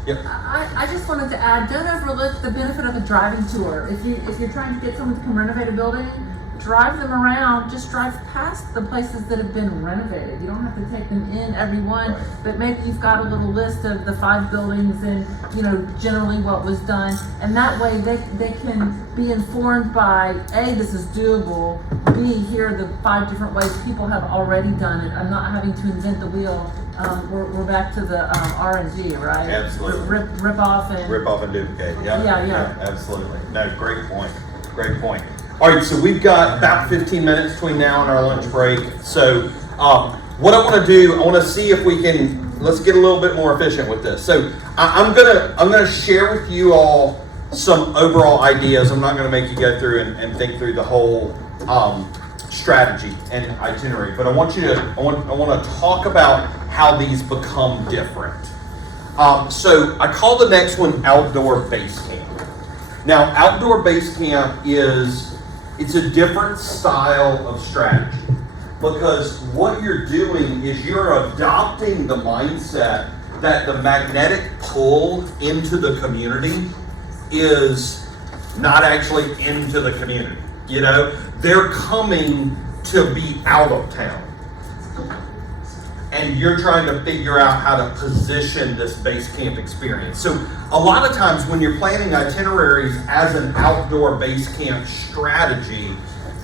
Yep. I just wanted to add, don't overlook the benefit of a driving tour. If you're trying to get someone to come renovate a building, drive them around, just drive past the places that have been renovated. You don't have to take them in every one, but maybe you've got a little list of the 5 buildings and, you know, generally what was done. And that way they can be informed by, A, this is doable, B, here are the 5 different ways people have already done it. I'm not having to invent the wheel. We're back to the R&D, right? Absolutely. Rip off and duplicate. Yeah. Absolutely. No, great point. All right, so we've got about 15 minutes between now and our lunch break. So what I want to do, I want to see if we can, let's get a little bit more efficient with this. So I'm gonna share with you all some overall ideas. I'm not gonna make you go through and think through the whole strategy and itinerary, but I want to talk about how these become different. So I call the next one Outdoor Base Camp. Now, Outdoor Base Camp it's a different style of strategy because what you're doing is you're adopting the mindset that the magnetic pull into the community is not actually into the community. You know, they're coming to be out of town. And you're trying to figure out how to position this base camp experience. So a lot of times when you're planning itineraries as an outdoor base camp strategy,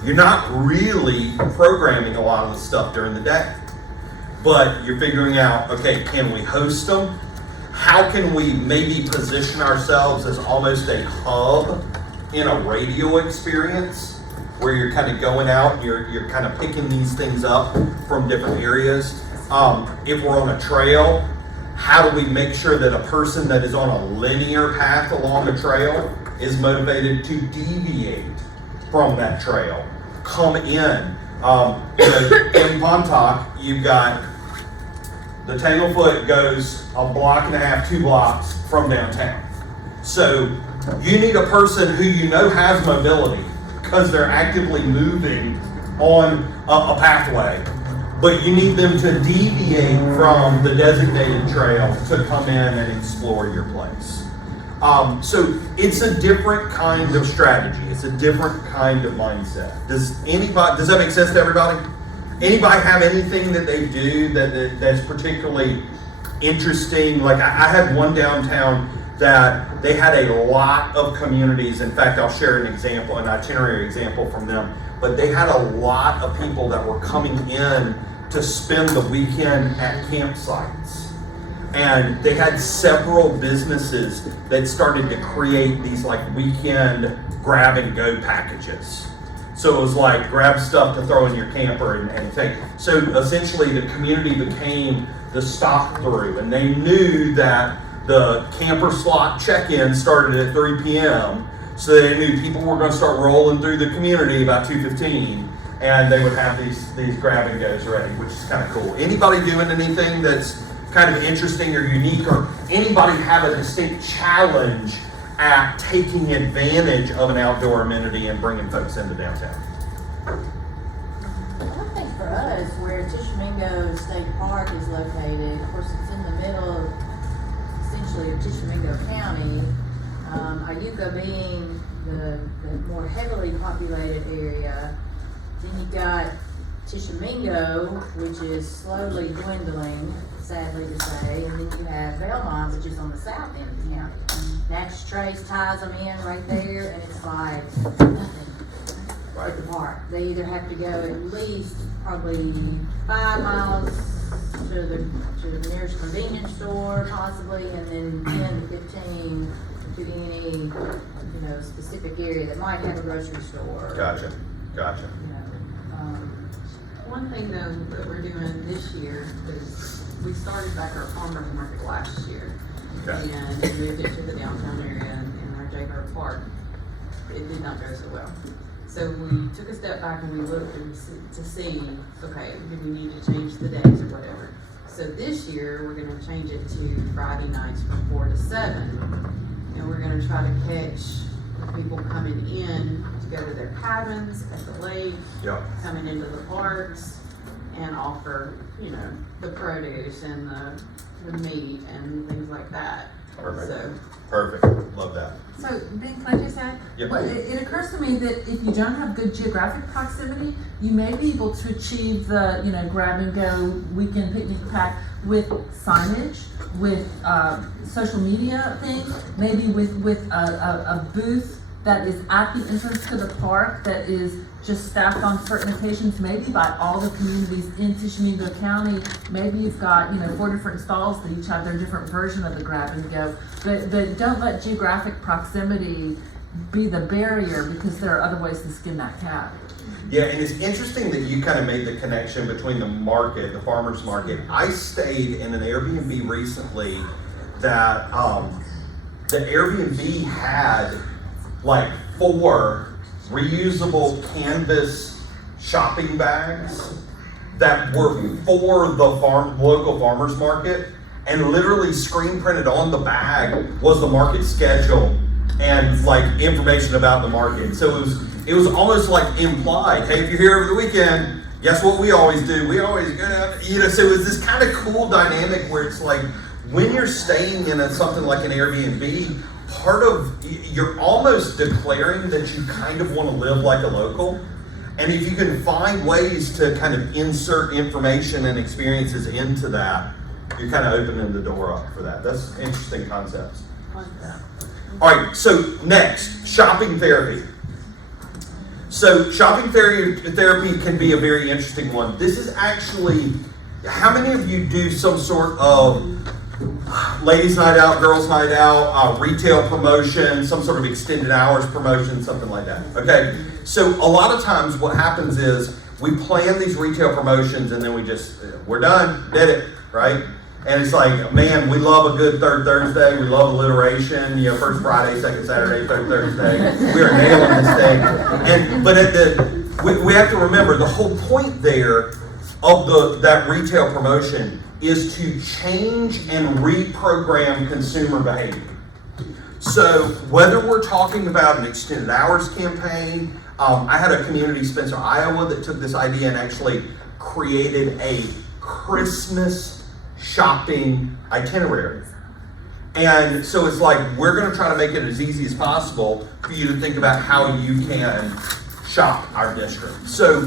you're not really programming a lot of the stuff during the day. But you're figuring out, okay, can we host them? How can we maybe position ourselves as almost a hub in a radio experience where you're kind of going out and you're kind of picking these things up from different areas? If we're on a trail, how do we make sure that a person that is on a linear path along a trail is motivated to deviate from that trail, come in? In Pontoc, you've got the Tanglefoot goes a block and a half, 2 blocks from downtown. So you need a person who you know has mobility because they're actively moving on a pathway, but you need them to deviate from the designated trail to come in and explore your place. So it's a different kind of strategy. It's a different kind of mindset. Does that make sense to everybody? Anybody have anything that they do that's particularly interesting? Like I had one downtown that they had a lot of communities. In fact, I'll share an itinerary example from them. But they had a lot of people that were coming in to spend the weekend at campsites. And they had several businesses that started to create these like weekend grab and go packages. So it was like grab stuff to throw in your camper and take. So essentially the community became the stop through, and they knew that the camper slot check-in started at 3 p.m. So they knew people were going to start rolling through the community about 2:15, and they would have these grab and goes ready, which is kind of cool. Anybody doing anything that's kind of interesting or unique, or anybody have a distinct challenge at taking advantage of an outdoor amenity and bringing folks into downtown? I think for us, where Tishomingo State Park is located, of course it's in the middle of essentially of Tishomingo County, Ayuka being the more heavily populated area. Then you've got Tishomingo, which is slowly dwindling, sadly to say, and then you have Belmont, which is on the south end of the county. Natchez Trace ties them in right there, and it's like nothing at the park. They either have to go at least probably 5 miles to the nearest convenience store, possibly, and then 10 to 15 to any specific area that might have a grocery store. Gotcha. One thing though that we're doing this year is we started back our farmers market last year. Okay. And moved it to the downtown area in our Jaybird Park. It did not go so well. So we took a step back and we looked to see, okay, do we need to change the days or whatever. So this year we're going to change it to Friday nights from 4 to 7. And we're going to try to catch people coming in to go to their cabins at the lake, coming into the parks, and offer, the produce and the meat and things like that. Perfect. Love that. So, Ben, can I just add? Yep. Well, it occurs to me that if you don't have good geographic proximity, you may be able to achieve the, grab and go weekend picnic pack with signage, with social media things, maybe with a booth that is at the entrance to the park that is just staffed on certain occasions, maybe by all the communities in Tishomingo County. Maybe you've got 4 different stalls that each have their different version of the grab and go. But don't let geographic proximity be the barrier, because there are other ways to skin that cat. Yeah, and it's interesting that you kind of made the connection between the market, the farmer's market. I stayed in an Airbnb recently that the Airbnb had like 4 reusable canvas shopping bags that were for the local farmer's market, and literally screen printed on the bag was the market schedule and like information about the market. So it was almost like implied, hey, if you're here over the weekend, guess what we always do? We always go down, so it was this kind of cool dynamic where it's like when you're staying in something like an Airbnb, part of, you're almost declaring that you kind of want to live like a local. And if you can find ways to kind of insert information and experiences into that, you're kind of opening the door up for that. That's interesting concepts. All right, so next, shopping therapy. So shopping therapy can be a very interesting one. This is actually, how many of you do some sort of ladies' night out, girls' night out, retail promotion, some sort of extended hours promotion, something like that? Okay, so a lot of times what happens is we plan these retail promotions and then we're done, did it, right? And it's like, man, we love a good third Thursday. We love alliteration. You know, first Friday, second Saturday, third Thursday. We are nailing this thing. But we have to remember the whole point there of that retail promotion is to change and reprogram consumer behavior. So whether we're talking about an extended hours campaign, I had a community, Spencer, Iowa, that took this idea and actually created a Christmas shopping itinerary. And so it's like, we're going to try to make it as easy as possible for you to think about how you can shop our district. So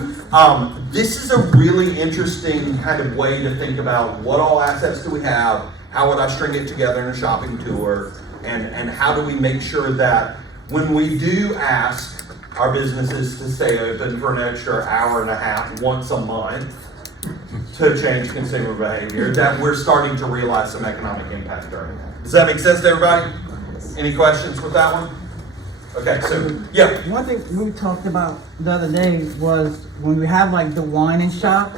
this is a really interesting kind of way to think about what all assets do we have, how would I string it together in a shopping tour, and how do we make sure that when we do ask our businesses to stay open for an extra hour and a half once a month to change consumer behavior, that we're starting to realize some economic impact during that. Does that make sense to everybody? Any questions with that one? Okay, so, yeah. One thing we talked about the other day was when we have like the wine and shop,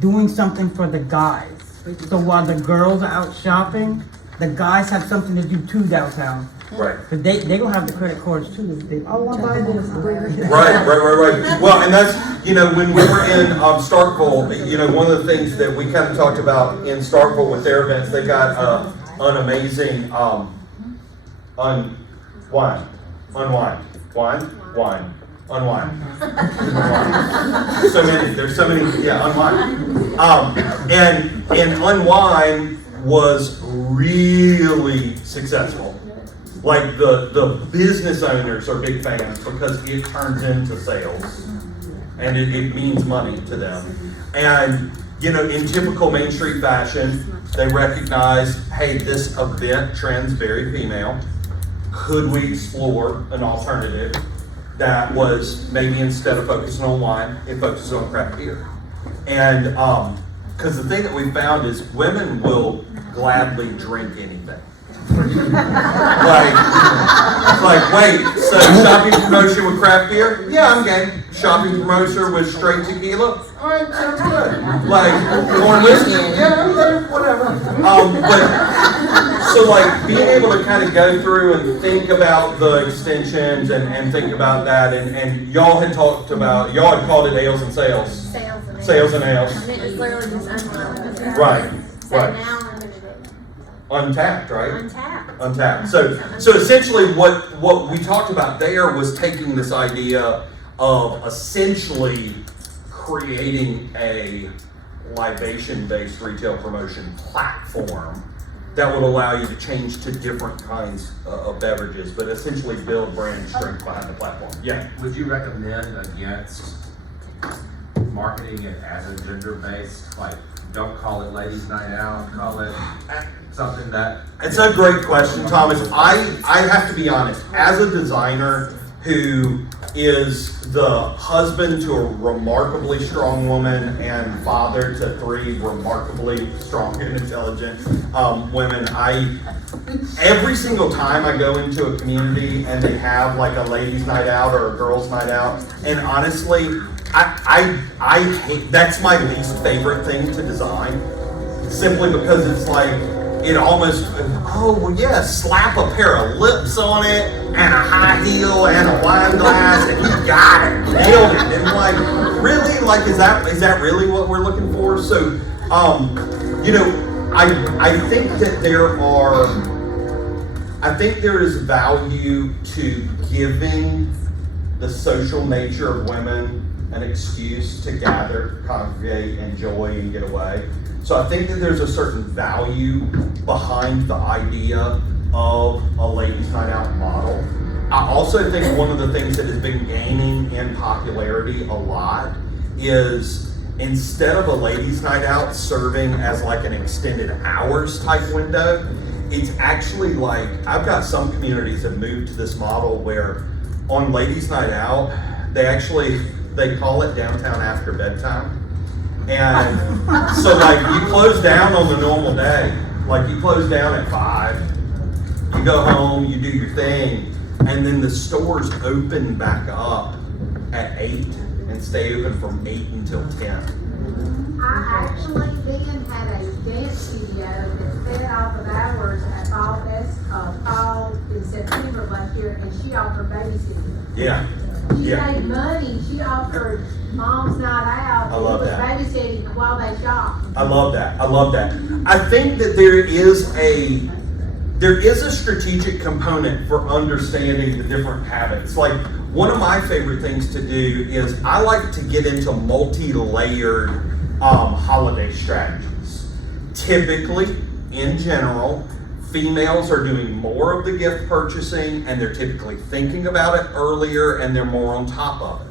doing something for the guys. So while the girls are out shopping, the guys have something to do too downtown. Right. Because they gonna have the credit cards too. They, I want to buy this. Right. Well, and that's, you know, when we were in Starkville, you know, one of the things that we kind of talked about in Starkville with their events, they got an amazing unwind. So many, there's so many, yeah, unwind. And unwind was really successful. Like the business owners are big fans because it turns into sales and it means money to them. And, you know, in typical Main Street fashion, they recognize, hey, this event trends very female. Could we explore an alternative that was maybe instead of focusing on wine, it focuses on craft beer? And because the thing that we found is women will gladly drink anything. like, wait, so shopping promotion with craft beer? Yeah, I'm game. Shopping promotion with straight tequila? All right, sounds good. Like, corn whiskey? Yeah, okay, whatever. But, so like, being able to kind of go through and think about the extensions and think about that, and y'all had talked about, y'all had called it ales and sales. Sales and ales. I mean, it's literally just unlocked. Right. Now Untapped, right? Untapped. So essentially what we talked about there was taking this idea of essentially creating a libation-based retail promotion platform that would allow you to change to different kinds of beverages, but essentially build brand strength behind the platform. Yeah. Would you recommend against marketing it as a gender-based, like, don't call it ladies' night out, call it something that... It's a great question, Thomas. I have to be honest, as a designer who is the husband to a remarkably strong woman and father to 3 remarkably strong and intelligent women, every single time I go into a community and they have like a ladies' night out or a girls' night out, and honestly, I hate, that's my least favorite thing to design, simply because it's like, it almost, oh, well, yeah, slap a pair of lips on it and a high heel and a wine glass and you got it, nailed it. And like, really? Like, is that really what we're looking for? So, you know, I think that there is value to giving the social nature of women an excuse to gather, congregate, enjoy, and get away. So I think that there's a certain value behind the idea of a ladies' night out model. I also think one of the things that has been gaining in popularity a lot is instead of a ladies' night out serving as like an extended hours type window, it's actually like, I've got some communities that moved to this model where on ladies' night out, they call it downtown after bedtime. And so like you close down on the normal day, like you close down at 5, you go home, you do your thing, and then the stores open back up at 8 and stay open from 8 until 10. I actually then had a dance studio that fed off of hours at fall in September last year, and she offered babysitting. Yeah. She made money. She offered mom's night out. I love and that. was babysitting while they shopped. I love that. I love that. I think that there is a strategic component for understanding the different habits. Like one of my favorite things to do is I like to get into multi-layered holiday strategies. Typically, in general, females are doing more of the gift purchasing and they're typically thinking about it earlier and they're more on top of it.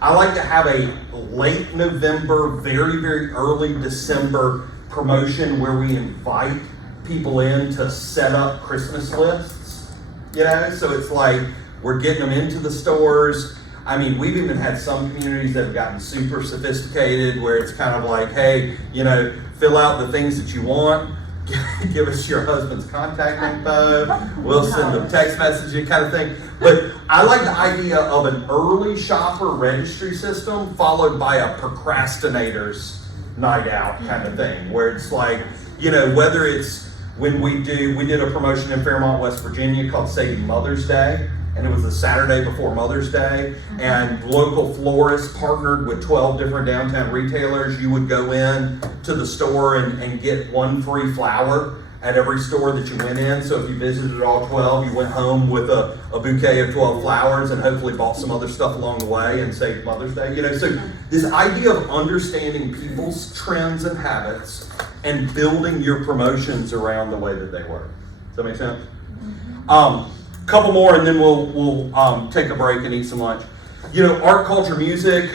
I like to have a late November, very, very early December promotion where we invite people in to set up Christmas lists, you know? So it's like we're getting them into the stores. I mean, we've even had some communities that have gotten super sophisticated where it's kind of like, hey, you know, fill out the things that you want, give us your husband's contact info, we'll send them text messages, kind of thing. But I like the idea of an early shopper registry system followed by a procrastinator's night out kind of thing, where it's like, you know, whether it's when we did a promotion in Fairmont, West Virginia called Saving Mother's Day, and it was the Saturday before Mother's Day, and local florists partnered with 12 different downtown retailers. You would go in to the store and get one free flower at every store that you went in. So if you visited all 12, you went home with a bouquet of 12 flowers and hopefully bought some other stuff along the way and saved Mother's Day. You know, so this idea of understanding people's trends and habits and building your promotions around the way that they work. Does that make sense? Couple more and then we'll take a break and eat some lunch. You know, art, culture, music,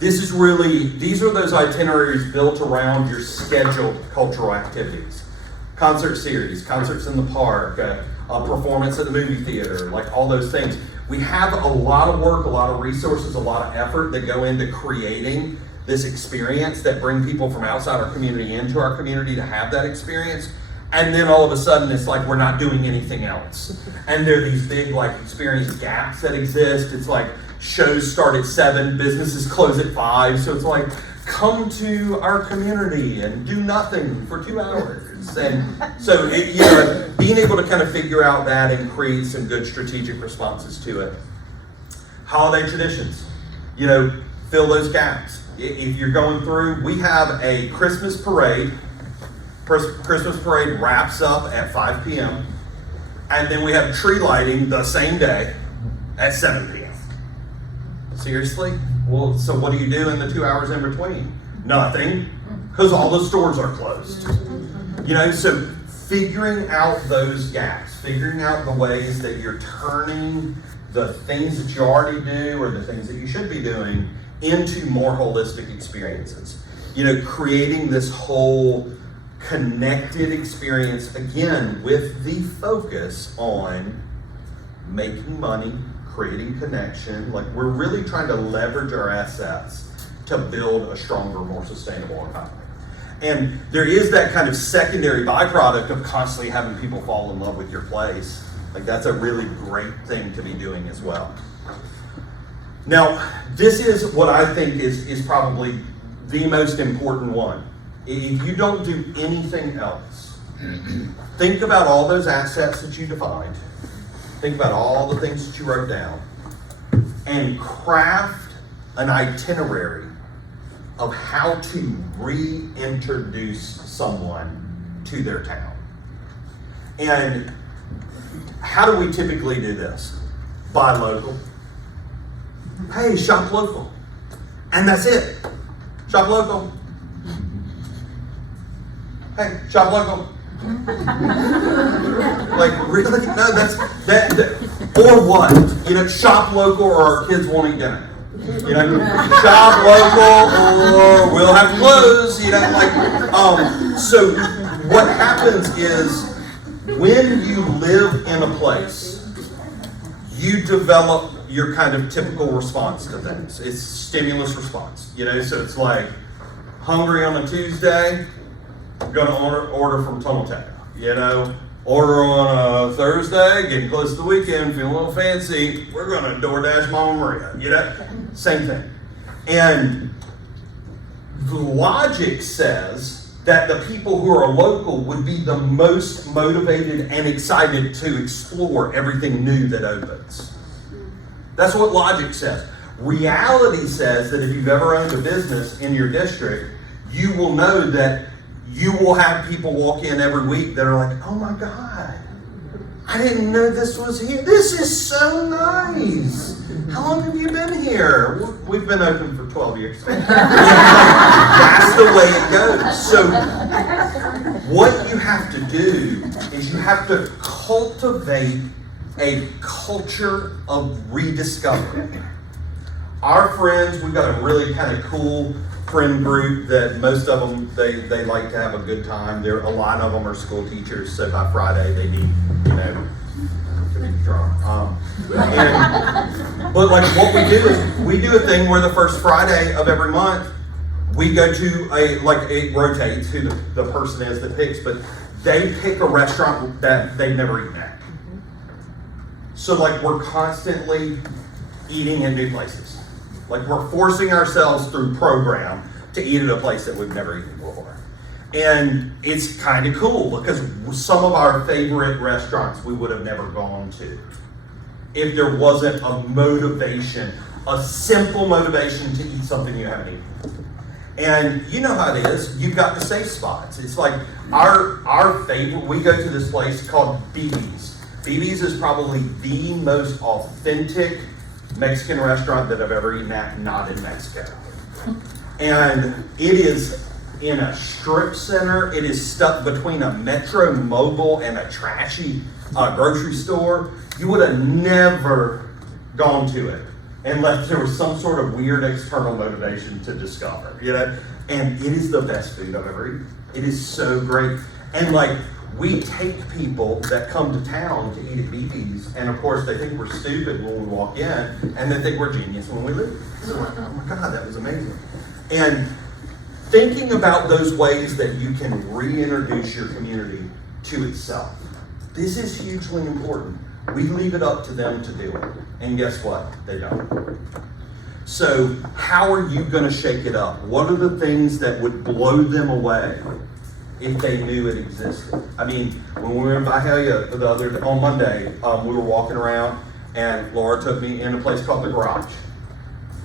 these are those itineraries built around your scheduled cultural activities. Concert series, concerts in the park, a performance at the movie theater, like all those things. We have a lot of work, a lot of resources, a lot of effort that go into creating this experience that bring people from outside our community into our community to have that experience. And then all of a sudden it's like we're not doing anything else. And there are these big like experience gaps that exist. It's like shows start at 7, businesses close at 5. So it's like, come to our community and do nothing for 2 hours. And so being able to kind of figure out that and create some good strategic responses to it. Holiday traditions, you know, fill those gaps. If you're going through, we have a Christmas parade. Christmas parade wraps up at 5 p.m. and then we have tree lighting the same day at 7 p.m. Seriously? Well, so what do you do in the 2 hours in between? Nothing, because all the stores are closed. You know, so figuring out those gaps, figuring out the ways that you're turning the things that you already do or the things that you should be doing into more holistic experiences. You know, creating this whole connected experience, again, with the focus on making money, creating connection. Like we're really trying to leverage our assets to build a stronger, more sustainable economy. And there is that kind of secondary byproduct of constantly having people fall in love with your place. Like that's a really great thing to be doing as well. Now, this is what I think is probably the most important one. If you don't do anything else, think about all those assets that you defined. Think about all the things that you wrote down and craft an itinerary of how to reintroduce someone to their town. And how do we typically do this? Buy local. Hey, shop local. And that's it. Shop local. Hey, shop local. Like, really? No, that, or what? You know, shop local or our kids won't eat dinner. You know, shop local or we'll have to close, you know, like, so what happens is when you live in a place, you develop your kind of typical response to things. It's stimulus response, you know, so it's like hungry on a Tuesday, gonna order from Tomoteco, you know, order on a Thursday, getting close to the weekend, feeling a little fancy, we're gonna DoorDash Mama Maria, you know, same thing. And the logic says that the people who are local would be the most motivated and excited to explore everything new that opens. That's what logic says. Reality says that if you've ever owned a business in your district, you will know that you will have people walk in every week that are like, oh my God, I didn't know this was here. This is so nice. How long have you been here? We've been open for 12 years. That's the way it goes. So what you have to do is you have to cultivate a culture of rediscovery. Our friends, we've got a really kind of cool friend group that most of them, they like to have a good time. A lot of them are school teachers, so by Friday they need, you know, to be drunk. But like what we do is we do a thing where the first Friday of every month, we go to it rotates who the person is that picks, but they pick a restaurant that they've never eaten at. So like we're constantly eating in new places. Like we're forcing ourselves through program to eat at a place that we've never eaten before. And it's kind of cool because some of our favorite restaurants we would have never gone to if there wasn't a motivation, a simple motivation to eat something you haven't eaten. And you know how it is, you've got the safe spots. It's like our favorite, we go to this place called BB's. BB's is probably the most authentic Mexican restaurant that I've ever eaten at, not in Mexico. And it is in a strip center. It is stuck between a Metro Mobile and a trashy grocery store. You would have never gone to it unless there was some sort of weird external motivation to discover, you know? And it is the best food I've ever eaten. It is so great. And like, we take people that come to town to eat at BB's, and of course they think we're stupid when we walk in, and they think we're genius when we leave. So we're like, oh my God, that was amazing. And thinking about those ways that you can reintroduce your community to itself. This is hugely important. We leave it up to them to do it. And guess what? They don't. So how are you going to shake it up? What are the things that would blow them away if they knew it existed? I mean, when we were in Vidalia on Monday, we were walking around and Laura took me in a place called The Garage.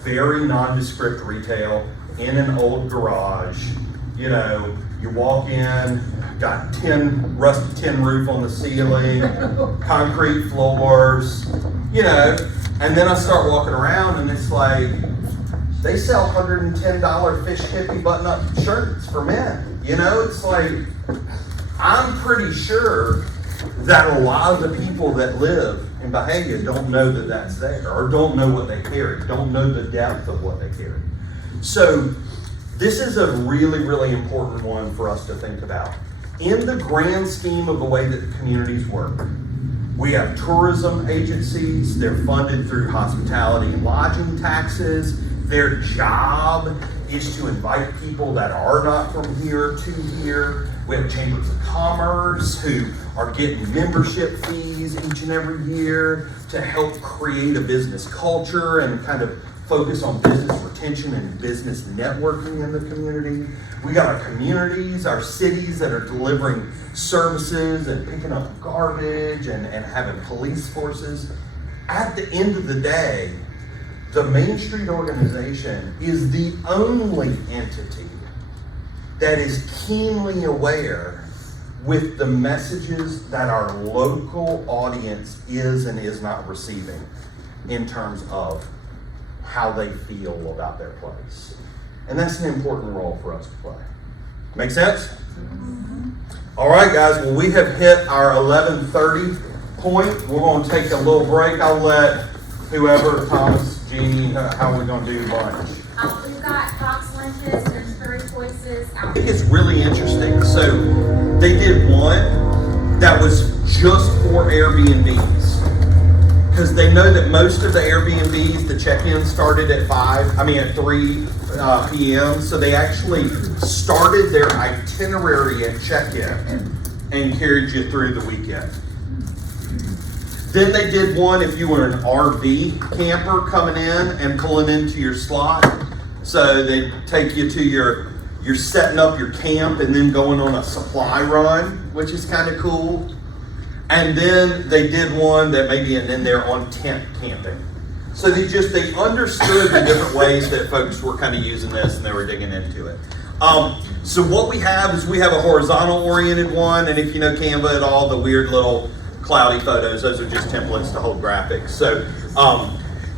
Very nondescript retail in an old garage. You know, you walk in, got rusty tin roof on the ceiling, concrete floors, you know, and then I start walking around and it's like, they sell $110 fish hippie button-up shirts for men. You know, it's like, I'm pretty sure that a lot of the people that live in Bahia don't know that that's there, or don't know what they carry, don't know the depth of what they carry. So this is a really, really important one for us to think about. In the grand scheme of the way that the communities work, we have tourism agencies, they're funded through hospitality and lodging taxes. Their job is to invite people that are not from here to here. We have chambers of commerce who are getting membership fees each and every year to help create a business culture and kind of focus on business retention and business networking in the community. We got our communities, our cities that are delivering services and picking up garbage and having police forces. At the end of the day, the Main Street organization is the only entity that is keenly aware with the messages that our local audience is and is not receiving in terms of how they feel about their place. And that's an important role for us to play. Make sense? Mm-hmm. All right, guys, well, we have hit our 11:30 point. We're going to take a little break. I'll let whoever, Thomas, Jeannie, how are we going to do lunch? We've got box lunches, there's 3 choices. I think it's really interesting. So they did one that was just for Airbnbs. Because they know that most of the Airbnbs, the check-in started at 3 p.m. So they actually started their itinerary at check-in and carried you through the weekend. Then they did one if you were an RV camper coming in and pulling into your slot. So they take you to you're setting up your camp and then going on a supply run, which is kind of cool. And then they did one that maybe and then they're on tent camping. So they understood the different ways that folks were kind of using this and they were digging into it. So what we have is we have a horizontal oriented one, and if you know Canva at all, the weird little cloudy photos, those are just templates to hold graphics. So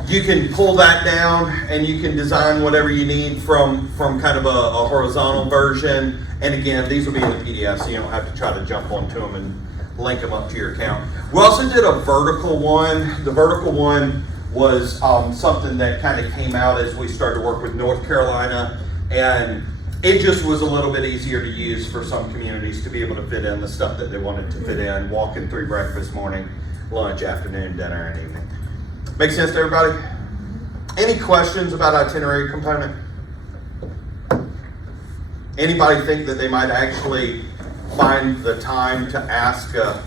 you can pull that down and you can design whatever you need from kind of a horizontal version. And again, these will be in the PDF, so you don't have to try to jump onto them and link them up to your account. We also did a vertical one. The vertical one was something that kind of came out as we started to work with North Carolina, and it just was a little bit easier to use for some communities to be able to fit in the stuff that they wanted to fit in, walking through breakfast, morning, lunch, afternoon, dinner, and evening. Make sense to everybody? Any questions about itinerary component? Anybody think that they might actually find the time to ask a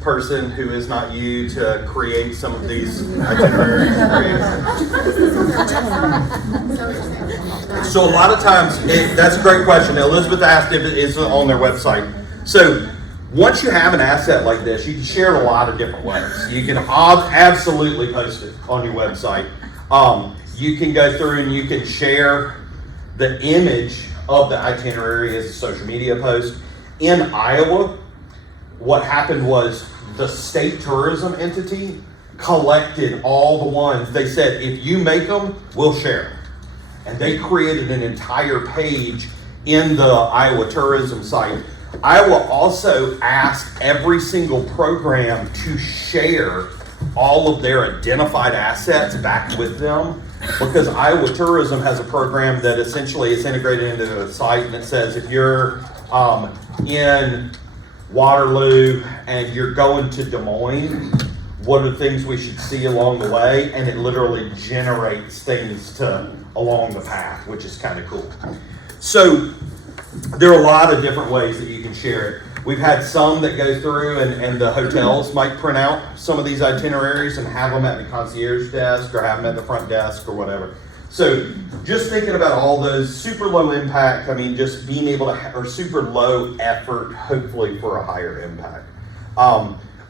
person who is not you to create some of these itineraries for you? So a lot of times, that's a great question. Elizabeth asked if it is on their website. So once you have an asset like this, you can share it a lot of different ways. You can absolutely post it on your website. You can go through and you can share the image of the itinerary as a social media post. In Iowa, what happened was the state tourism entity collected all the ones. They said, if you make them, we'll share them. And they created an entire page in the Iowa tourism site. Iowa also asked every single program to share all of their identified assets back with them, because Iowa tourism has a program that essentially is integrated into the site, and it says if you're in Waterloo and you're going to Des Moines, what are the things we should see along the way? And it literally generates things along the path, which is kind of cool. So there are a lot of different ways that you can share it. We've had some that go through and the hotels might print out some of these itineraries and have them at the concierge desk or have them at the front desk or whatever. So just thinking about all those, super low impact, just being able to, or super low effort, hopefully for a higher impact.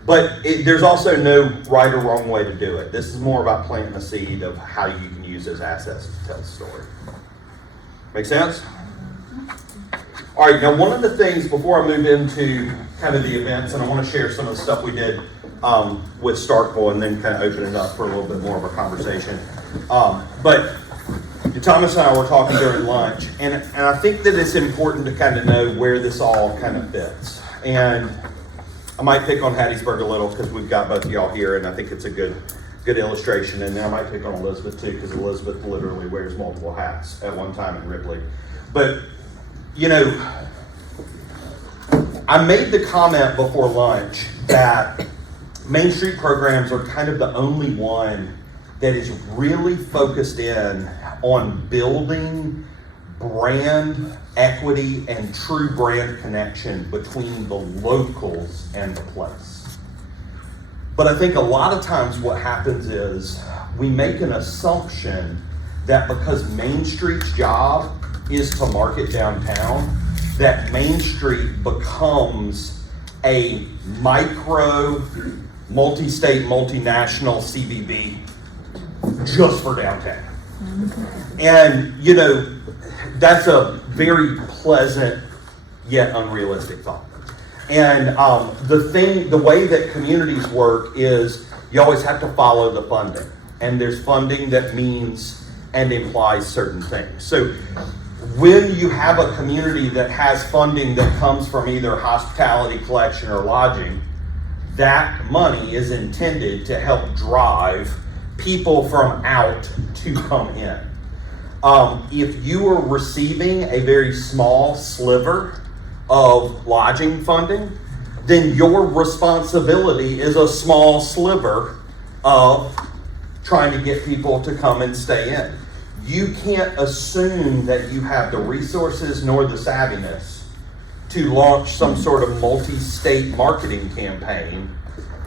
But there's also no right or wrong way to do it. This is more about planting a seed of how you can use those assets to tell the story. Make sense? All right, now one of the things before I move into kind of the events, and I want to share some of the stuff we did with Starkville and then kind of open it up for a little bit more of a conversation. But Thomas and I were talking during lunch, and I think that it's important to kind of know where this all kind of fits. And I might pick on Hattiesburg a little because we've got both of y'all here, and I think it's a good illustration. And then I might pick on Elizabeth too, because Elizabeth literally wears multiple hats at one time in Ripley. But I made the comment before lunch that Main Street programs are kind of the only one that is really focused in on building brand equity and true brand connection between the locals and the place. But I think a lot of times what happens is we make an assumption that because Main Street's job is to market downtown, that Main Street becomes a micro, multi-state, multinational CBD just for downtown. And, that's a very pleasant yet unrealistic thought. And the way that communities work is you always have to follow the funding. And there's funding that means and implies certain things. So when you have a community that has funding that comes from either hospitality, collection, or lodging, that money is intended to help drive people from out to come in. If you are receiving a very small sliver of lodging funding, then your responsibility is a small sliver of trying to get people to come and stay in. You can't assume that you have the resources nor the savviness to launch some sort of multi-state marketing campaign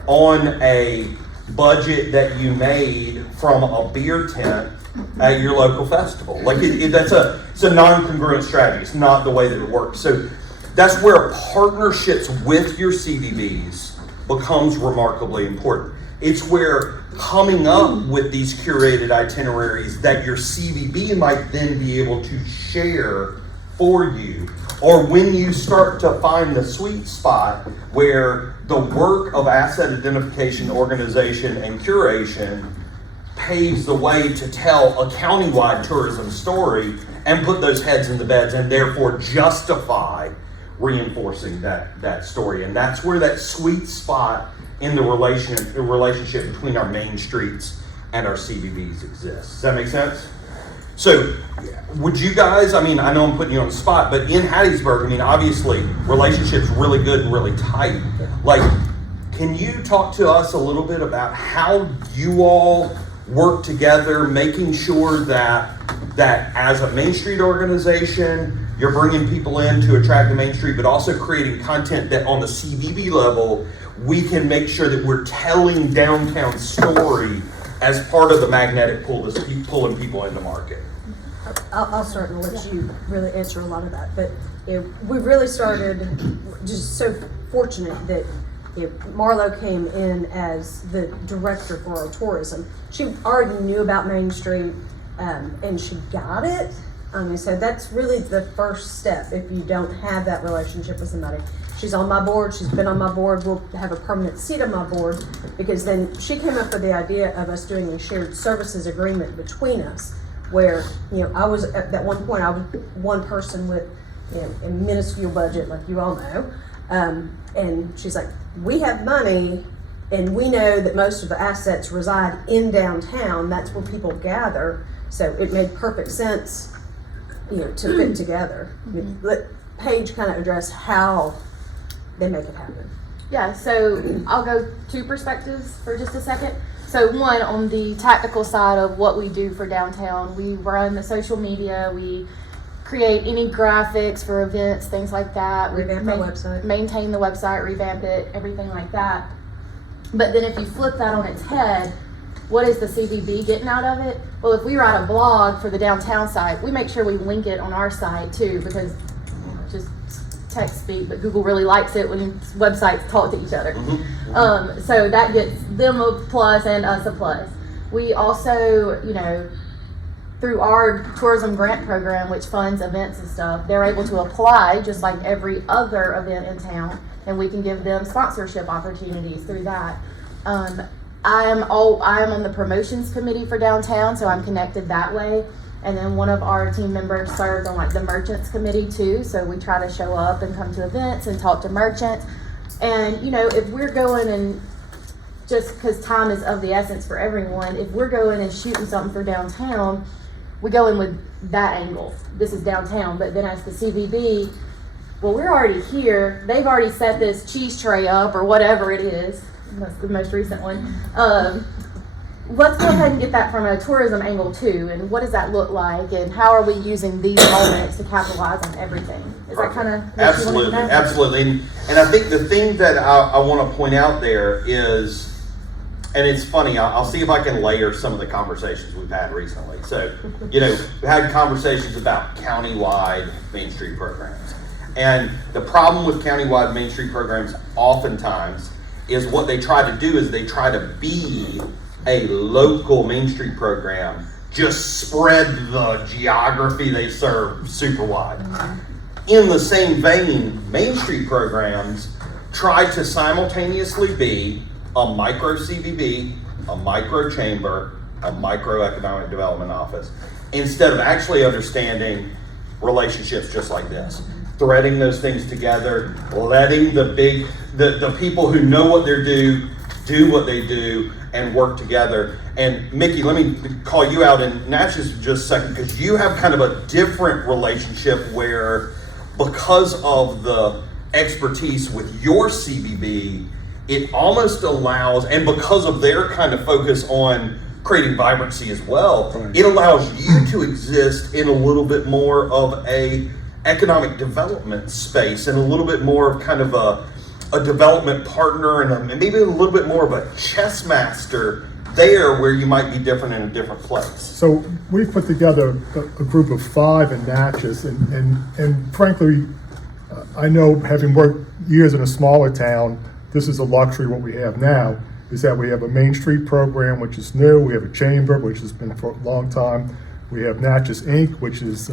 on a budget that you made from a beer tent at your local festival. Like it's a non-congruent strategy. It's not the way that it works. So that's where partnerships with your CVBs becomes remarkably important. It's where coming up with these curated itineraries that your CVB might then be able to share for you, or when you start to find the sweet spot where the work of asset identification, organization, and curation paves the way to tell a countywide tourism story and put those heads in the beds and therefore justify reinforcing that story. And that's where that sweet spot in the relationship between our main streets and our CVBs exists. Does that make sense? So would you guys, I mean, I know I'm putting you on the spot, but in Hattiesburg, I mean, obviously relationships really good and really tight. Like, can you talk to us a little bit about how you all work together, making sure that as a Main Street organization, you're bringing people in to attract the Main Street, but also creating content that on the CVB level, we can make sure that we're telling downtown story as part of the magnetic pull that's pulling people in the market? I'll start and let you really answer a lot of that. But we really started, just so fortunate that Marlo came in as the director for our tourism. She already knew about Main Street and she got it. So that's really the first step if you don't have that relationship with somebody. She's on my board, she's been on my board, we'll have a permanent seat on my board, because then she came up with the idea of us doing a shared services agreement between us, where, I was, at that one point, I was one person with a minuscule budget, like you all know, and she's like, we have money, and we know that most of the assets reside in downtown, that's where people gather, so it made perfect sense, to fit together. Let Paige kind of address how they make it happen. Yeah, so I'll go two perspectives for just a second. So one, on the tactical side of what we do for downtown, we run the social media, we create any graphics for events, things like that. Revamp our website. Maintain the website, revamp it, everything like that. But then if you flip that on its head, what is the CVB getting out of it? Well, if we write a blog for the downtown site, we make sure we link it on our site too, because just text speak, but Google really likes it when websites talk to each other. So that gets them a plus and us a plus. We also, through our tourism grant program, which funds events and stuff, they're able to apply just like every other event in town, and we can give them sponsorship opportunities through that. I am on the promotions committee for downtown, so I'm connected that way. And then one of our team members serves on the merchants committee too. So we try to show up and come to events and talk to merchants. And if we're going, and just because time is of the essence for everyone, if we're going and shooting something for downtown, we go in with that angle. This is downtown, but then as the CVB, well, we're already here. They've already set this cheese tray up or whatever it is. That's the most recent one. Let's go ahead and get that from a tourism angle too, and what does that look like, and how are we using these moments to capitalize on everything? Is that kind of absolutely? And I think the thing that I want to point out there is, and it's funny, I'll see if I can layer some of the conversations we've had recently. So, we've had conversations about countywide Main Street programs, and the problem with countywide Main Street programs oftentimes is what they try to do is they try to be a local Main Street program, just spread the geography they serve super wide. In the same vein, Main Street programs try to simultaneously be a micro CVB, a micro chamber, a micro economic development office, instead of actually understanding relationships just like this. Threading those things together, letting the people who know what they're do what they do and work together. And Mickey, let me call you out in Natchez for just a second, because you have kind of a different relationship where, because of the expertise with your CVB, it almost allows, and because of their kind of focus on creating vibrancy as well, it allows you to exist in a little bit more of a economic development space and a little bit more of kind of a development partner and maybe a little bit more of a chess master there, where you might be different in a different place. So we've put together a group of 5 in Natchez, and frankly, I know, having worked years in a smaller town, this is a luxury. What we have now is that we have a Main Street program, which is new. We have a chamber, which has been for a long time. We have Natchez Inc., which is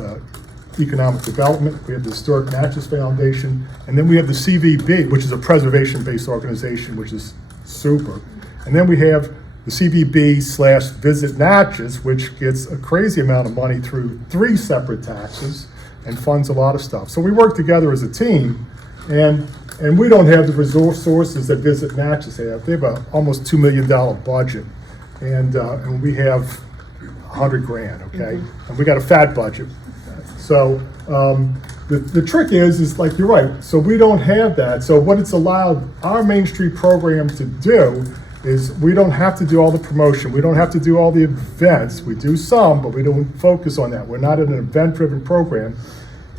economic development. We have the Historic Natchez Foundation, and then we have the CVB, which is a preservation-based organization, which is super. And then we have the CVB/Visit Natchez, which gets a crazy amount of money through 3 separate taxes and funds a lot of stuff. So we work together as a team, and we don't have the resources that Visit Natchez have. They have almost $2 million budget, and we have $100,000, okay? And we got a fat budget. So the trick is like, you're right, so we don't have that. So what it's allowed our Main Street program to do is we don't have to do all the promotion. We don't have to do all the events. We do some, but we don't focus on that. We're not an event-driven program.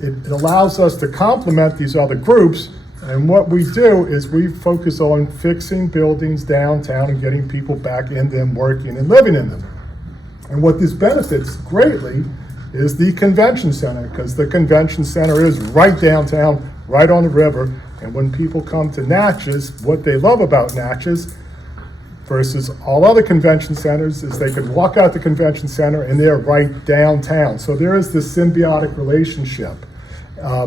It allows us to complement these other groups, and what we do is we focus on fixing buildings downtown and getting people back in them, working and living in them. And what this benefits greatly is the convention center, because the convention center is right downtown, right on the river. And when people come to Natchez, what they love about Natchez versus all other convention centers is they can walk out the convention center and they're right downtown. So there is this symbiotic relationship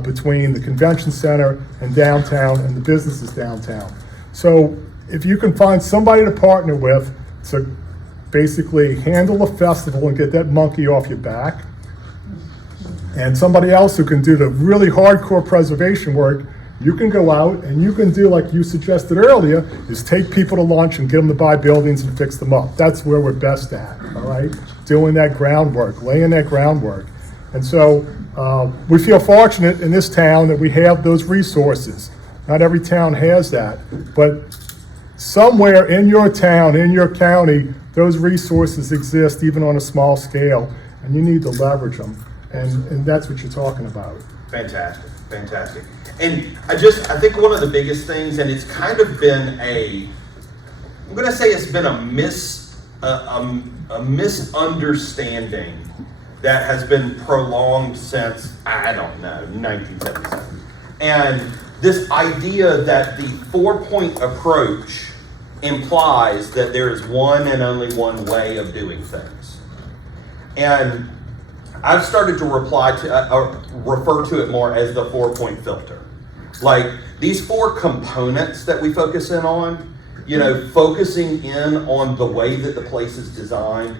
between the convention center and downtown and the businesses downtown. So if you can find somebody to partner with to basically handle a festival and get that monkey off your back, and somebody else who can do the really hardcore preservation work, you can go out and you can do, like you suggested earlier, is take people to lunch and get them to buy buildings and fix them up. That's where we're best at, all right? Doing that groundwork, laying that groundwork. And so we feel fortunate in this town that we have those resources. Not every town has that, but somewhere in your town, in your county, those resources exist even on a small scale, and you need to leverage them. And that's what you're talking about. Fantastic, fantastic. And I think one of the biggest things, and it's kind of been I'm gonna say it's been a misunderstanding that has been prolonged since, I don't know, 1977. And this idea that the 4-point approach implies that there is one and only one way of doing things. And I've started to refer to it more as the 4-point filter. Like these 4 components that we focus in on, focusing in on the way that the place is designed,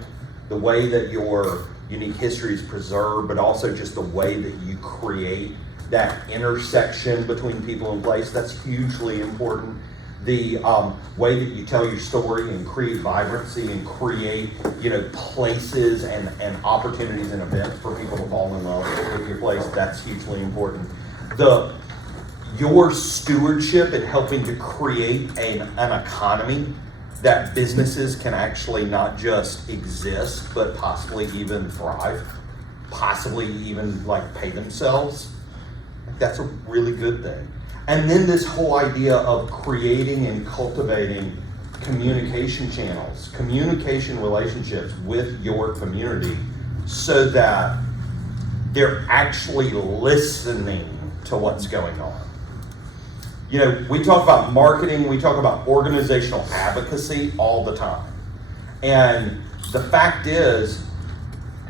the way that your unique history is preserved, but also just the way that you create that intersection between people and place. That's hugely important. The way that you tell your story and create vibrancy and create, places and opportunities and events for people to fall in love with your place, that's hugely important. Your stewardship in helping to create an economy that businesses can actually not just exist, but possibly even thrive, possibly even pay themselves, that's a really good thing. And then this whole idea of creating and cultivating communication channels, communication relationships with your community so that they're actually listening to what's going on. We talk about marketing, we talk about organizational advocacy all the time. And the fact is,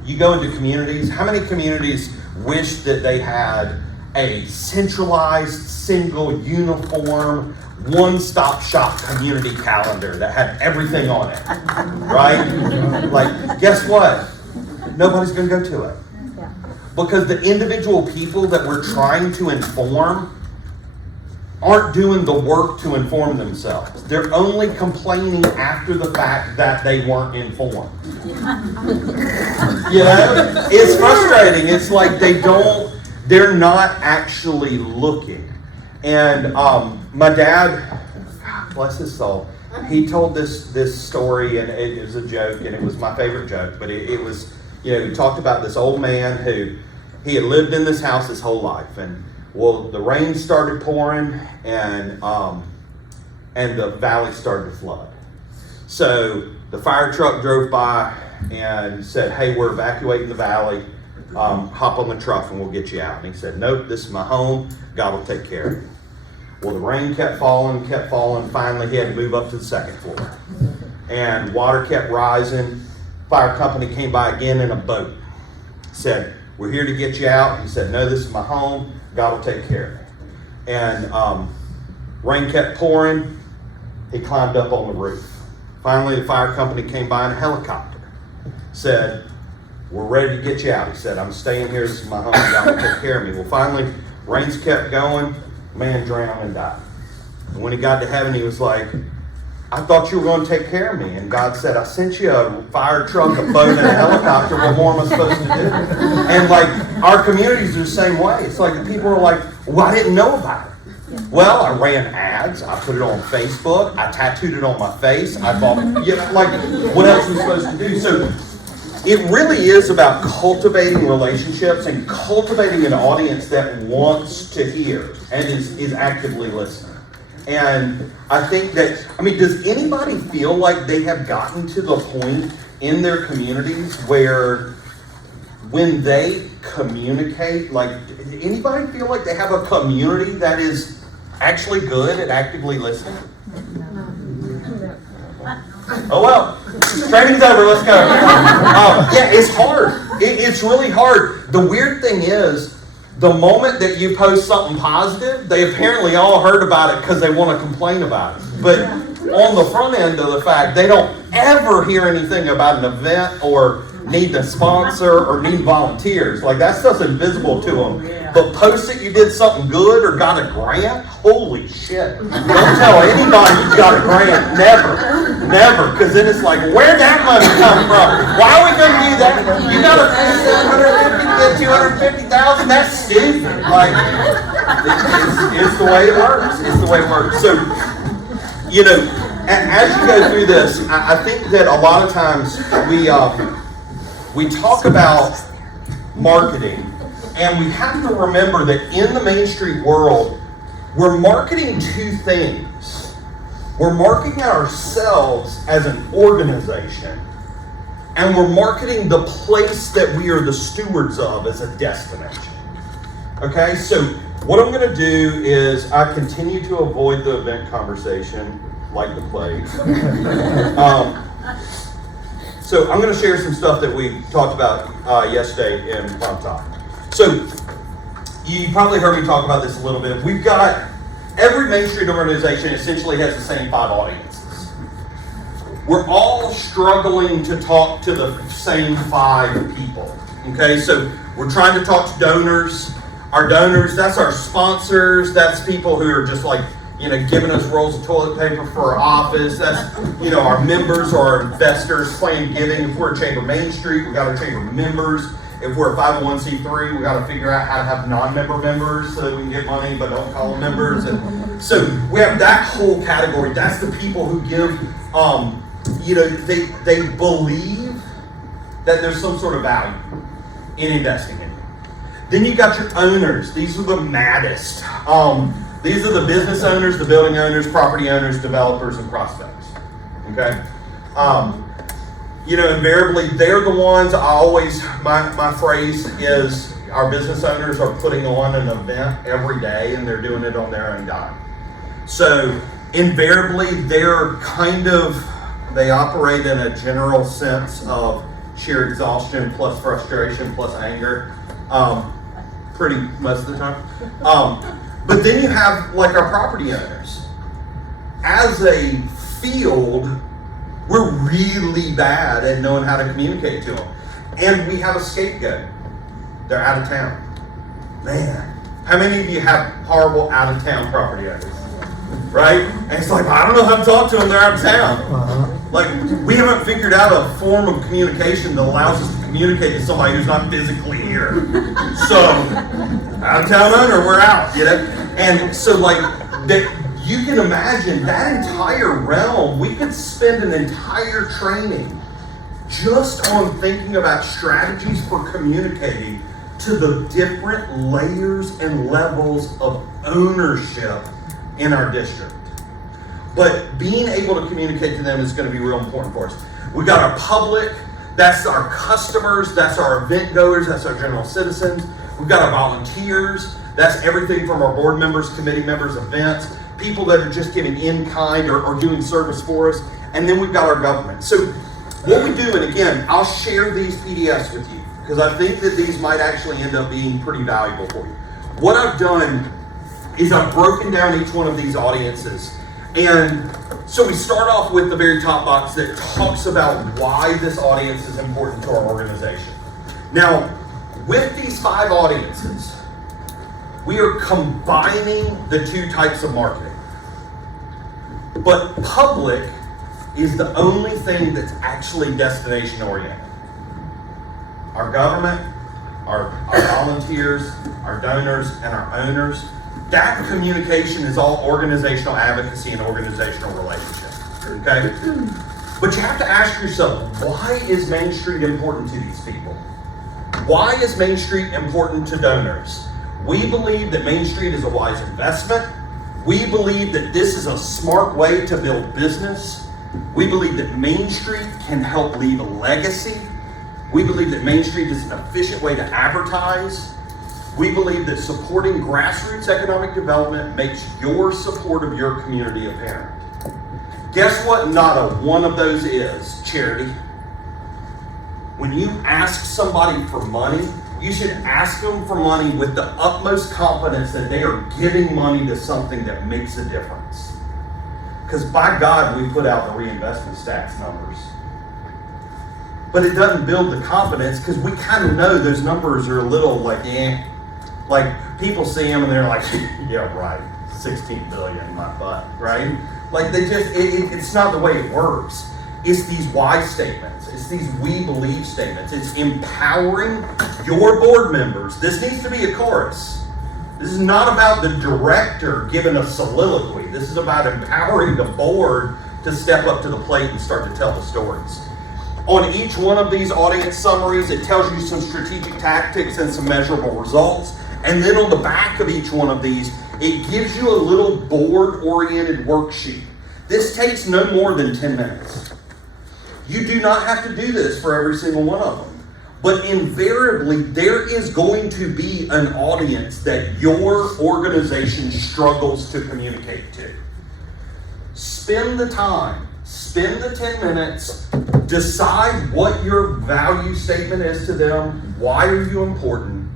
you go into communities, how many communities wish that they had a centralized, single, uniform, one-stop shop community calendar that had everything on it, right? Guess what? Nobody's gonna go to it. because the individual people that we're trying to inform aren't doing the work to inform themselves. They're only complaining after the fact that they weren't informed. You know, it's frustrating. It's like they're not actually looking. And my dad, God bless his soul, he told this story, and it was a joke, and it was my favorite joke, but it was, you know, he talked about this old man who, he had lived in this house his whole life, and well, the rain started pouring, and the valley started to flood. So the fire truck drove by and said, "Hey, we're evacuating the valley. Hop on the truck and we'll get you out." And he said, "Nope, this is my home. God will take care of you." Well, the rain kept falling. Finally, he had to move up to the second floor. And water kept rising. Fire company came by again in a boat. Said, "We're here to get you out." He said, "No, this is my home. God will take care of me." And rain kept pouring. He climbed up on the roof. Finally, the fire company came by in a helicopter. Said, "We're ready to get you out." He said, "I'm staying here. This is my home. God will take care of me." Well, finally, rains kept going. Man drowned and died. And when he got to heaven, he was like, "I thought you were going to take care of me." And God said, "I sent you a fire truck, a boat, and a helicopter. What more am I supposed to do?" And like, our communities are the same way. It's like the people are like, "Well, I didn't know about it." Well, I ran ads. I put it on Facebook. I tattooed it on my face. I bought it. You know, like, what else are we supposed to do? So it really is about cultivating relationships and cultivating an audience that wants to hear and is actively listening. And I think that, I mean, does anybody feel like they have gotten to the point in their communities where when they communicate, like, does anybody feel like they have a community that is actually good at actively listening? Oh well, training's over, let's go. Yeah, it's hard. It's really hard. The weird thing is, the moment that you post something positive, they apparently all heard about it because they want to complain about it. But on the front end of the fact, they don't ever hear anything about an event or need a sponsor or need volunteers. Like, that stuff's invisible to them. But post that you did something good or got a grant, holy shit. Don't tell anybody you got a grant. Never. Because then it's like, where'd that money come from? Why are we going to do that? You got to pay $750,000 to get $250,000? That's stupid. Like, it's the way it works. It's the way it works. So, you know, as you go through this, I think that a lot of times we talk about marketing, and we have to remember that in the Main Street world, we're marketing two things. We're marketing ourselves as an organization, and we're marketing the place that we are the stewards of as a destination. Okay, so what I'm going to do is I continue to avoid the event conversation like the plague. So I'm going to share some stuff that we talked about yesterday in Plum Talk. So you probably heard me talk about this a little bit. We've got, every Main Street organization essentially has the same 5 audiences. We're all struggling to talk to the same 5 people. Okay, so we're trying to talk to donors. Our donors, that's our sponsors. That's people who are just like, you know, giving us rolls of toilet paper for our office. That's, you know, our members or our investors playing giving. If we're a Chamber Main Street, we got our Chamber members. If we're a 501c3, we got to figure out how to have non-member members so that we can get money but don't call them members. And so we have that whole category. That's the people who give, you know, they believe that there's some sort of value in investing in it. Then you got your owners. These are the maddest. These are the business owners, the building owners, property owners, developers, and prospects. Okay? You know, invariably, they're the ones, my phrase is, our business owners are putting on an event every day, and they're doing it on their own dime. So, invariably, they operate in a general sense of sheer exhaustion plus frustration plus anger, pretty most of the time. But then you have, like, our property owners. As a field, we're really bad at knowing how to communicate to them. And we have a scapegoat. They're out of town. Man, how many of you have horrible out of town property owners? Right? And it's like, I don't know how to talk to them, they're out of town. Like, we haven't figured out a form of communication that allows us to communicate to somebody who's not physically here. So, out of town owner, we're out, you know? And so, like, that you can imagine that entire realm, we could spend an entire training just on thinking about strategies for communicating to the different layers and levels of ownership in our district. But being able to communicate to them is going to be real important for us. We got our public, that's our customers, that's our event goers, that's our general citizens. We've got our volunteers, that's everything from our board members, committee members, events, people that are just giving in kind or doing service for us. And then we've got our government. So what we do, and again, I'll share these PDFs with you because I think that these might actually end up being pretty valuable for you. What I've done is I've broken down each one of these audiences. And so we start off with the very top box that talks about why this audience is important to our organization. Now, with these 5 audiences, we are combining the 2 types of marketing. But public is the only thing that's actually destination oriented. Our government, our volunteers, our donors, and our owners, that communication is all organizational advocacy and organizational relationship, okay? But you have to ask yourself, why is Main Street important to these people? Why is Main Street important to donors? We believe that Main Street is a wise investment. We believe that this is a smart way to build business. We believe that Main Street can help leave a legacy. We believe that Main Street is an efficient way to advertise. We believe that supporting grassroots economic development makes your support of your community apparent. Guess what not a one of those is? Charity. When you ask somebody for money, you should ask them for money with the utmost confidence that they are giving money to something that makes a difference. Because by God, we put out the reinvestment stats numbers. But it doesn't build the confidence because we kind of know those numbers are a little like, like people see them and they're like, yeah, right, 16 billion in my butt, right? Like they just, it's not the way it works. It's these why statements. It's these we believe statements. It's empowering your board members. This needs to be a chorus. This is not about the director giving a soliloquy. This is about empowering the board to step up to the plate and start to tell the stories. On each one of these audience summaries, it tells you some strategic tactics and some measurable results. And then on the back of each one of these, it gives you a little board-oriented worksheet. This takes no more than 10 minutes. You do not have to do this for every single one of them. But invariably, there is going to be an audience that your organization struggles to communicate to. Spend the time, spend the 10 minutes, decide what your value statement is to them, why are you important,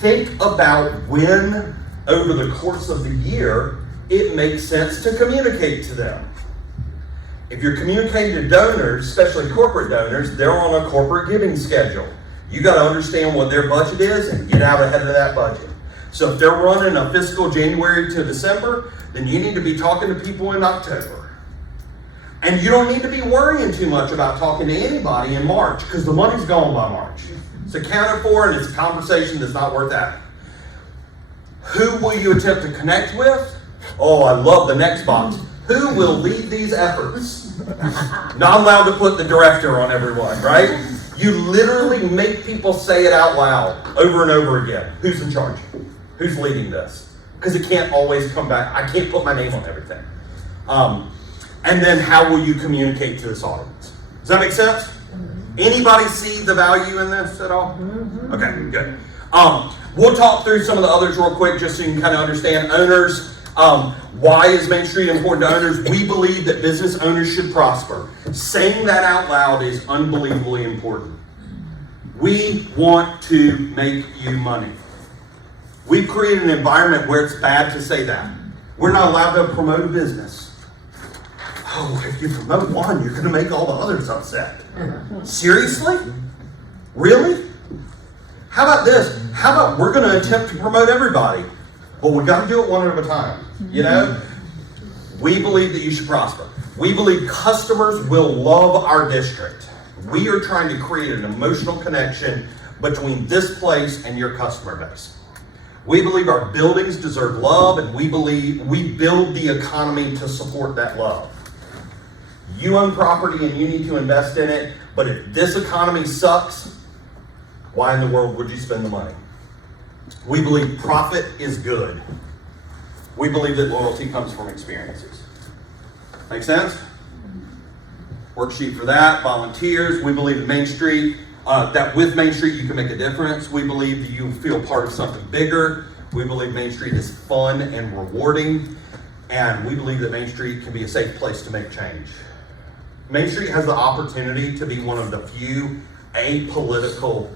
think about when, over the course of the year, it makes sense to communicate to them. If you're communicating to donors, especially corporate donors, they're on a corporate giving schedule. You got to understand what their budget is and get out ahead of that budget. So if they're running a fiscal January to December, then you need to be talking to people in October. And you don't need to be worrying too much about talking to anybody in March because the money's gone by March. It's accounted for and it's a conversation that's not worth having. Who will you attempt to connect with? Oh, I love the next box. Who will lead these efforts? Not allowed to put the director on everyone, right? You literally make people say it out loud over and over again. Who's in charge? Who's leading this? Because it can't always come back. I can't put my name on everything. And then how will you communicate to this audience? Does that make sense? Anybody see the value in this at all? Okay, good. We'll talk through some of the others real quick just so you can kind of understand. Owners, why is Main Street important to owners? We believe that business owners should prosper. Saying that out loud is unbelievably important. We want to make you money. We've created an environment where it's bad to say that. We're not allowed to promote a business. Oh, if you promote one, you're going to make all the others upset. Seriously? Really? How about this? How about we're going to attempt to promote everybody, but we got to do it one at a time. You know, we believe that you should prosper. We believe customers will love our district. We are trying to create an emotional connection between this place and your customer base. We believe our buildings deserve love, and we believe we build the economy to support that love. You own property and you need to invest in it, but if this economy sucks, why in the world would you spend the money? We believe profit is good. We believe that loyalty comes from experiences. Make sense? Worksheet for that, volunteers. We believe in Main Street, that with Main Street you can make a difference. We believe that you feel part of something bigger. We believe Main Street is fun and rewarding. And we believe that Main Street can be a safe place to make change. Main Street has the opportunity to be one of the few apolitical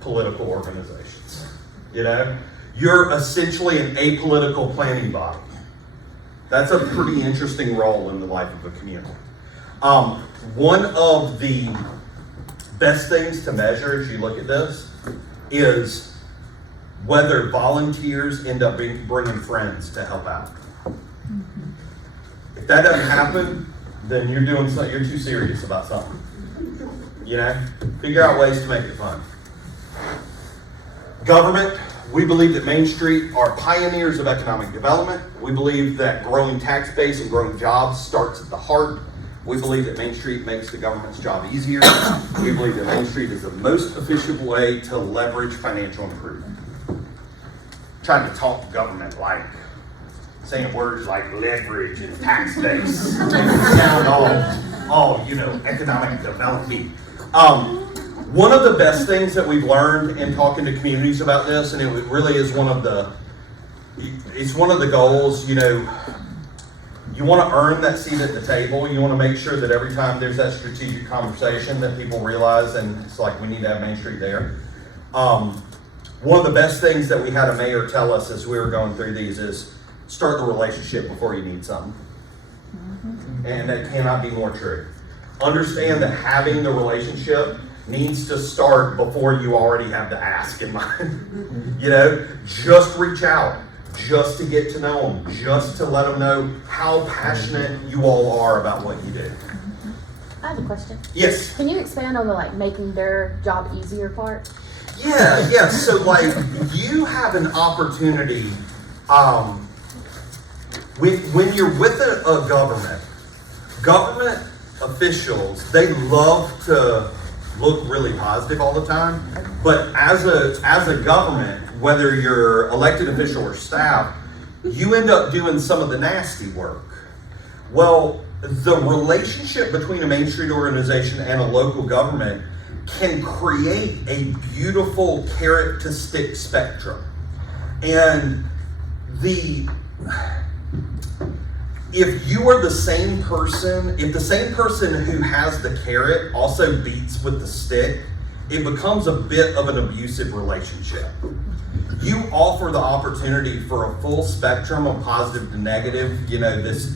political organizations. You know, you're essentially an apolitical planning body. That's a pretty interesting role in the life of a community. One of the best things to measure as you look at this is whether volunteers end up bringing friends to help out. If that doesn't happen, then you're doing something, you're too serious about something. You know, figure out ways to make it fun. Government, we believe that Main Street are pioneers of economic development. We believe that growing tax base and growing jobs starts at the heart. We believe that Main Street makes the government's job easier. We believe that Main Street is the most efficient way to leverage financial improvement. Trying to talk government like saying words like leverage and tax base sound all, you know, economic development. One of the best things that we've learned in talking to communities about this, and it really is it's one of the goals, you know, you want to earn that seat at the table. You want to make sure that every time there's that strategic conversation that people realize, and it's like we need to have Main Street there. One of the best things that we had a mayor tell us as we were going through these is start the relationship before you need something. And that cannot be more true. Understand that having the relationship needs to start before you already have the ask in mind. You know, just reach out, just to get to know them, just to let them know how passionate you all are about what you do. I have a question. Yes. Can you expand on the making their job easier part? Yeah. So like you have an opportunity when you're with a government officials, they love to look really positive all the time. But as a government, whether you're elected official or staff, you end up doing some of the nasty work. Well, the relationship between a Main Street organization and a local government can create a beautiful carrot to stick spectrum. And if you are the same person, if the same person who has the carrot also beats with the stick, it becomes a bit of an abusive relationship. You offer the opportunity for a full spectrum of positive to negative, you know, this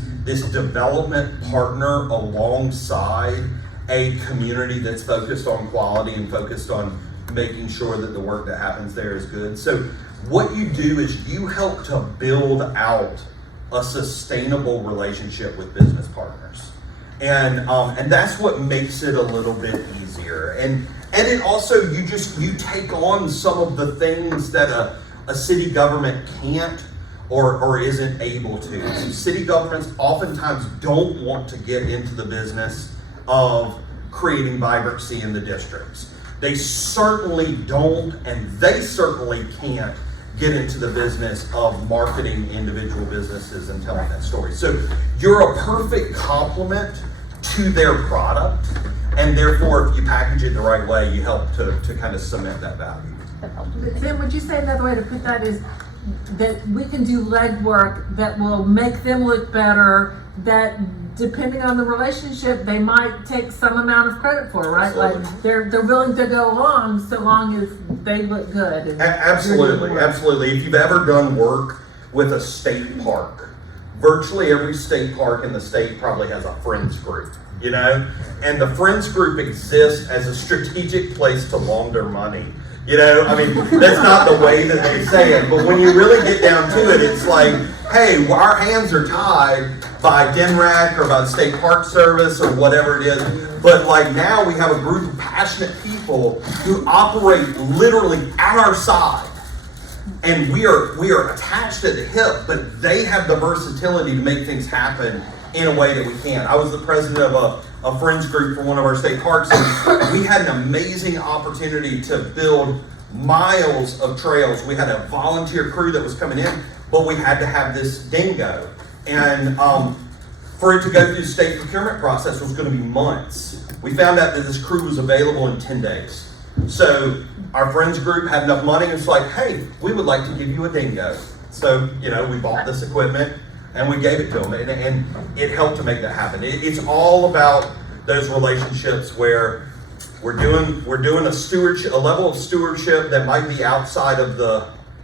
development partner alongside a community that's focused on quality and focused on making sure that the work that happens there is good. So what you do is you help to build out a sustainable relationship with business partners. And that's what makes it a little bit easier. And it also, you take on some of the things that a city government can't or isn't able to. So city governments oftentimes don't want to get into the business of creating vibrancy in the districts. They certainly don't, and they certainly can't get into the business of marketing individual businesses and telling that story. So you're a perfect complement to their product, and therefore if you package it the right way, you help to kind of cement that value. Tim, would you say another way to put that is that we can do legwork that will make them look better, that depending on the relationship, they might take some amount of credit for, right? Absolutely. Like they're willing to go along so long as they look good. And Absolutely. If you've ever done work with a state park, virtually every state park in the state probably has a friends group, you know? And the friends group exists as a strategic place to launder money You know, I mean, that's not the way that they say it, but when you really get down to it, it's like, hey, our hands are tied by DNRAC or by the State Park Service or whatever it is, but like now we have a group of passionate people who operate literally at our side. And we are attached at the hip, but they have the versatility to make things happen in a way that we can't. I was the president of a friends group for one of our state parks, and we had an amazing opportunity to build miles of trails. We had a volunteer crew that was coming in, but we had to have this dingo. And for it to go through the state procurement process was going to be months. We found out that this crew was available in 10 days. So our friends group had enough money, and it's like, hey, we would like to give you a dingo. So, you know, we bought this equipment and we gave it to them, and it helped to make that happen. It's all about those relationships where we're doing a stewardship, a level of stewardship that might be outside of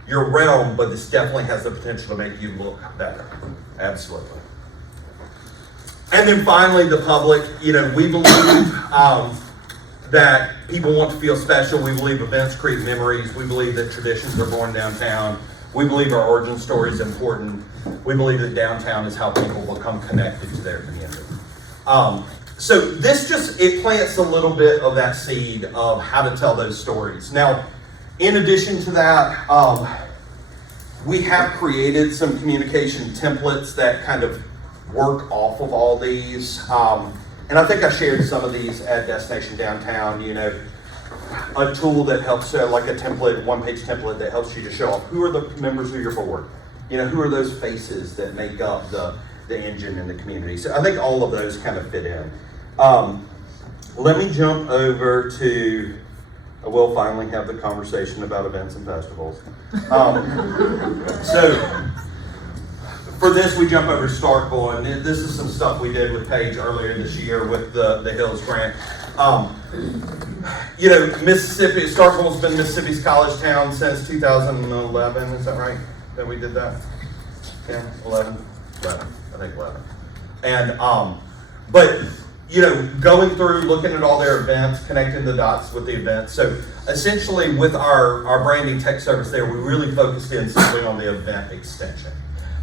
your realm, but this definitely has the potential to make you look better. Absolutely. And then finally, the public. You know, we believe that people want to feel special. We believe events create memories. We believe that traditions are born downtown. We believe our origin story is important. We believe that downtown is how people become connected to their community. So this it plants a little bit of that seed of how to tell those stories. Now, in addition to that, we have created some communication templates that kind of work off of all these. And I think I shared some of these at Destination Downtown, you know, a tool that helps, like a template, one-page template that helps you to show off who are the members of your board. You know, who are those faces that make up the engine in the community. So I think all of those kind of fit in. Let me jump over to, we'll finally have the conversation about events and festivals. So for this, we jump over to Starkville, and this is some stuff we did with Paige earlier this year with the Hills Grant. You know, Mississippi, Starkville's been Mississippi's college town since 2011, is that right? That we did that? Yeah, 11, I think 11. And, but, you know, going through, looking at all their events, connecting the dots with the events. So essentially with our branding tech service there, we really focused in simply on the event extension.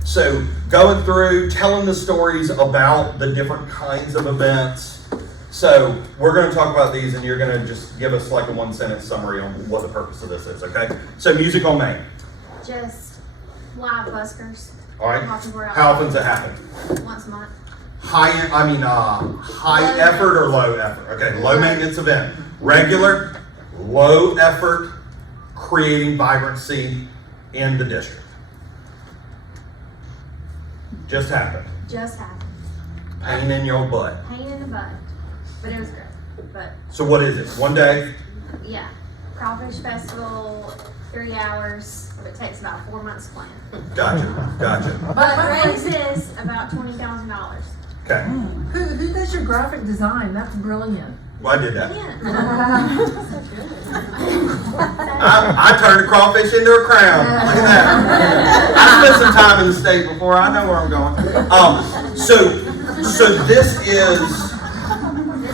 So going through, telling the stories about the different kinds of events. So we're going to talk about these, and you're going to just give us like a one-sentence summary on what the purpose of this is, okay? So Music on Main. Just live buskers. All right. How often does it happen? Once a month. High effort or low effort? Okay, low maintenance event. Regular, low effort, creating vibrancy in the district. Just happened. Just happened. Pain in your butt. Pain in the butt. But it was good. But So what is it? One day? yeah. Crawfish Festival, 3 hours. It takes about 4 months to plan. Gotcha. But raises about $20,000. Okay. Who does your graphic design? That's brilliant. Well, I did that. Yeah. I turned a crawfish into a crown. Look at that. I spent some time in the state before. I know where I'm going. So this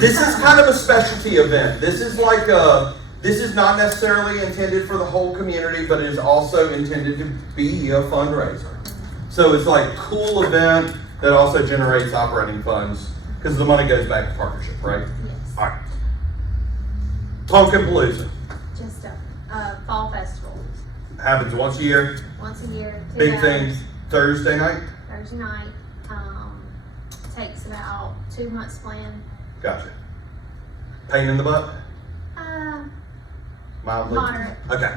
is kind of a specialty event. This is not necessarily intended for the whole community, but it is also intended to be a fundraiser. So it's like a cool event that also generates operating funds because the money goes back to partnership, right? Yes. All right. Pumpkinpalooza. Just a fall festival. Happens once a year. Once a year. 2 Big hours. things. Thursday night. Thursday night. Takes about 2 months to plan. Gotcha. Pain in the butt? Mildly? Moderate. Okay.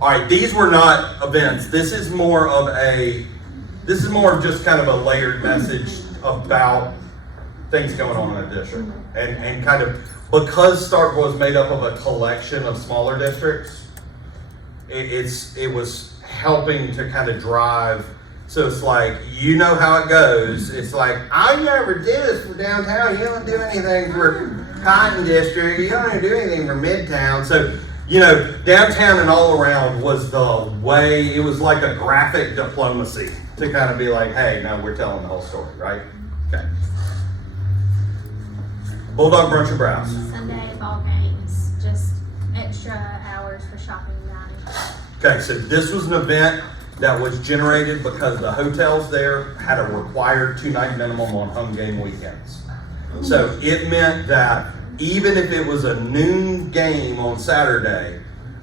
All right, these were not events. This is more of just kind of a layered message about things going on in the district. And kind of, because Starkville is made up of a collection of smaller districts, it was helping to kind of drive. So it's like, you know how it goes. It's like, I never did this for downtown. You don't do anything for Cotton District. You don't do anything for Midtown. So, you know, downtown and all around was the way, it was like a graphic diplomacy to kind of be like, hey, no, we're telling the whole story, right? Okay. Bulldog Brunch and Browse. Sunday ball games. Just extra hours for shopping and dining. Okay, so this was an event that was generated because the hotels there had a required 2-night minimum on home game weekends. So it meant that even if it was a noon game on Saturday,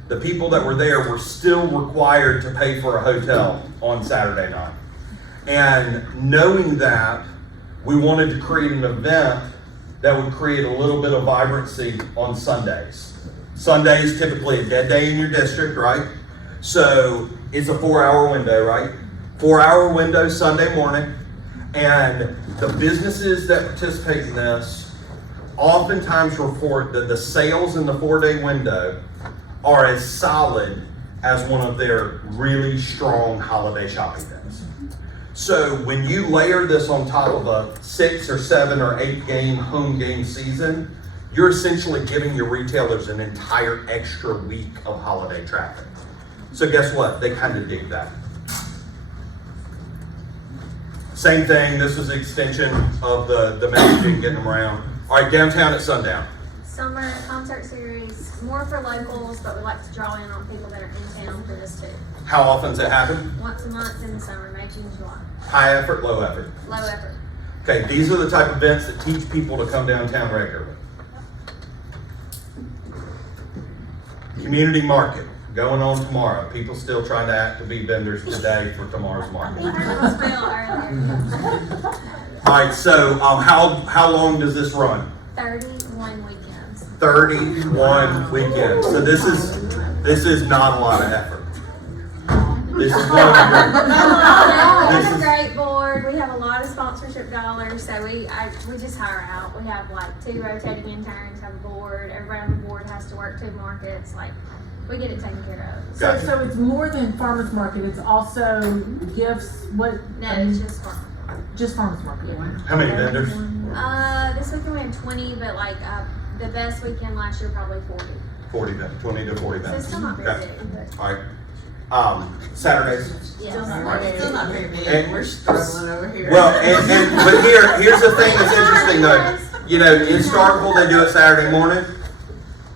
the people that were there were still required to pay for a hotel on Saturday night. And knowing that, we wanted to create an event that would create a little bit of vibrancy on Sundays. Sundays typically a dead day in your district, right? So it's a 4-hour window, right? 4-hour window Sunday morning. And the businesses that participate in this oftentimes report that the sales in the 4-day window are as solid as one of their really strong holiday shopping days. So when you layer this on top of a 6 or 7 or 8 game home game season, you're essentially giving your retailers an entire extra week of holiday traffic. So guess what? They kind of dig that. Same thing, this is an extension of the messaging, getting them around. All right, downtown at sundown. Summer concert series, more for locals, but we like to draw in on people that are in town for this too. How often does it happen? Once a month in the summer, May, June, July. High effort, low effort? Low effort. Okay, these are the type of events that teach people to come downtown regularly. Community market, going on tomorrow. People still trying to act to be vendors today for tomorrow's market. All right, so how long does this run? 31 weekends. 31 weekends. So this is not a lot of effort. This is We have a great board. We have a lot of sponsorship dollars, so we just hire out. We have like 2 rotating interns, have a board. Everybody on the board has to work 2 markets. Like, we get it taken care of. So, so it's more than farmers market. It's also gifts. What? No, it's just farmers. Just farmers market. Yeah. How many vendors? This weekend we had 20, but like the best weekend last year probably 40. 20 to 40 So it's vendors. still not very Okay. big, but All right. Saturdays. yes. Still not very big. And- We're struggling over here. Well, but here's the thing that's interesting though. You know, in Starkville they do it Saturday morning.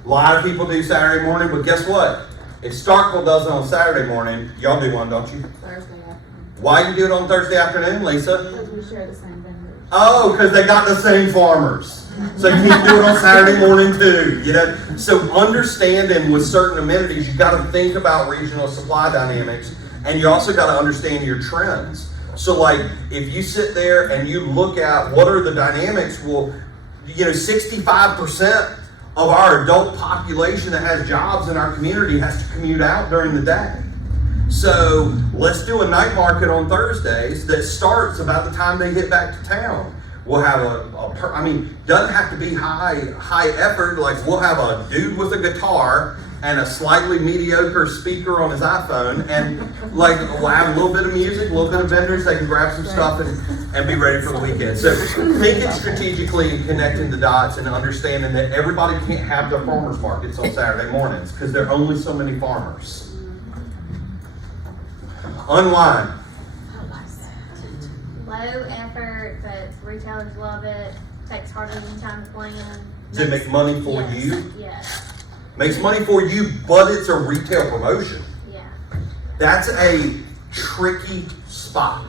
A lot of people do Saturday morning, but guess what? If Starkville does it on Saturday morning, y'all do one, don't you? Thursday afternoon. Why you do it on Thursday afternoon, Lisa? Because we share the same vendors. Oh, because they got the same farmers. So you can do it on Saturday morning too, you know? So understanding with certain amenities, you gotta think about regional supply dynamics, and you also gotta understand your trends. So like, if you sit there and you look at what are the dynamics, well, you know, 65% of our adult population that has jobs in our community has to commute out during the day. So let's do a night market on Thursdays that starts about the time they get back to town. We'll have doesn't have to be high effort. Like we'll have a dude with a guitar and a slightly mediocre speaker on his iPhone, and like we'll have a little bit of music, a little bit of vendors. They can grab some stuff and be ready for the weekend. So thinking strategically and connecting the dots and understanding that everybody can't have their farmers markets on Saturday mornings because there are only so many farmers. Online. Low effort, but retailers love it. Takes hardly any time to plan. Does it make money for Yes, you? Yes. Makes money for you, but it's a retail promotion. Yeah. That's a tricky spot.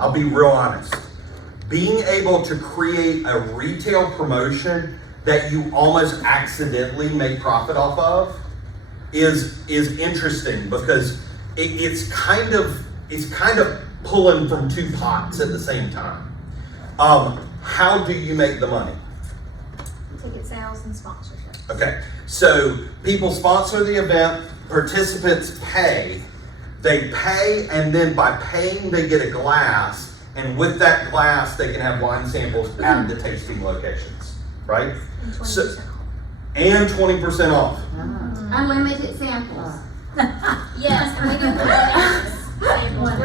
I'll be real honest. Being able to create a retail promotion that you almost accidentally make profit off of is interesting because it's kind of pulling from 2 pots at the same time. How do you make the money? Ticket sales and sponsorship. Okay, so people sponsor the event, participants pay. They pay, and then by paying, they get a glass, and with that glass, they can have wine samples at the tasting locations, right? And 20% off. Unlimited samples. Yes, we do samples.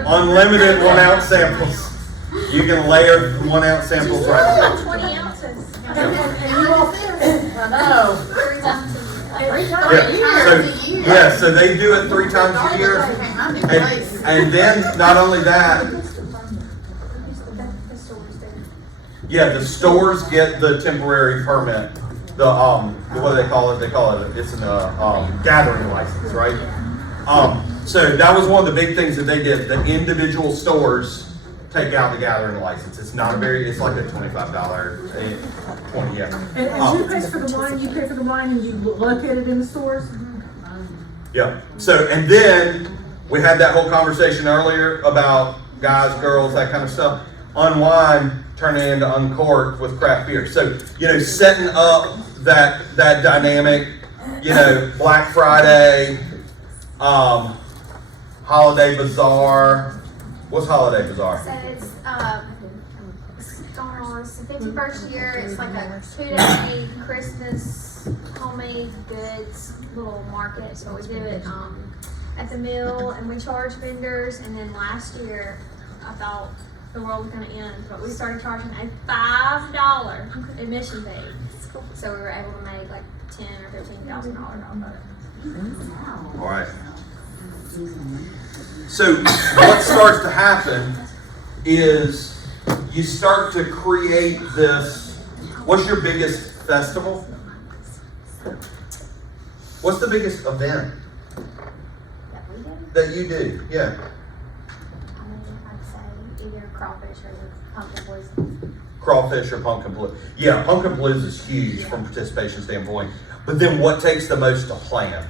Unlimited 1-ounce samples. You can layer 1-ounce samples right now. 20 ounces. I know. 3 times a year. So they do it 3 times a year. And then, not only that, The stores do. yeah, the stores get the temporary permit what do they call it? They call it, it's a gathering license, right? So that was one of the big things that they did. The individual stores take out the gathering license. It's not a very, it's like a $25, 20, yeah. And who pays for the wine? You pay for the wine and you locate it in the stores? Yeah. So, and then we had that whole conversation earlier about guys, girls, that kind of stuff. Unwind, turn it into uncorked with craft beer. So, you know, setting up that dynamic, you know, Black Friday, Holiday Bazaar. What's Holiday Bazaar? So it's it's the 51st year. It's like a 2-day Christmas homemade goods little market. So we do it at the mill, and we charge vendors. And then last year, I thought the world was going to end, but we started charging a $5 admission fee. So we were able to make like $10,000 or $15,000 off of it. All right. So what starts to happen is you start to create this. What's your biggest festival? What's the biggest event that you do? Yeah. I mean, I'd say either crawfish or the pumpkin boys. Crawfish or pumpkin palooza. Yeah, pumpkin palooza is huge from a participation standpoint. But then what takes the most to plan?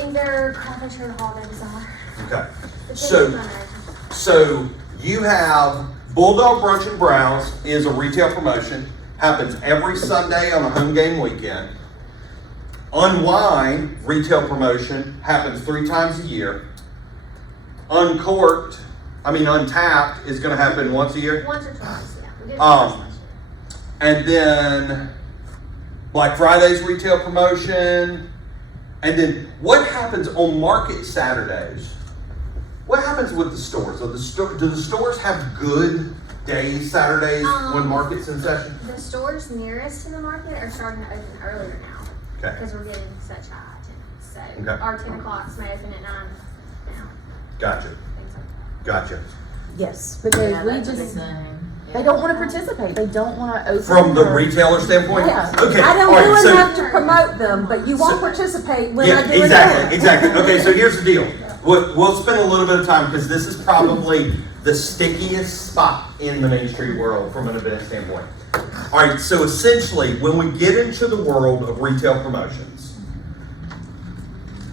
Either crawfish or the holiday bazaar. Okay. So you have Bulldog Brunch and Browse is a retail promotion. Happens every Sunday on a home game weekend. Unwind retail promotion happens 3 times a year. Untapped is going to happen once a year. Once or twice, yeah. We did it twice. And then Black Friday's retail promotion. And then what happens on market Saturdays? What happens with the stores? Do the stores have good days Saturdays when market's in session? The stores nearest to the market are starting to open earlier now. Okay. Because we're getting such high attendance. So Okay. our 10 o'clocks may open at 9 now. Gotcha. Gotcha. Yes, because we just, they don't want to participate. They don't want to open. From the or- retailer standpoint? Yeah. Okay. I don't all right, do so- enough to promote them, but you won't participate when I do exactly, it. exactly. Okay, so here's the deal. We'll spend a little bit of time because this is probably the stickiest spot in the Main Street world from an event standpoint. All right, so essentially, when we get into the world of retail promotions,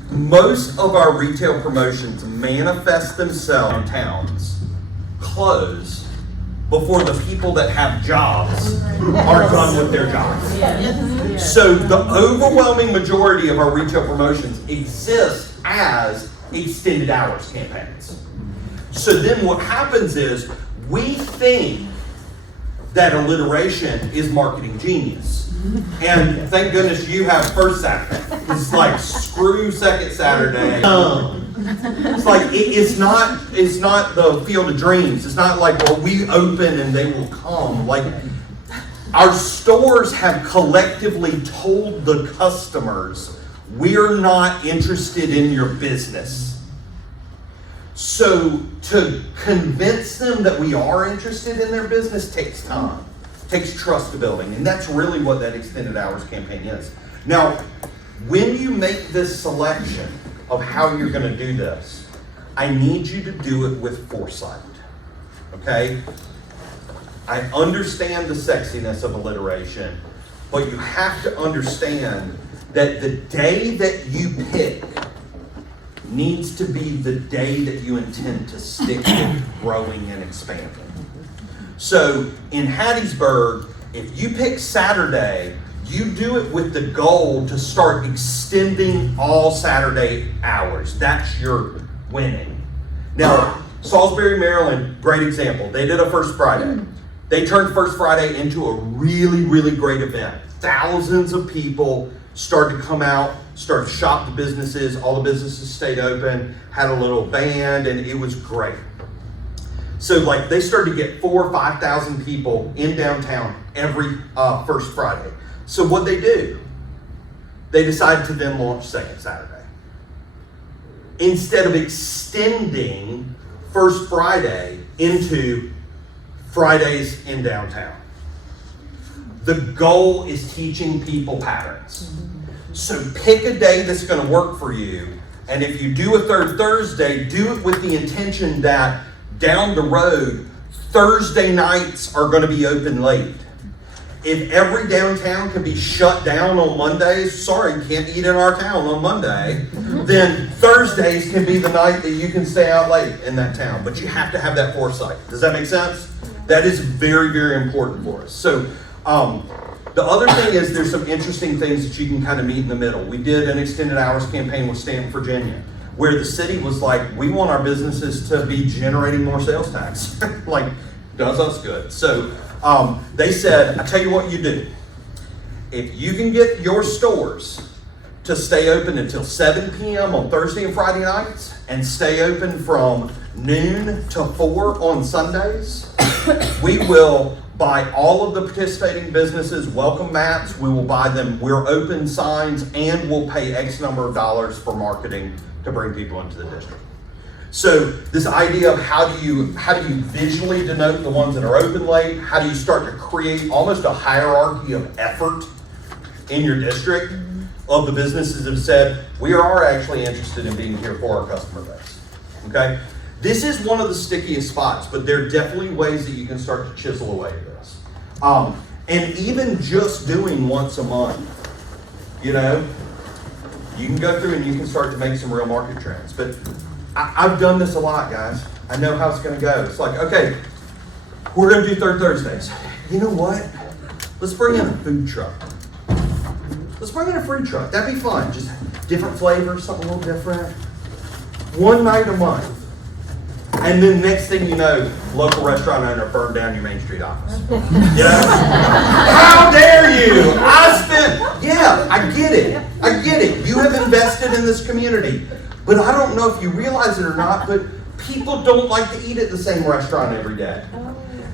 most of our retail promotions manifest themselves in towns, close before the people that have jobs are done with their jobs. So the overwhelming majority of our retail promotions exist as extended hours campaigns. So then what happens is we think that alliteration is marketing genius. And thank goodness you have First Saturday. It's like screw Second Saturday. It's like it's not the Field of Dreams. It's not like, well, we open and they will come. Like our stores have collectively told the customers, we're not interested in your business. So to convince them that we are interested in their business takes time, takes trust building, and that's really what that extended hours campaign is. Now, when you make this selection of how you're going to do this, I need you to do it with foresight, okay? I understand the sexiness of alliteration, but you have to understand that the day that you pick needs to be the day that you intend to stick with growing and expanding. So in Hattiesburg, if you pick Saturday, you do it with the goal to start extending all Saturday hours. That's your winning. Now, Salisbury, Maryland, great example. They did a First Friday. They turned First Friday into a really, really great event. Thousands of people started to come out, started to shop the businesses. All the businesses stayed open, had a little band, and it was great. So like they started to get 4,000 or 5,000 people in downtown every First Friday. So what they do, they decided to then launch Second Saturday. Instead of extending First Friday into Fridays in downtown. The goal is teaching people patterns. So pick a day that's going to work for you. And if you do a third Thursday, do it with the intention that down the road, Thursday nights are going to be open late. If every downtown can be shut down on Mondays, sorry, can't eat in our town on Monday, then Thursdays can be the night that you can stay out late in that town. But you have to have that foresight. Does that make sense? That is very, very important for us. So the other thing is there's some interesting things that you can kind of meet in the middle. We did an extended hours campaign with Stanton, Virginia, where the city was like, we want our businesses to be generating more sales tax. Like, does us good. So they said, I tell you what you do. If you can get your stores to stay open until 7 p.m. on Thursday and Friday nights and stay open from noon to 4 on Sundays, we will buy all of the participating businesses welcome mats. We will buy them we're open signs, and we'll pay X number of dollars for marketing to bring people into the district. So this idea of how do you visually denote the ones that are open late? How do you start to create almost a hierarchy of effort in your district of the businesses that have said, we are actually interested in being here for our customer base, okay? This is one of the stickiest spots, but there are definitely ways that you can start to chisel away at this. And even just doing once a month, you know, you can go through and you can start to make some real market trends. But I've done this a lot, guys. I know how it's going to go. It's like, okay, we're going to do third Thursdays. You know what? Let's bring in a food truck. Let's bring in a food truck. That'd be fun. Just different flavors, something a little different. One night a month. And then next thing you know, local restaurant owner burned down your Main Street office. You know? How dare you? I get it. I get it. You have invested in this community. But I don't know if you realize it or not, but people don't like to eat at the same restaurant every day.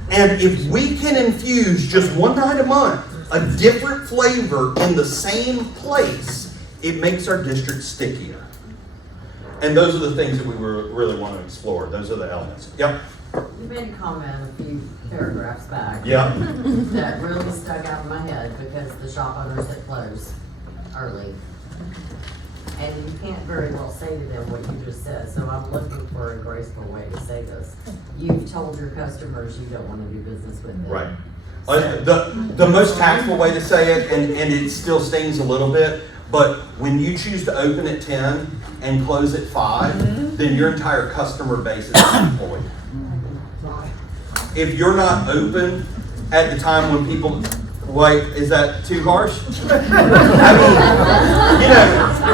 And if we can infuse just one night a month, a different flavor in the same place, it makes our district stickier. And those are the things that we really want to explore. Those are the elements. Yep. You made a comment a few paragraphs back. Yep. That really stuck out in my head because the shop owners had closed early. And you can't very well say to them what you just said. So I'm looking for a graceful way to say this. You've told your customers you don't want to do business with them. Right. The most tactful way to say it, and it still stings a little bit, but when you choose to open at 10 and close at 5, then your entire customer base is unemployed. If you're not open at the time when people, wait, is that too harsh? I mean,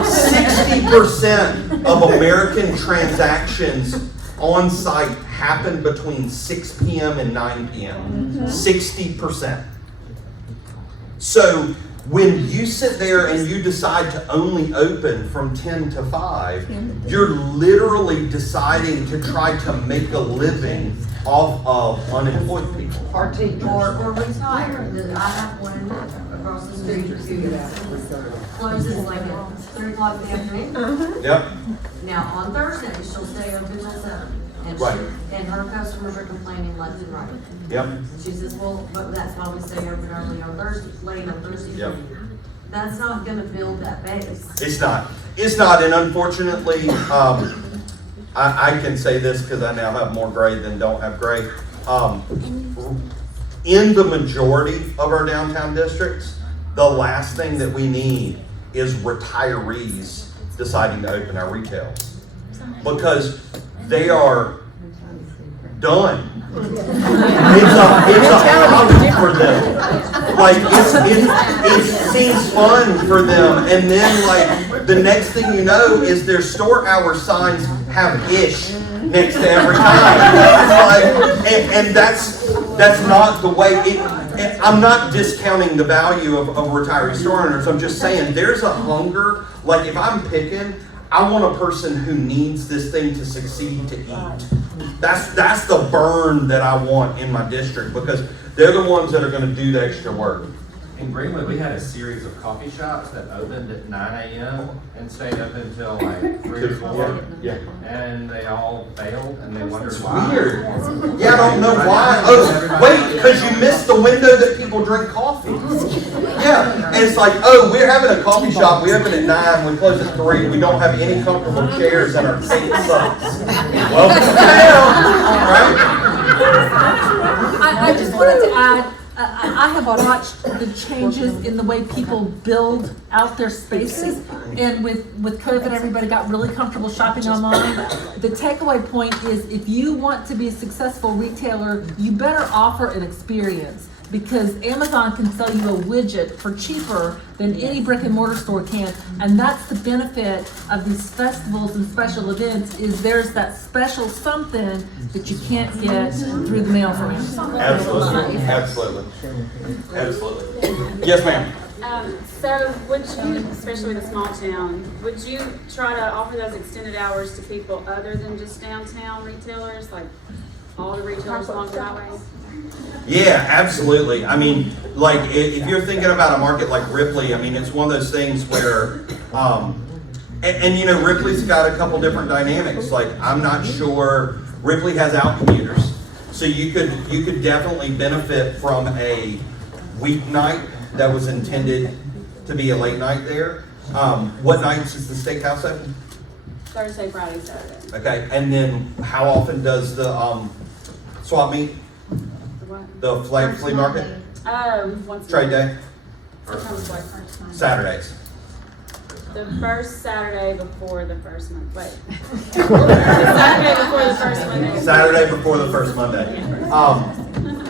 60% of American transactions on site happen between 6 p.m. and 9 p.m. 60%. So when you sit there and you decide to only open from 10 to 5, you're literally deciding to try to make a living off of unemployed people. Or retired. I have one across the street who closes like at 3 o'clock in the afternoon. Yep. Now, on Thursday, she'll stay open till 7. And Right. and her customers are complaining left and right. Yep. She says, well, but that's why we stay open early on Thursday, late on Thursday. Yep. That's not gonna build that base. It's not. It's not, and unfortunately, I can say this because I now have more gray than don't have gray. In the majority of our downtown districts, the last thing that we need is retirees deciding to open our retail. Because they are done. It's a hobby for them. Like it seems fun for them, and then like the next thing you know is their store hour signs have ish next to every time. It's like, and that's not the way I'm not discounting the value of retiree store owners. I'm just saying there's a hunger. Like if I'm picking, I want a person who needs this thing to succeed to eat. That's the burn that I want in my district because they're the ones that are going to do the extra work. in Greenwood, we had a series of coffee shops that opened at 9 a.m. and stayed up until like 3 or 4. Yeah. And they all failed, and they wondered why. Weird. Yeah, I don't know why. Oh, wait, because you missed the window that people drink coffee. Yeah, and it's like, oh, we're having a coffee shop. We open at 9, we close at 3. We don't have any comfortable chairs, and our seat sucks. Welcome to town, right? I just wanted to add, I have watched the changes in the way people build out their spaces, and with COVID, everybody got really comfortable shopping online. The takeaway point is, if you want to be a successful retailer, you better offer an experience, because Amazon can sell you a widget for cheaper than any brick and mortar store can, and that's the benefit of these festivals and special events, is there's that special something that you can't get through the mail from Amazon. Absolutely, absolutely, absolutely. Yes, ma'am. So would you, especially with a small town, would you try to offer those extended hours to people other than just downtown retailers, like all the retailers along the highways? Yeah, absolutely. I mean, like, if you're thinking about a market like Ripley, I mean, it's one of those things where, and you know, Ripley's got a couple different dynamics. Like, I'm not sure, Ripley has out commuters, so you could definitely benefit from a weeknight that was intended to be a late night there. What nights is the steakhouse open? Thursday, Friday, Saturday. Okay, and then how often does the swap meet? The flea market? Once a Trade month. day? Sometimes like Saturdays. the first Saturday before the first month. Wait. Saturday before the first Monday. Saturday before the first Monday.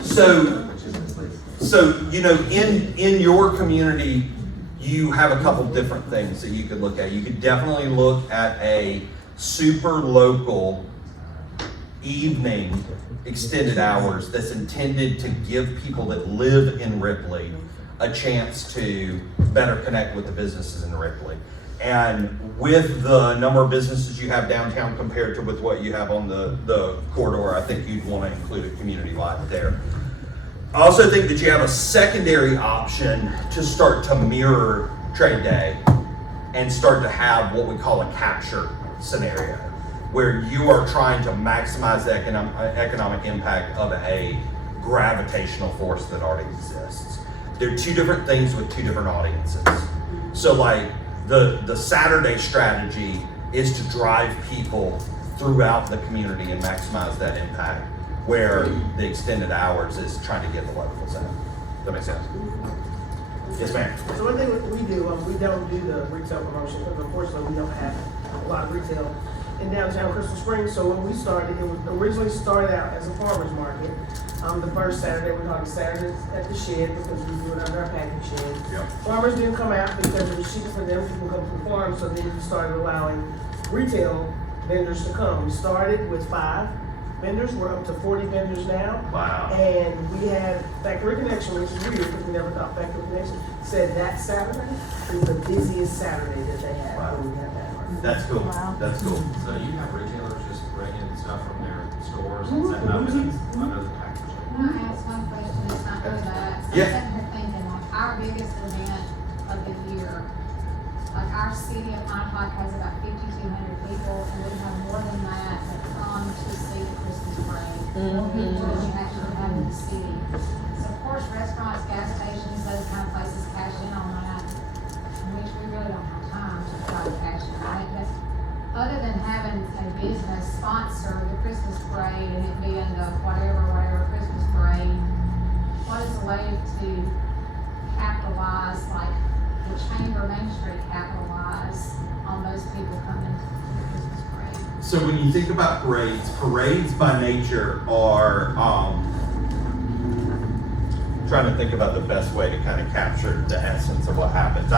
So you know, in your community, you have a couple different things that you could look at. You could definitely look at a super local evening extended hours that's intended to give people that live in Ripley a chance to better connect with the businesses in Ripley. And with the number of businesses you have downtown compared to with what you have on the corridor, I think you'd want to include a community light there. I also think that you have a secondary option to start to mirror trade day and start to have what we call a capture scenario, where you are trying to maximize the economic impact of a gravitational force that already exists. They're two different things with two different audiences. So like the Saturday strategy is to drive people throughout the community and maximize that impact, where the extended hours is trying to get the locals out. Does that make sense? Yes, ma'am. So one thing we do, we don't do the retail promotion because unfortunately we don't have a lot of retail in downtown Crystal Springs. So when we started, it was originally started out as a farmer's market. The first Saturday, we're talking Saturdays at the shed because we do it under our packing shed. Yep. Farmers didn't come out because it was cheaper for them. People come from farms, so then we started allowing retail vendors to come. We started with 5 vendors. We're up to 40 vendors now. Wow. And we had Factory Connection, which is weird because we never thought Factory Connection said that Saturday is the busiest Saturday that they have. Wow. When we have that market. That's cool. Wow. That's cool. So you have retailers just bringing stuff from their stores and setting up under the package. Can I ask one question? It's not really that. So Yeah. I'm sitting here thinking, like, our biggest event of the year, like our city of Pontotoc has about 5,200 people, and we have more than that come to see the Christmas parade. More people than we actually have in the city. So of course, restaurants, gas stations, those kind of places cash in on that, which we really don't have time to try to cash in on it. But other than having a business sponsor the Christmas parade and it being the whatever Christmas parade, what is the way to capitalize, like the Chamber Main Street capitalize on those people coming to the Christmas parade? So when you think about parades by nature are, trying to think about the best way to kind of capture the essence of what happens.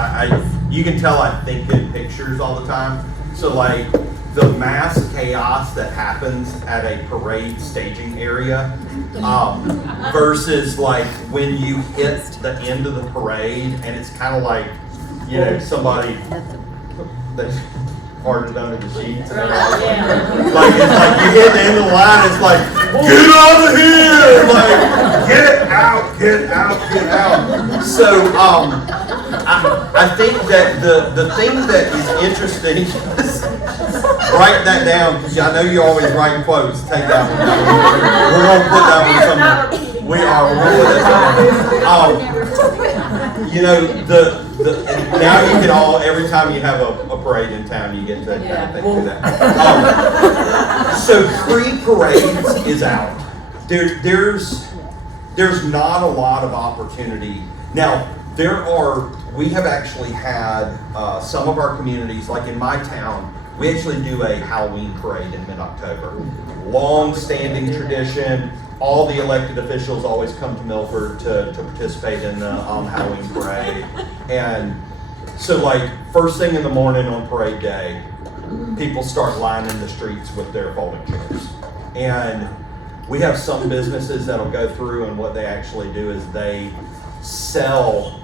You can tell I think in pictures all the time. So like the mass chaos that happens at a parade staging area versus like when you hit the end of the parade and it's kind of like, you know, somebody that's hardened under the sheets and everything. Like it's like you hit the end of the line, it's like, get out of here! Like Get out, get out, get out. So, I think that the thing that is interesting, write that down, because I know you always write quotes. Take that one. We're going to put that one somewhere. We are. We're going to put that somewhere. You know, now you can all, every time you have a parade in town, you get to kind of think through that. So pre-parades is out. There's not a lot of opportunity. Now, we have actually had some of our communities, like in my town, we actually do a Halloween parade in mid-October. Long-standing tradition. All the elected officials always come to Milford to participate in the Halloween parade. And so like first thing in the morning on parade day, people start lining the streets with their folding chairs. And we have some businesses that'll go through, and what they actually do is they sell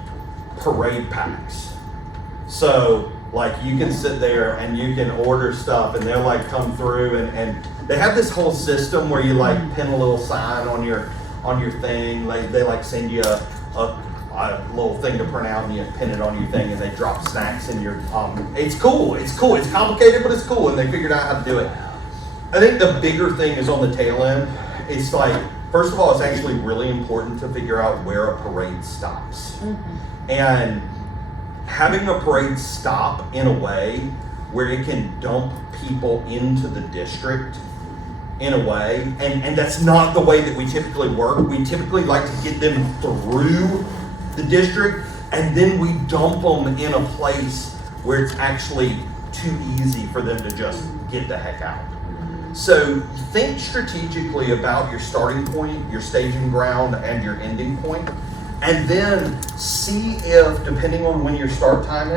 parade packs. So like you can sit there and you can order stuff, and they'll like come through, and they have this whole system where you like pin a little sign on your thing. Like they like send you a little thing to print out, and you pin it on your thing, and they drop snacks in your it's cool. It's complicated, but it's cool, and they figured out how to do it. I think the bigger thing is on the tail end. It's like, first of all, it's actually really important to figure out where a parade stops. And having a parade stop in a way where it can dump people into the district in a way, and that's not the way that we typically work. We typically like to get them through the district, and then we dump them in a place where it's actually too easy for them to just get the heck out. So think strategically about your starting point, your staging ground, and your ending point, and then see if, depending on when your start time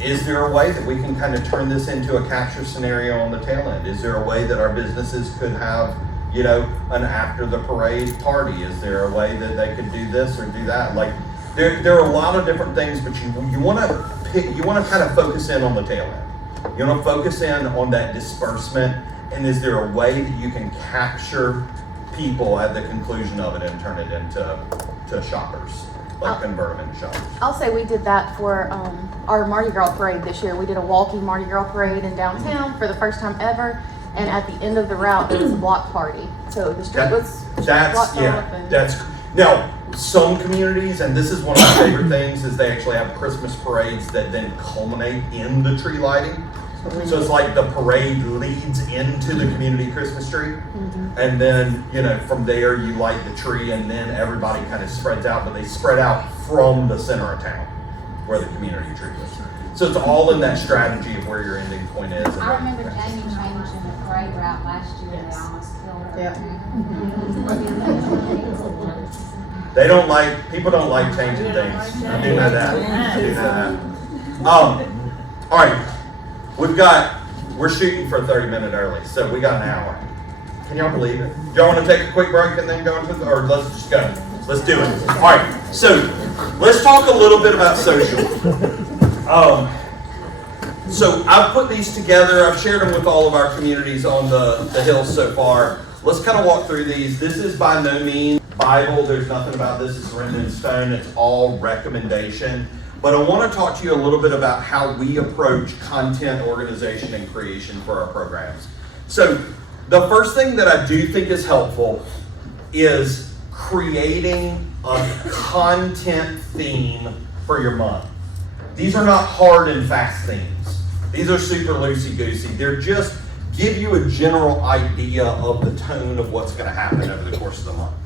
is there a way that we can kind of turn this into a capture scenario on the tail end? Is there a way that our businesses could have, you know, an after the parade party? Is there a way that they could do this or do that? Like there are a lot of different things, but you want to kind of focus in on the tail end. You want to focus in on that disbursement, and is there a way that you can capture people at the conclusion of it and turn it into shoppers, like convert them into shoppers? I'll say we did that for our Mardi Gras parade this year. We did a walking Mardi Gras parade in downtown for the first time ever, and at the end of the route there was a block party. So the street was blocked off. Now some communities, and this is one of my favorite things, is they actually have Christmas parades that then culminate in the tree lighting. So it's like the parade leads into the community Christmas tree, and then, you know, from there you light the tree, and then everybody kind of spreads out, but they spread out from the center of town where the community tree is. So it's all in that strategy of where your ending point is. I remember Jamie changing the parade route last year, and they almost killed her. People don't like changing things. I do know that. All right. We're shooting for 30-minute early, so we got an hour. Can y'all believe it? Y'all want to take a quick break and then go into or let's just go. Let's do it. All right, so let's talk a little bit about social. So I've put these together. I've shared them with all of our communities on the hills so far. Let's kind of walk through these. This is by no means Bible. There's nothing about this. It's written in stone. It's all recommendation. But I want to talk to you a little bit about how we approach content organization and creation for our programs. So the first thing that I do think is helpful is creating a content theme for your month. These are not hard and fast themes. These are super loosey-goosey. They're just give you a general idea of the tone of what's going to happen over the course of the month.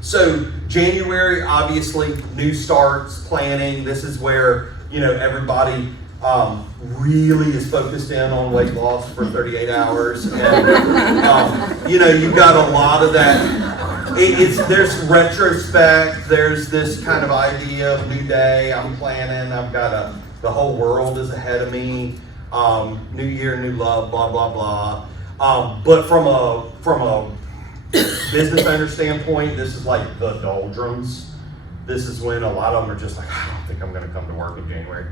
So January, obviously, new starts, planning. This is where, you know, everybody really is focused in on weight loss for 38 hours. And, you know, you've got a lot of that. There's retrospect. There's this kind of idea of new day. I'm planning. I've got the whole world is ahead of me. New year, new love, blah, blah, blah. But from a business owner standpoint, this is like the doldrums. This is when a lot of them are just like, I don't think I'm going to come to work in January.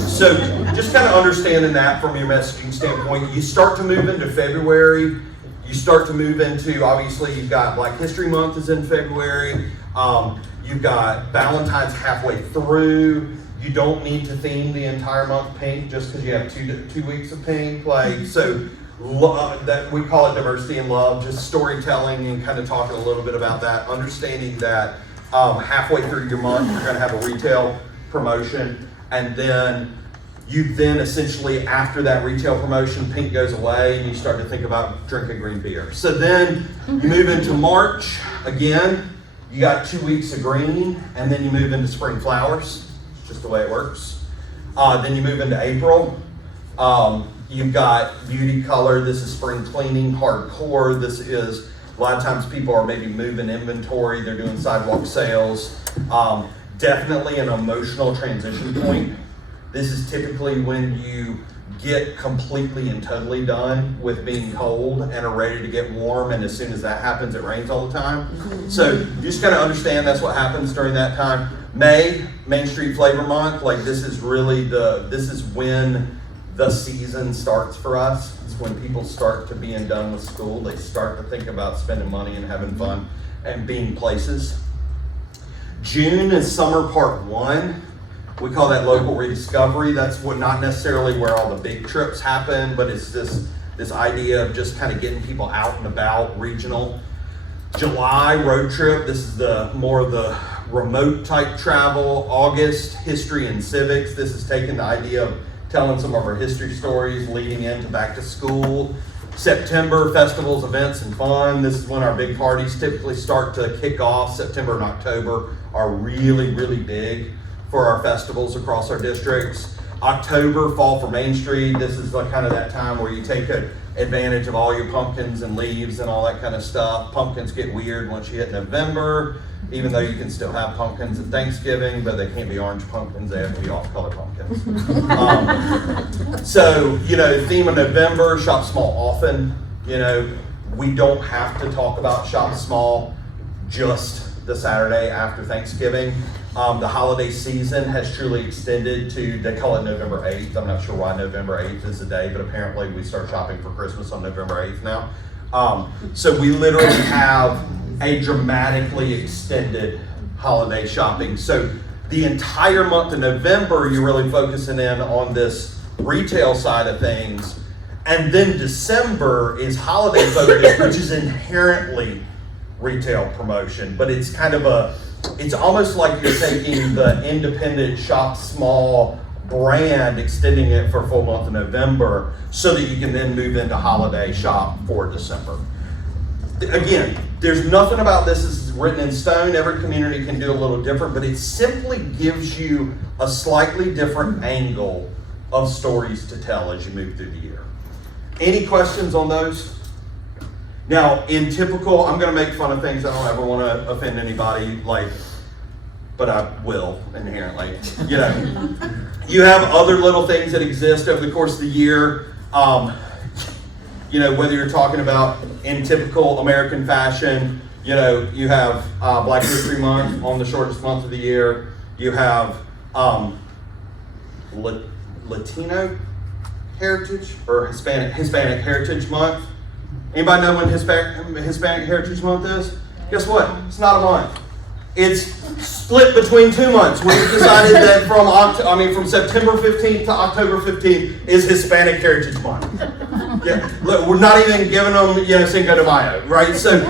So just kind of understanding that from your messaging standpoint. You start to move into February, you start to move into, obviously, you've got Black History Month is in February. You've got Valentine's halfway through. You don't need to theme the entire month pink just because you have two weeks of pink. Like, so that we call it diversity and love, just storytelling and kind of talking a little bit about that. Understanding that halfway through your month, you're going to have a retail promotion, and then you then essentially, after that retail promotion, pink goes away and you start to think about drinking green beer. So then you move into March, again, you got 2 weeks of green, and then you move into spring flowers, just the way it works. Then you move into April. You've got beauty color, this is spring cleaning, hardcore. This is, a lot of times people are maybe moving inventory, they're doing sidewalk sales. Definitely an emotional transition point. This is typically when you get completely and totally done with being cold and are ready to get warm, and as soon as that happens, it rains all the time. So you just kind of understand that's what happens during that time. May, Main Street Flavor Month, like this is really this is when the season starts for us. It's when people start to being done with school. They start to think about spending money and having fun and being places. June is Summer Part 1. We call that local rediscovery. That's what, not necessarily where all the big trips happen, but it's this idea of just kind of getting people out and about, regional. July, road trip. This is more of the remote type travel. August, history and civics. This is taking the idea of telling some of our history stories leading into back to school. September, festivals, events, and fun. This is when our big parties typically start to kick off. September and October are really, really big for our festivals across our districts. October, Fall for Main Street. This is like kind of that time where you take advantage of all your pumpkins and leaves and all that kind of stuff. Pumpkins get weird once you hit November, even though you can still have pumpkins at Thanksgiving, but they can't be orange pumpkins, they have to be off-color pumpkins. So, theme of November, shop small often. We don't have to talk about shop small just the Saturday after Thanksgiving. The holiday season has truly extended to, they call it November 8th. I'm not sure why November 8th is the day, but apparently we start shopping for Christmas on November 8th now. So we literally have a dramatically extended holiday shopping. So the entire month of November, you're really focusing in on this retail side of things. And then December is holiday focused, which is inherently retail promotion, but it's kind of it's almost like you're taking the independent shop small brand, extending it for a full month of November so that you can then move into holiday shop for December. Again, there's nothing about this is written in stone. Every community can do a little different, but it simply gives you a slightly different angle of stories to tell as you move through the year. Any questions on those? Now, in typical, I'm going to make fun of things. I don't ever want to offend anybody, but I will inherently. You have other little things that exist over the course of the year. Whether you're talking about in typical American fashion, you have Black History Month on the shortest month of the year. You have Latino Heritage or Hispanic Heritage Month. Anybody know when Hispanic Heritage Month is? Guess what? It's not a month. It's split between 2 months. We've decided that from September 15th to October 15th is Hispanic Heritage Month. Yeah, look, we're not even giving them, Cinco de Mayo, right? So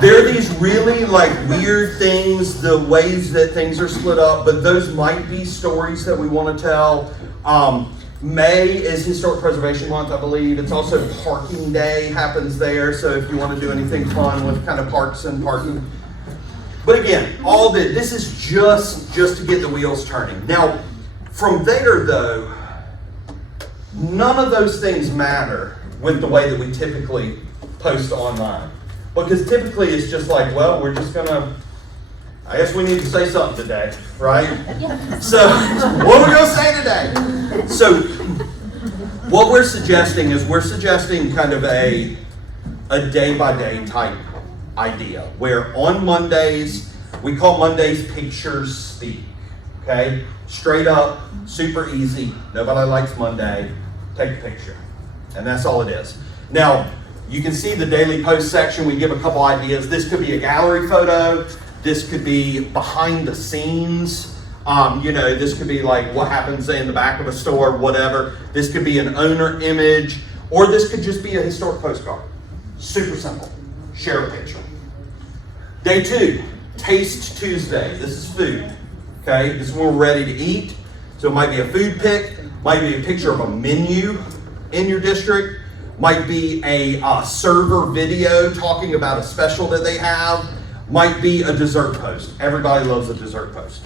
there are these really weird things, the ways that things are split up, but those might be stories that we want to tell. May is Historic Preservation Month, I believe. It's also Parking Day happens there, so if you want to do anything fun with kind of parks and parking. But again, all this is just to get the wheels turning. Now, from there though, none of those things matter with the way that we typically post online. Because typically it's just we're just gonna, I guess we need to say something today, right? So, what are we gonna say today? So, what we're suggesting kind of a day-by-day type idea, where on Mondays, we call Mondays Pictures Speak, okay? Straight up, super easy, nobody likes Monday, take a picture. And that's all it is. Now, You can see the daily post section. We give a couple ideas. This could be a gallery photo. This could be behind the scenes. This could be like what happens in the back of a store, whatever. This could be an owner image, or this could just be a historic postcard. Super simple. Share a picture. Day 2, Taste Tuesday. This is food. Okay, this is when we're ready to eat. So it might be a food pic, might be a picture of a menu in your district, might be a server video talking about a special that they have, might be a dessert post. Everybody loves a dessert post.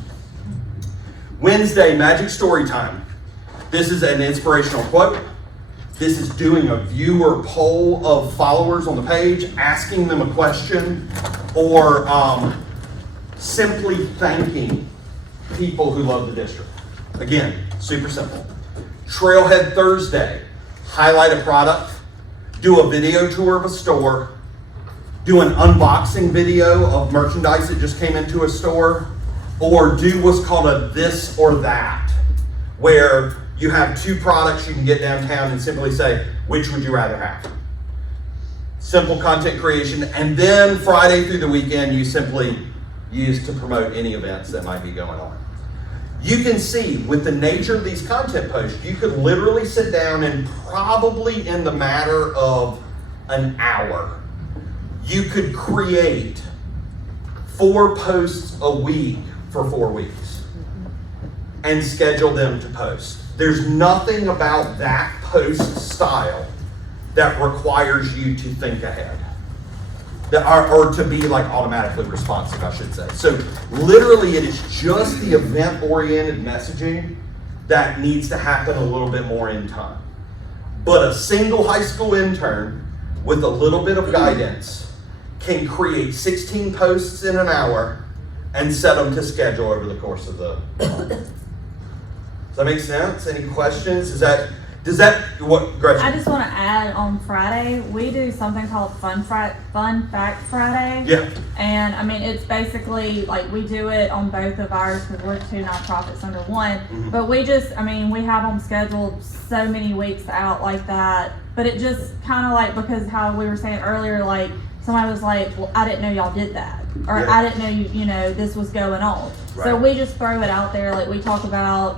Wednesday, Magic Story Time. This is an inspirational quote. This is doing a viewer poll of followers on the page, asking them a question, or simply thanking people who love the district. Again, super simple. Trailhead Thursday. Highlight a product, do a video tour of a store, do an unboxing video of merchandise that just came into a store, or do what's called a this or that, where you have 2 products you can get downtown and simply say, which would you rather have? Simple content creation, and then Friday through the weekend you simply use to promote any events that might be going on. You can see with the nature of these content posts, you could literally sit down and probably in the matter of an hour, you could create 4 posts a week for 4 weeks and schedule them to post. There's nothing about that post style that requires you to think ahead. Or to be like automatically responsive, I should say. So literally it is just the event-oriented messaging that needs to happen a little bit more in time. But a single high school intern with a little bit of guidance can create 16 posts in an hour and set them to schedule over the course of the month. Does that make sense? Any questions? Gretchen? I just want to add, on Friday, we do something called Fun Fact Friday. Yeah. And I mean, it's basically like we do it on both of ours because we're 2 nonprofits under one. Mm-hmm. But we have them scheduled so many weeks out like that. But it just kind of like, because how we were saying earlier, like somebody was like, well, I didn't know y'all did that. Or Yeah. I didn't know, this was going on. So Right. we just throw it out there, like we talk about,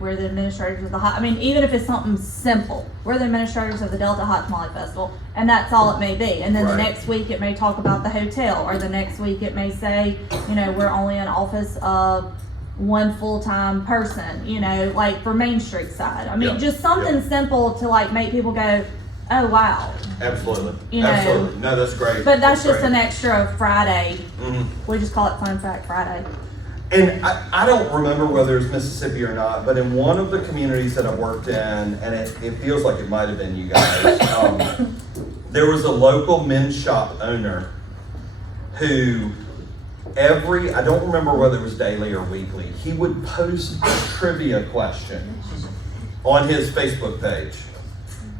we're the administrators of the even if it's something simple, we're the administrators of the Delta Hot Tamale Festival, and that's all it may be. And then the Right. next week it may talk about the hotel, or the next week it may say, we're only an office of 1 full-time person, like for Main Street side. I mean, Yeah. just something simple to like make people go, oh wow. Absolutely. Absolutely. Absolutely. No, that's great. But that's just great. an extra Friday. Mhm. We just call it Fun Fact Friday. And I don't remember whether it's Mississippi or not, but in one of the communities that I've worked in, and it feels like it might have been you guys, there was a local men's shop owner who I don't remember whether it was daily or weekly, he would post a trivia question on his Facebook page.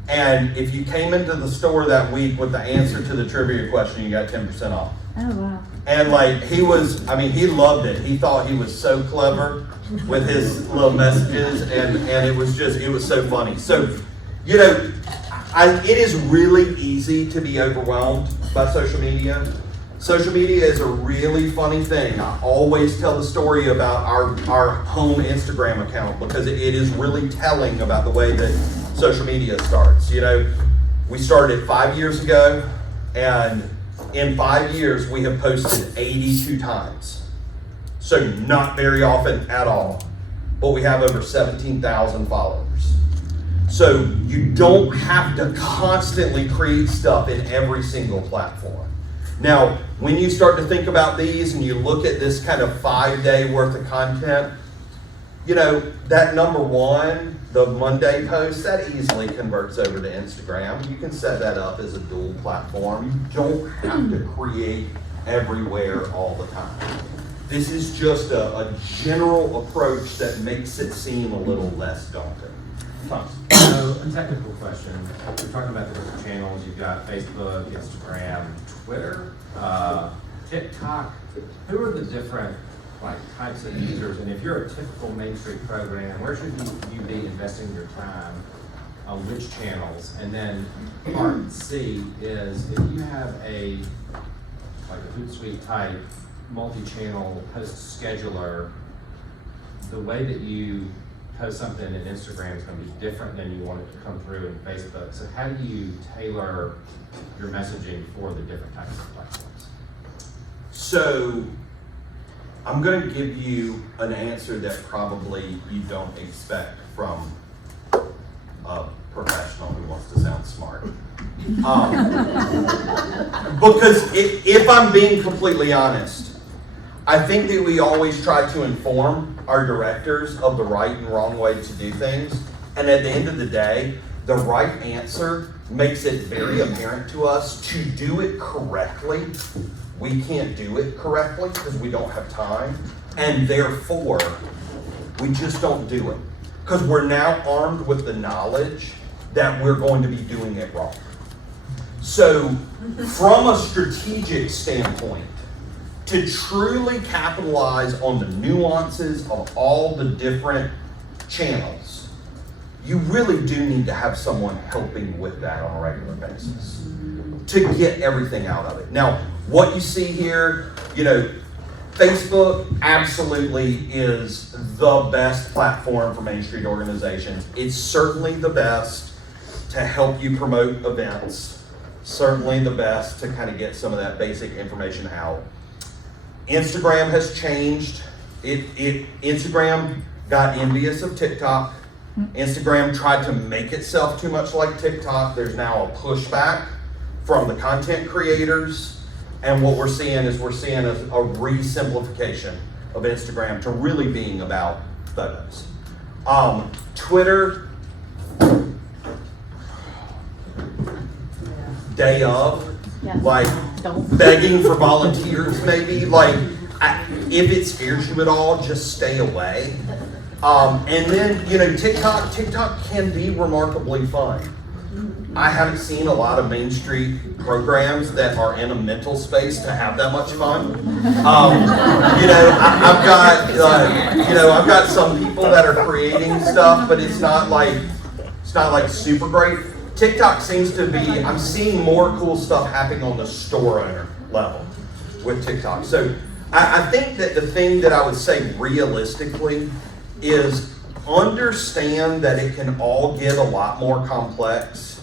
And if you came into the store that week with the answer to the trivia question, you got 10% off. Oh wow. And like he loved it. He thought he was so clever with his little messages, and it was so funny. So, it is really easy to be overwhelmed by social media. Social media is a really funny thing. I always tell the story about our home Instagram account because it is really telling about the way that social media starts. We started 5 years ago, and in 5 years, we have posted 82 times. So not very often at all. But we have over 17,000 followers. So you don't have to constantly create stuff in every single platform. Now, when you start to think about these and you look at this kind of 5-day worth of content, that number 1, the Monday post, that easily converts over to Instagram. You can set that up as a dual platform. You don't have to create everywhere all the time. This is just a general approach that makes it seem a little less daunting. Tom? So, a technical question. We're talking about the different channels. You've got Facebook, Instagram, Twitter, TikTok. Who are the different types of users? And if you're a typical Main Street program, where should you be investing your time on which channels. And then part C is if you have like a Hootsuite type multi-channel post scheduler, the way that you post something in Instagram is going to be different than you want it to come through in Facebook. So how do you tailor your messaging for the different types of platforms? So I'm going to give you an answer that probably you don't expect from a professional who wants to sound smart. Because if I'm being completely honest, I think that we always try to inform our directors of the right and wrong way to do things. And at the end of the day, the right answer makes it very apparent to us to do it correctly. We can't do it correctly because we don't have time. And therefore, we just don't do it. Because we're now armed with the knowledge that we're going to be doing it wrong. So, from a strategic standpoint, to truly capitalize on the nuances of all the different channels, you really do need to have someone helping with that on a regular basis to get everything out of it. Now, what you see here, Facebook absolutely is the best platform for Main Street organizations. It's certainly the best to help you promote events, certainly the best to kind of get some of that basic information out. Instagram has changed. Instagram got envious of TikTok. Instagram tried to make itself too much like TikTok. There's now a pushback from the content creators. And what we're seeing is a re-simplification of Instagram to really being about photos. Twitter, day of, like begging for volunteers maybe, if it scares you at all, just stay away. And then, TikTok can be remarkably fun. I haven't seen a lot of Main Street programs that are in a mental space to have that much fun. I've got some people that are creating stuff, but it's not like super great. TikTok seems to be, I'm seeing more cool stuff happening on the store owner level with TikTok. So I think that the thing that I would say realistically is understand that it can all get a lot more complex.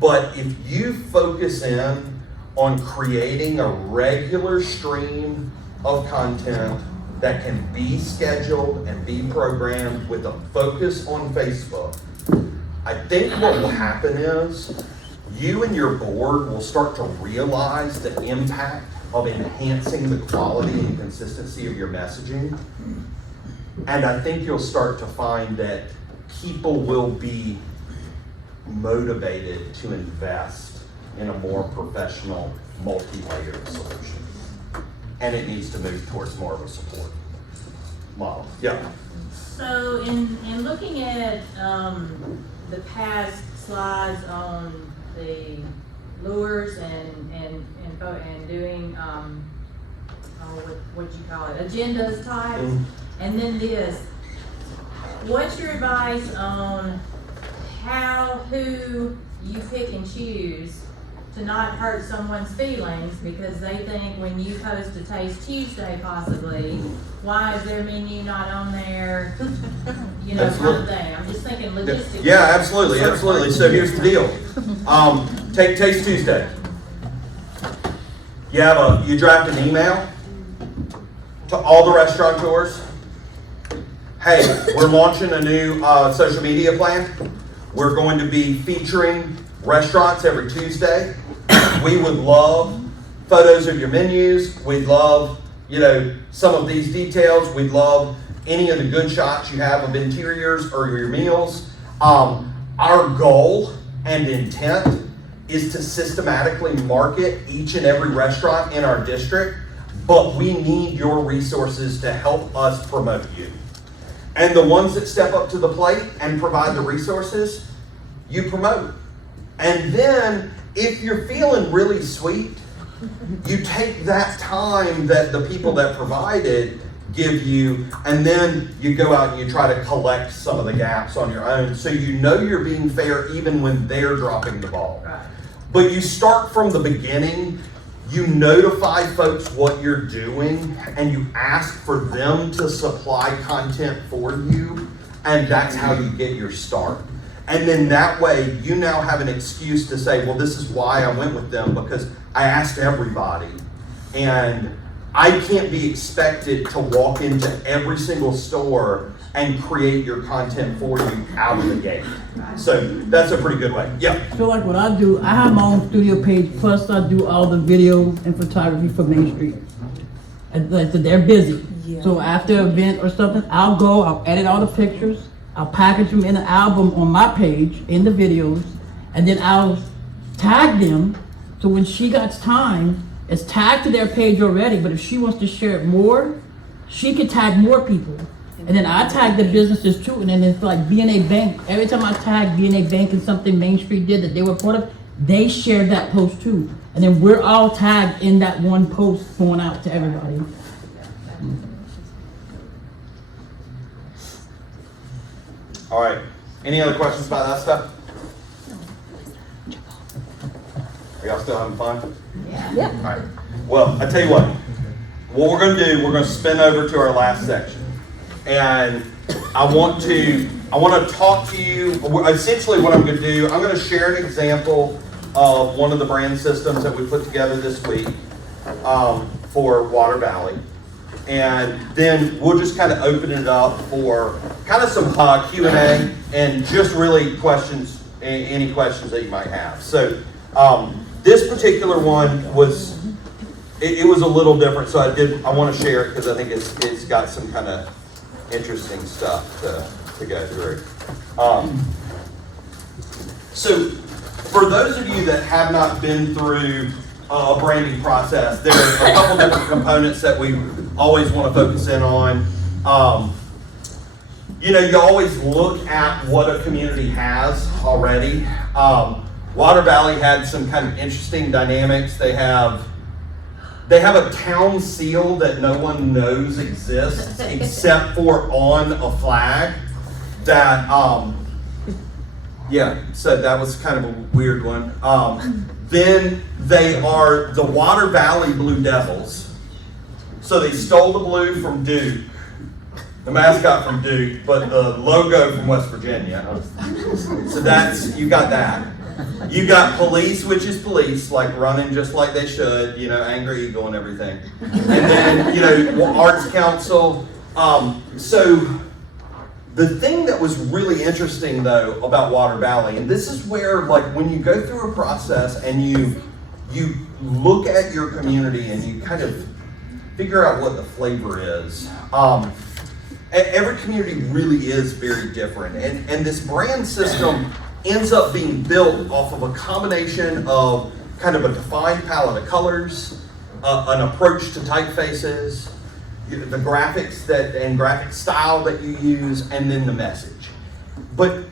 But if you focus in on creating a regular stream of content that can be scheduled and be programmed with a focus on Facebook, I think what will happen is you and your board will start to realize the impact of enhancing the quality and consistency of your messaging. And I think you'll start to find that people will be motivated to invest in a more professional, multi-layered solution. And it needs to move towards more of a support model. Yeah. So in looking at the past slides on the lures and doing what you call it, agendas types, and then this, what's your advice on who you pick and choose to not hurt someone's feelings because they think when you post a Taste Tuesday possibly, why is their menu not on there, kind of thing. I'm just thinking logistically. Yeah, absolutely. So here's the deal. Take Taste Tuesday. You draft an email to all the restaurateurs. Hey, we're launching a new social media plan. We're going to be featuring restaurants every Tuesday. We would love photos of your menus. We'd love, some of these details. We'd love any of the good shots you have of interiors or your meals. Our goal and intent is to systematically market each and every restaurant in our district, but we need your resources to help us promote you. And the ones that step up to the plate and provide the resources, you promote. And then, if you're feeling really sweet, you take that time that the people that provided give you, and then you go out and you try to collect some of the gaps on your own, so you know you're being fair even when they're dropping the ball. Right. But you start from the beginning, you notify folks what you're doing, and you ask for them to supply content for you, and that's how you get your start. And then that way, you now have an excuse to say, well, this is why I went with them, because I asked everybody. And I can't be expected to walk into every single store and create your content for you out of the gate. So that's a pretty good way. Yeah. So like what I do, I have my own studio page, plus I do all the video and photography for Main Street. And like, so they're busy. Yeah. So after an event or something, I'll edit all the pictures, I'll package them in an album on my page, in the videos, and then I'll tag them, so when she got time, it's tagged to their page already, but if she wants to share it more, she can tag more people. And then I tag the businesses too, and then it's like B&A Bank. Every time I tag B&A Bank in something Main Street did that they were part of, they shared that post too. And then we're all tagged in that one post going out to everybody. All right. Any other questions about that stuff? Are y'all still having fun? Yeah. All right. Well, I tell you what we're going to do, we're going to spin over to our last section. And I want to talk to you, essentially what I'm going to do, I'm going to share an example of one of the brand systems that we put together this week for Water Valley. And then we'll just kind of open it up for kind of some Q&A and just really questions, any questions that you might have. So this particular one was, it was a little different, so I want to share it because I think it's got some kind of interesting stuff to go through. So for those of you that have not been through a branding process, there are a couple different components that we always want to focus in on. You always look at what a community has already. Water Valley had some kind of interesting dynamics. They have a town seal that no one knows exists except for on a flag. So that was kind of a weird one. Then they are the Water Valley Blue Devils. So they stole the blue from Duke, the mascot from Duke, but the logo from West Virginia. So you got that. You got police, which is police, like running just like they should, Angry Eagle and everything. And then, Arts Council. So the thing that was really interesting, though, about Water Valley, and this is where, like, when you go through a process and you look at your community and you kind of figure out what the flavor is. Every community really is very different. And this brand system ends up being built off of a combination of kind of a defined palette of colors, an approach to typefaces, the graphics and graphic style that you use, and then the message. But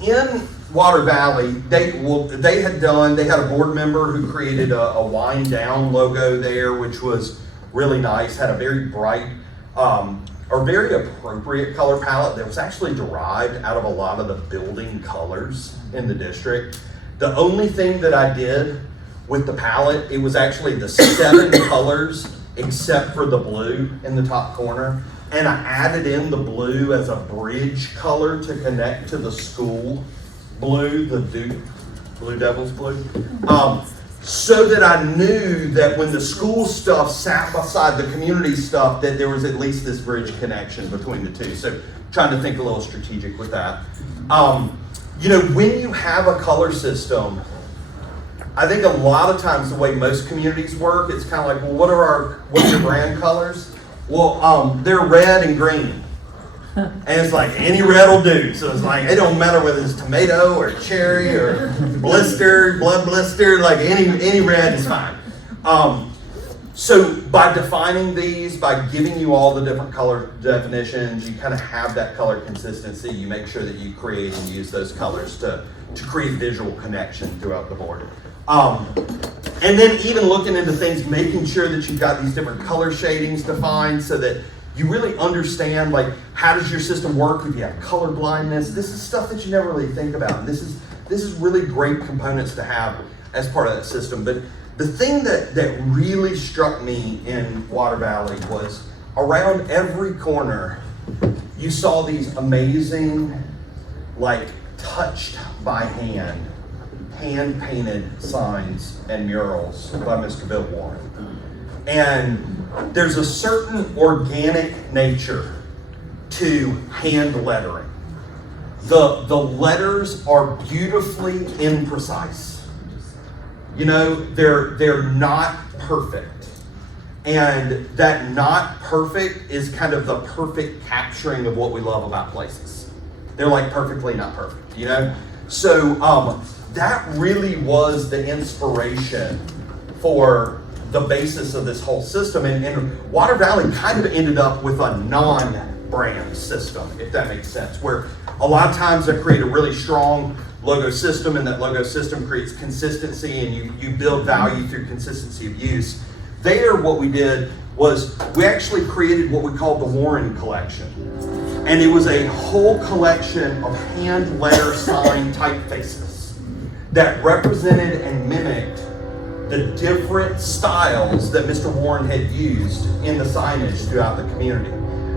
in Water Valley, they had a board member who created a wind down logo there, which was really nice, had a very bright, or very appropriate color palette that was actually derived out of a lot of the building colors in the district. The only thing that I did with the palette, it was actually the 7 colors except for the blue in the top corner. And I added in the blue as a bridge color to connect to the school blue, the Duke Blue Devils blue. So that I knew that when the school stuff sat beside the community stuff, that there was at least this bridge connection between the two. So trying to think a little strategic with that. When you have a color system, I think a lot of times the way most communities work, it's kind of like, well, what's your brand colors? Well, they're red and green. And it's like any red will do. So it's like, it don't matter whether it's tomato or cherry or blister, blood blister, like any red is fine. So by defining these, by giving you all the different color definitions, you kind of have that color consistency. You make sure that you create and use those colors to create visual connection throughout the board. And then even looking into things, making sure that you've got these different color shadings defined so that you really understand, like, how does your system work if you have color blindness. This is stuff that you never really think about. And this is really great components to have as part of that system. But the thing that really struck me in Water Valley was around every corner, you saw these amazing, like, touched by hand-painted signs and murals by Mr. Bill Warren. And there's a certain organic nature to hand lettering. The letters are beautifully imprecise. You know, they're not perfect. And that not perfect is kind of the perfect capturing of what we love about places. They're like perfectly not perfect, you know? So that really was the inspiration for the basis of this whole system. And Water Valley kind of ended up with a non-brand system, if that makes sense, where a lot of times they create a really strong logo system, and that logo system creates consistency, and you build value through consistency of use. There, what we did was we actually created what we called the Warren Collection. And it was a whole collection of hand letter sign typefaces that represented and mimicked the different styles that Mr. Warren had used in the signage throughout the community.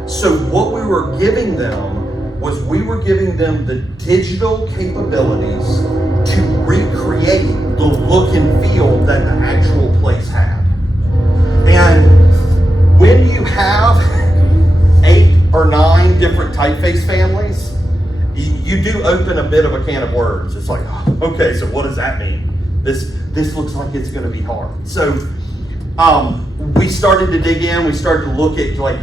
So what we were giving them was we were giving them the digital capabilities to recreate the look and feel that the actual place had. And when you have 8 or 9 different typeface families, you do open a bit of a can of worms. It's like, oh, okay, so what does that mean? This looks like it's going to be hard. So we started to dig in. We started to look at like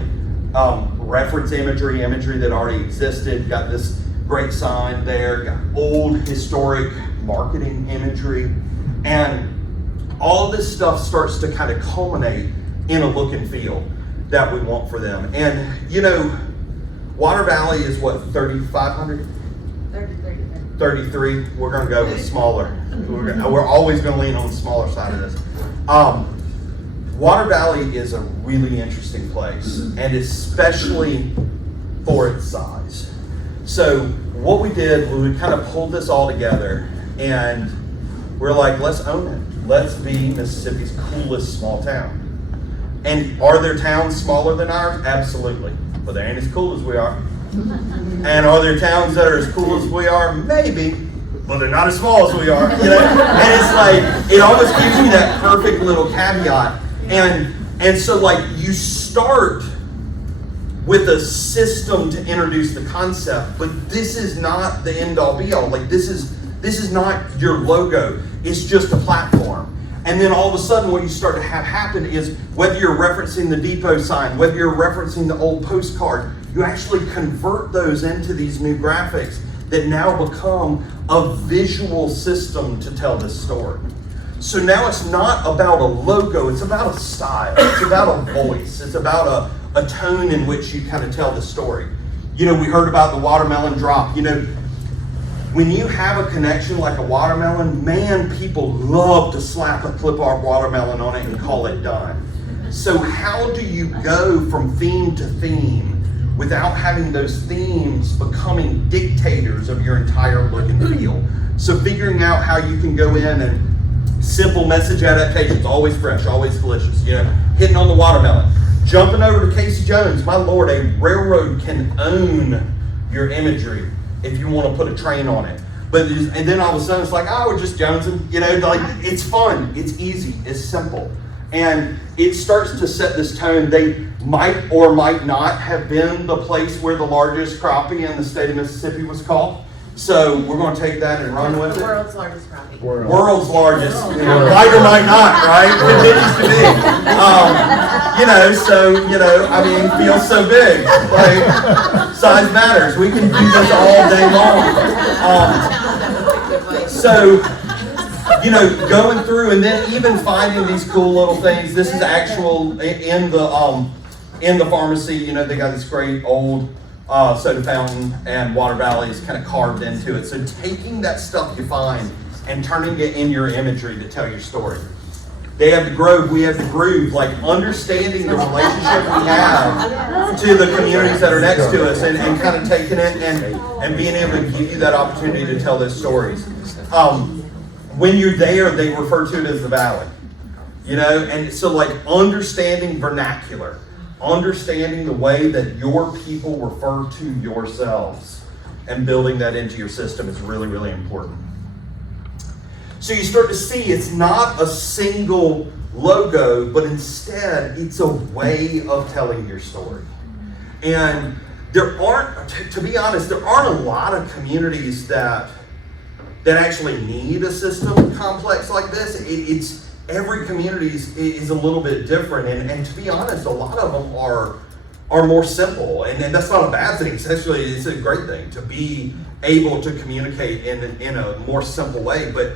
reference imagery that already existed. Got this great sign there. Got old historic marketing imagery, and all of this stuff starts to kind of culminate in a look and feel that we want for them. And you know, Water Valley is what, 3,500? 33. We're going to go with smaller. We're always going to lean on the smaller side of this. Water Valley is a really interesting place, and especially for its size. So what we did was we kind of pulled this all together, and we're like, let's own it. Let's be Mississippi's coolest small town. And are there towns smaller than ours? Absolutely. But they ain't as cool as we are. And are there towns that are as cool as we are? Maybe. But they're not as small as we are. You know? And it's like, it almost gives you that perfect little caveat. And so like you start with a system to introduce the concept, but this is not the end all be all. Like this is not your logo. It's just a platform. And then all of a sudden what you start to have happen is whether you're referencing the depot sign, whether you're referencing the old postcard, you actually convert those into these new graphics that now become a visual system to tell this story. So now it's not about a logo, it's about a style, it's about a voice, it's about a tone in which you kind of tell the story. You know, we heard about the watermelon drop. You know, when you have a connection like a watermelon, man, people love to slap a clip art watermelon on it and call it done. So how do you go from theme to theme without having those themes becoming dictators of your entire look and feel? So figuring out how you can go in and simple message adaptations, always fresh, always delicious, you know, hitting on the watermelon. Jumping over to Casey Jones, my Lord, a railroad can own your imagery if you want to put a train on it. And then all of a sudden it's like, oh, we're just jonesing, you know, like it's fun, it's easy, it's simple. And it starts to set this tone. They might or might not have been the place where the largest crappie in the state of Mississippi was caught. So we're going to take that and run with it. The world's largest crappie. World's largest. Might or might not, right? Continues to be. You know, so, you know, I mean, feels so big. Like, size matters. We can do this all day long. So, you know, going through and then even finding these cool little things. This is actual in the pharmacy. You know, they got this great old soda fountain, and Water Valley is kind of carved into it. So taking that stuff you find and turning it in your imagery to tell your story. They have the grove, we have the groove, like understanding the relationship we have to the communities that are next to us and kind of taking it and being able to give you that opportunity to tell those stories. When you're there, they refer to it as the valley, you know, and so like understanding vernacular, understanding the way that your people refer to yourselves and building that into your system is really, really important. So you start to see it's not a single logo, but instead it's a way of telling your story. And there aren't, to be honest, there aren't a lot of communities that actually need a system complex like this. It's every community is a little bit different, and to be honest, a lot of them are more simple, and that's not a bad thing. It's actually, it's a great thing to be able to communicate in a more simple way. But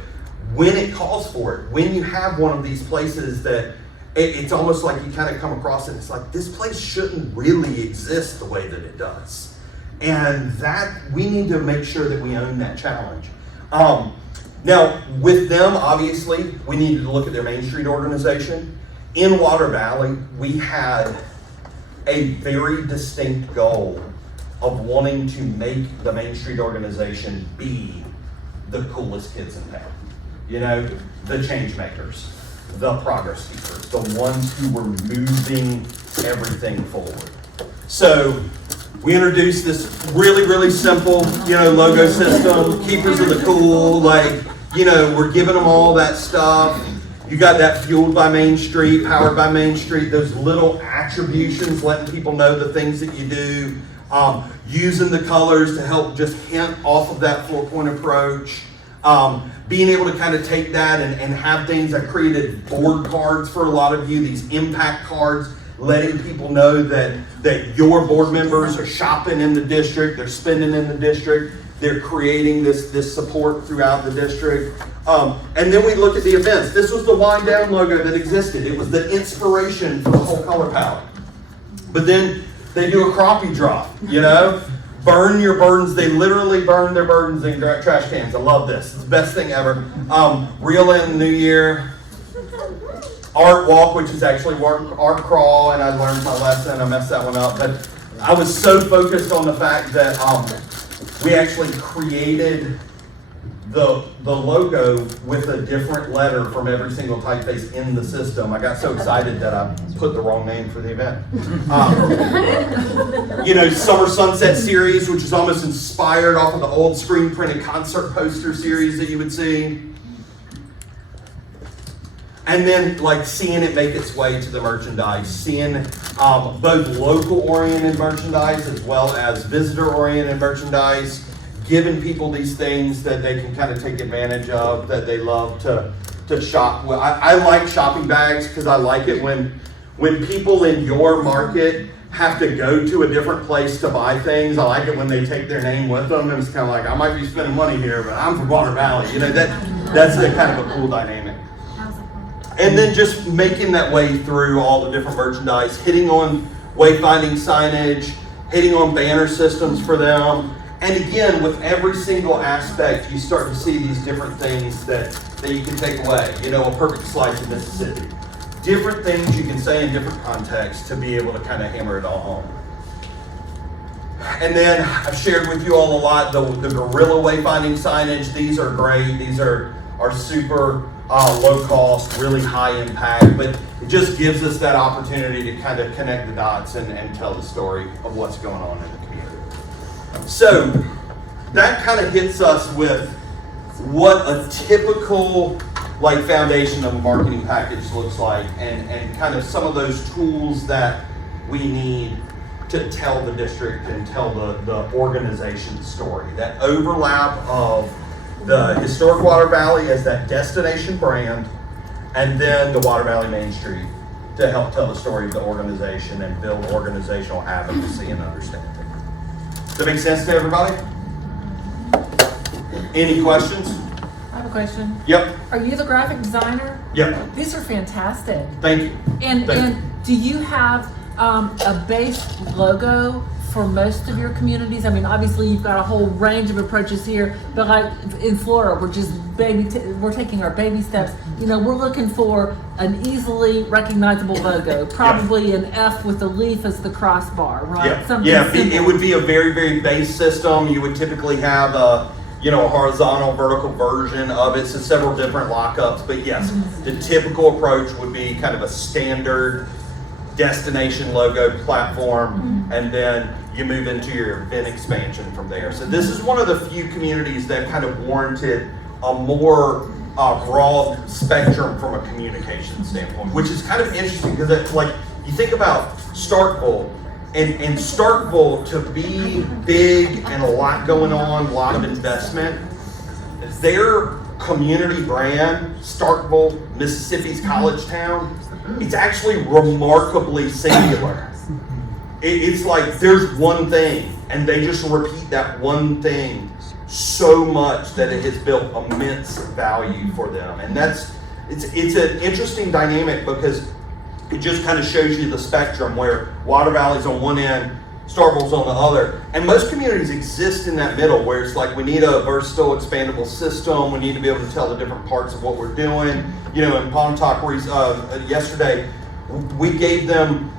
when it calls for it, when you have one of these places that it's almost like you kind of come across it, it's like this place shouldn't really exist the way that it does. And that we need to make sure that we own that challenge. Now, with them, obviously, we needed to look at their Main Street organization. In Water Valley, we had a very distinct goal of wanting to make the Main Street organization be the coolest kids in town. You know, the change makers, the progress keepers, the ones who were moving everything forward. So we introduced this really, really simple, you know, logo system, keepers of the cool, like, you know, we're giving them all that stuff. You got that fueled by Main Street, powered by Main Street, those little attributions, letting people know the things that you do, using the colors to help just hint off of that 4-point approach. Being able to kind of take that and have things. I created board cards for a lot of you, these impact cards, letting people know that your board members are shopping in the district, they're spending in the district, they're creating this support throughout the district. And then we look at the events. This was the Wind Down logo that existed. It was the inspiration for the whole color palette. But then they do a crappie drop, you know? Burn your burdens. They literally burn their burdens in trash cans. I love this. It's the best thing ever. Reel in New Year. Art walk, which is actually art crawl, and I learned my lesson. I messed that one up. But I was so focused on the fact that we actually created the logo with a different letter from every single typeface in the system. I got so excited that I put the wrong name for the event. You know, Summer Sunset Series, which is almost inspired off of the old screen printed concert poster series that you would see. And then like seeing it make its way to the merchandise, seeing both local oriented merchandise as well as visitor oriented merchandise, giving people these things that they can kind of take advantage of, that they love to shop. Well, I like shopping bags because I like it when people in your market have to go to a different place to buy things. I like it when they take their name with them, and it's kind of like, I might be spending money here, but I'm from Water Valley. You know, that's a kind of a cool dynamic. And then just making that way through all the different merchandise, hitting on wayfinding signage, hitting on banner systems for them. And again, with every single aspect, you start to see these different things that you can take away. You know, a perfect slice of Mississippi. Different things you can say in different contexts to be able to kind of hammer it all home. And then I've shared with you all a lot the guerrilla wayfinding signage. These are great. These are super low cost, really high impact, but it just gives us that opportunity to kind of connect the dots and tell the story of what's going on in the community. So that kind of hits us with what a typical like foundation of a marketing package looks like, and kind of some of those tools that we need to tell the district and tell the organization story. That overlap of the historic Water Valley as that destination brand, and then the Water Valley Main Street to help tell the story of the organization and build organizational advocacy and understanding. Does that make sense to everybody? Any questions? I have a question. Yep. Are you the graphic designer? Yep. These are fantastic. Thank you. And do you have a base logo for most of your communities? I mean, obviously you've got a whole range of approaches here, but like in Florida, we're just we're taking our baby steps. You know, we're looking for an easily recognizable logo, probably an F with a leaf as the crossbar, right? Yeah, Something yeah. simple. It would be a very, very base system. You would typically have a horizontal, vertical version of it, so several different lockups. But yes, the typical approach would be kind of a standard destination logo platform, and then you move into your event expansion from there. So this is one of the few communities that kind of warranted a more broad spectrum from a communication standpoint, which is kind of interesting because it's like you think about Starkville, and Starkville, to be big and a lot going on, a lot of investment, their community brand, Starkville, Mississippi's college town, it's actually remarkably singular. It's like there's one thing, and they just repeat that one thing so much that it has built immense value for them. And it's an interesting dynamic because it just kind of shows you the spectrum where Water Valley's on one end, Starkville's on the other. And most communities exist in that middle where it's like we need a versatile, expandable system. We need to be able to tell the different parts of what we're doing. You know, in Pontotoc yesterday, we gave them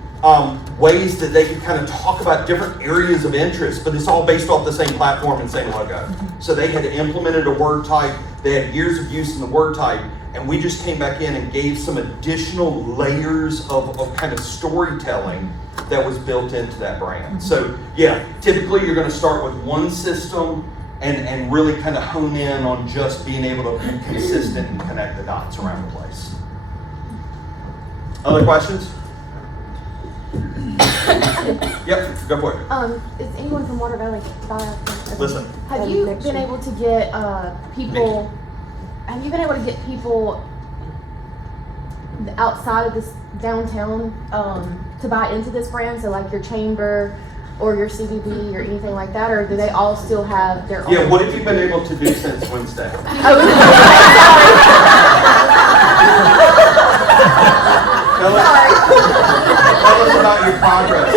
ways that they could kind of talk about different areas of interest, but it's all based off the same platform and same logo. So they had implemented a word type. They had years of use in the word type. And we just came back in and gave some additional layers of kind of storytelling that was built into that brand. So yeah, typically you're going to start with one system and really kind of hone in on just being able to be consistent and connect the dots around the place. Other questions? Yep, go for it. Is anyone from Water Valley? Listen. Have you been able to get people? Have you been able to get people outside of this downtown to buy into this brand? So like your chamber or your CBB or anything like that, or do they all still have their own? Yeah, what have you been able to do since Wednesday? Tell us about your progress.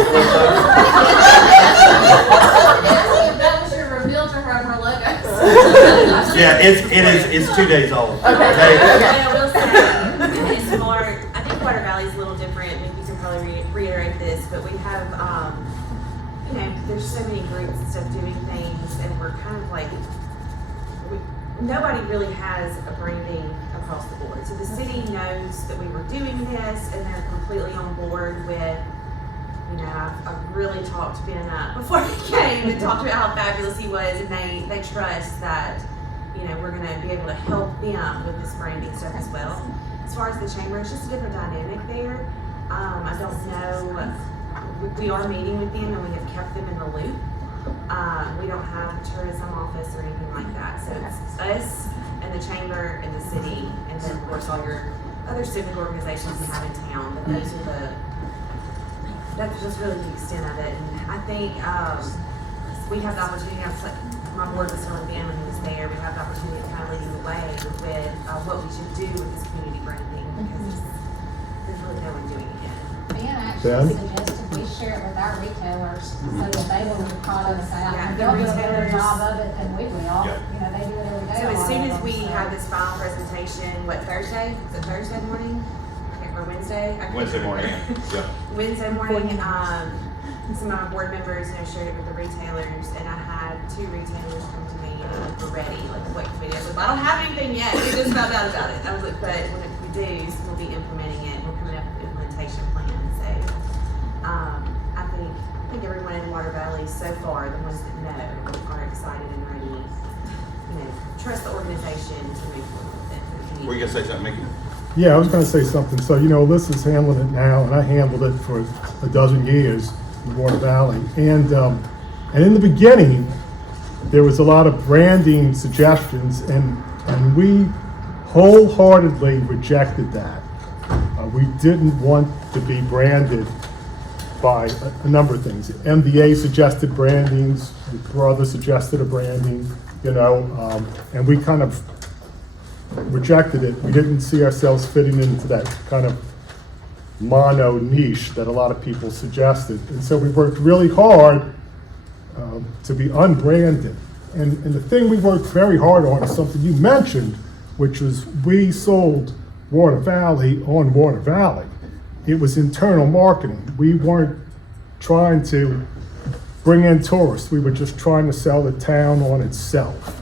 That was your reveal to her of her logos. Yeah, it's 2 days old. Okay. I will say, it's more, I think Water Valley is a little different. Maybe you can probably reiterate this, but we have, there's so many groups and stuff doing things, and we're kind of like, nobody really has a branding across the board. So the city knows that we were doing this, and they're completely on board with, I've really talked Ben up before he came and talked about how fabulous he was, and they trust that, we're going to be able to help them with this branding stuff as well. As far as the chamber, it's just a different dynamic there. I don't know. We are meeting with them, and we have kept them in the loop. We don't have a tourism office or anything like that. So it's us and the chamber and the city, and then of course all your other civic organizations we have in town. But those are that's just really the extent of it. And I think we have the opportunity. My board was telling Ben when he was there. We have the opportunity to kind of leading the way with what we should do with this community branding because there's really no one doing it yet. Ben actually suggested we share it with our retailers so that they will call us out. Yeah, And the they'll do a better retailers- job of it than we will. Yeah. They do it every day. So a as lot soon of as them, we so. have this final presentation, Thursday? Is it Thursday morning? Or Wednesday? Wednesday morning. Yeah. Wednesday morning, some of my board members, shared it with the retailers, and I had 2 retailers come to me and were ready, like, what can we do? I was like, I don't have anything yet. We just found out about it. I was like, but when we do, we'll be implementing it. We're coming up with an implementation plan. So, I think everyone in Water Valley so far, the ones that know, are excited and ready. Trust the organization to move forward with it. Were you gonna say something, Mickey? Yeah, I was going to say something. So, Alyssa's handling it now, and I handled it for a dozen years in Water Valley. And in the beginning, there was a lot of branding suggestions, and we wholeheartedly rejected that. We didn't want to be branded by a number of things. MDA suggested brandings, the brother suggested a branding, and we kind of rejected it. We didn't see ourselves fitting into that kind of mono niche that a lot of people suggested. And so we worked really hard to be unbranded. And the thing we worked very hard on is something you mentioned, which was we sold Water Valley on Water Valley. It was internal marketing. We weren't trying to bring in tourists. We were just trying to sell the town on itself.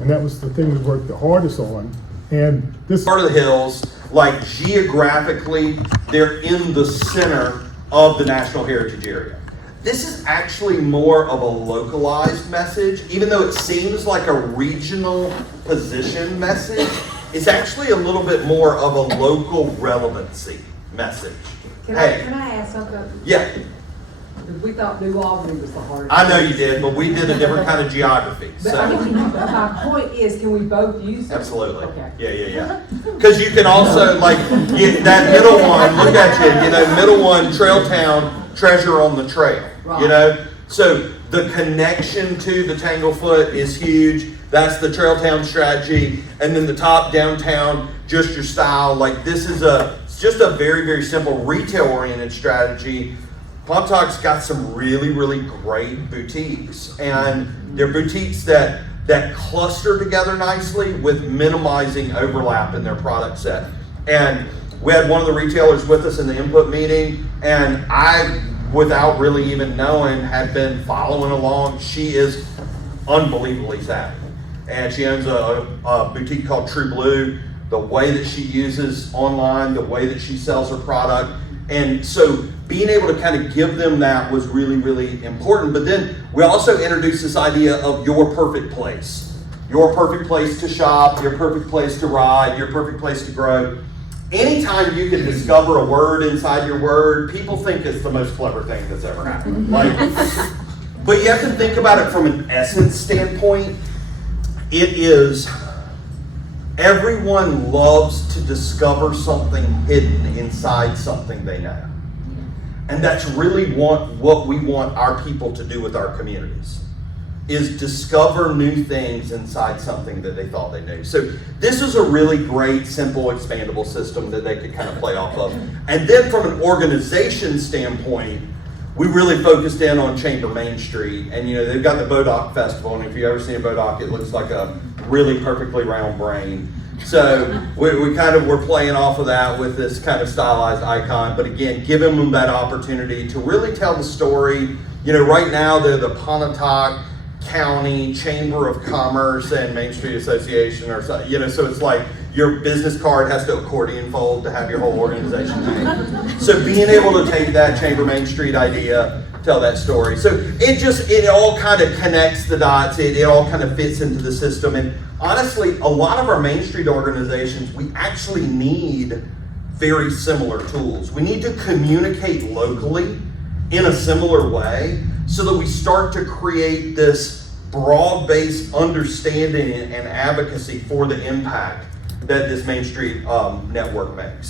And that was the thing we worked the hardest on. And this part of the hills, like geographically, they're in the center of the National Heritage Area. This is actually more of a localized message, even though it seems like a regional position message. It's actually a little bit more of a local relevancy message. Can I ask something? Yeah. We thought New Albany was the hardest. I know you did, but we did a different kind of geography. But So. my point is, can we both use it? Absolutely. Okay. Yeah. Because you can also, like, that middle one, look at middle one, Trail Town, Treasure on the Trail. Right. So the connection to the Tanglefoot is huge. That's the Trail Town strategy. And then the top, downtown, just your style. Like, this is it's just a very, very simple retail-oriented strategy. Pontoac's got some really, really great boutiques, and they're boutiques that cluster together nicely with minimizing overlap in their product set. And we had one of the retailers with us in the input meeting, and I, without really even knowing, had been following along. She is unbelievably savvy, and she owns a boutique called True Blue. The way that she uses online, the way that she sells her product, and so being able to kind of give them that was really, really important. But then we also introduced this idea of your perfect place. Your perfect place to shop, your perfect place to ride, your perfect place to grow. Anytime you can discover a word inside your word, people think it's the most clever thing that's ever happened. But you have to think about it from an essence standpoint. It is, everyone loves to discover something hidden inside something they know. And that's really what we want our people to do with our communities, is discover new things inside something that they thought they knew. So this is a really great, simple, expandable system that they could kind of play off of. And then from an organization standpoint, we really focused in on Chamber Main Street. And they've got the Bodoc Festival, and if you've ever seen a Bodoc, it looks like a really perfectly round brain. So we kind of were playing off of that with this kind of stylized icon, but again, giving them that opportunity to really tell the story. Right now they're the Pontoac County Chamber of Commerce and Main Street Association, or so it's like your business card has to accordion fold to have your whole organization name. So being able to take that Chamber Main Street idea, tell that story. So it all kind of connects the dots. It all kind of fits into the system. And honestly, a lot of our Main Street organizations, we actually need very similar tools. We need to communicate locally in a similar way so that we start to create this broad-based understanding and advocacy for the impact that this Main Street network makes.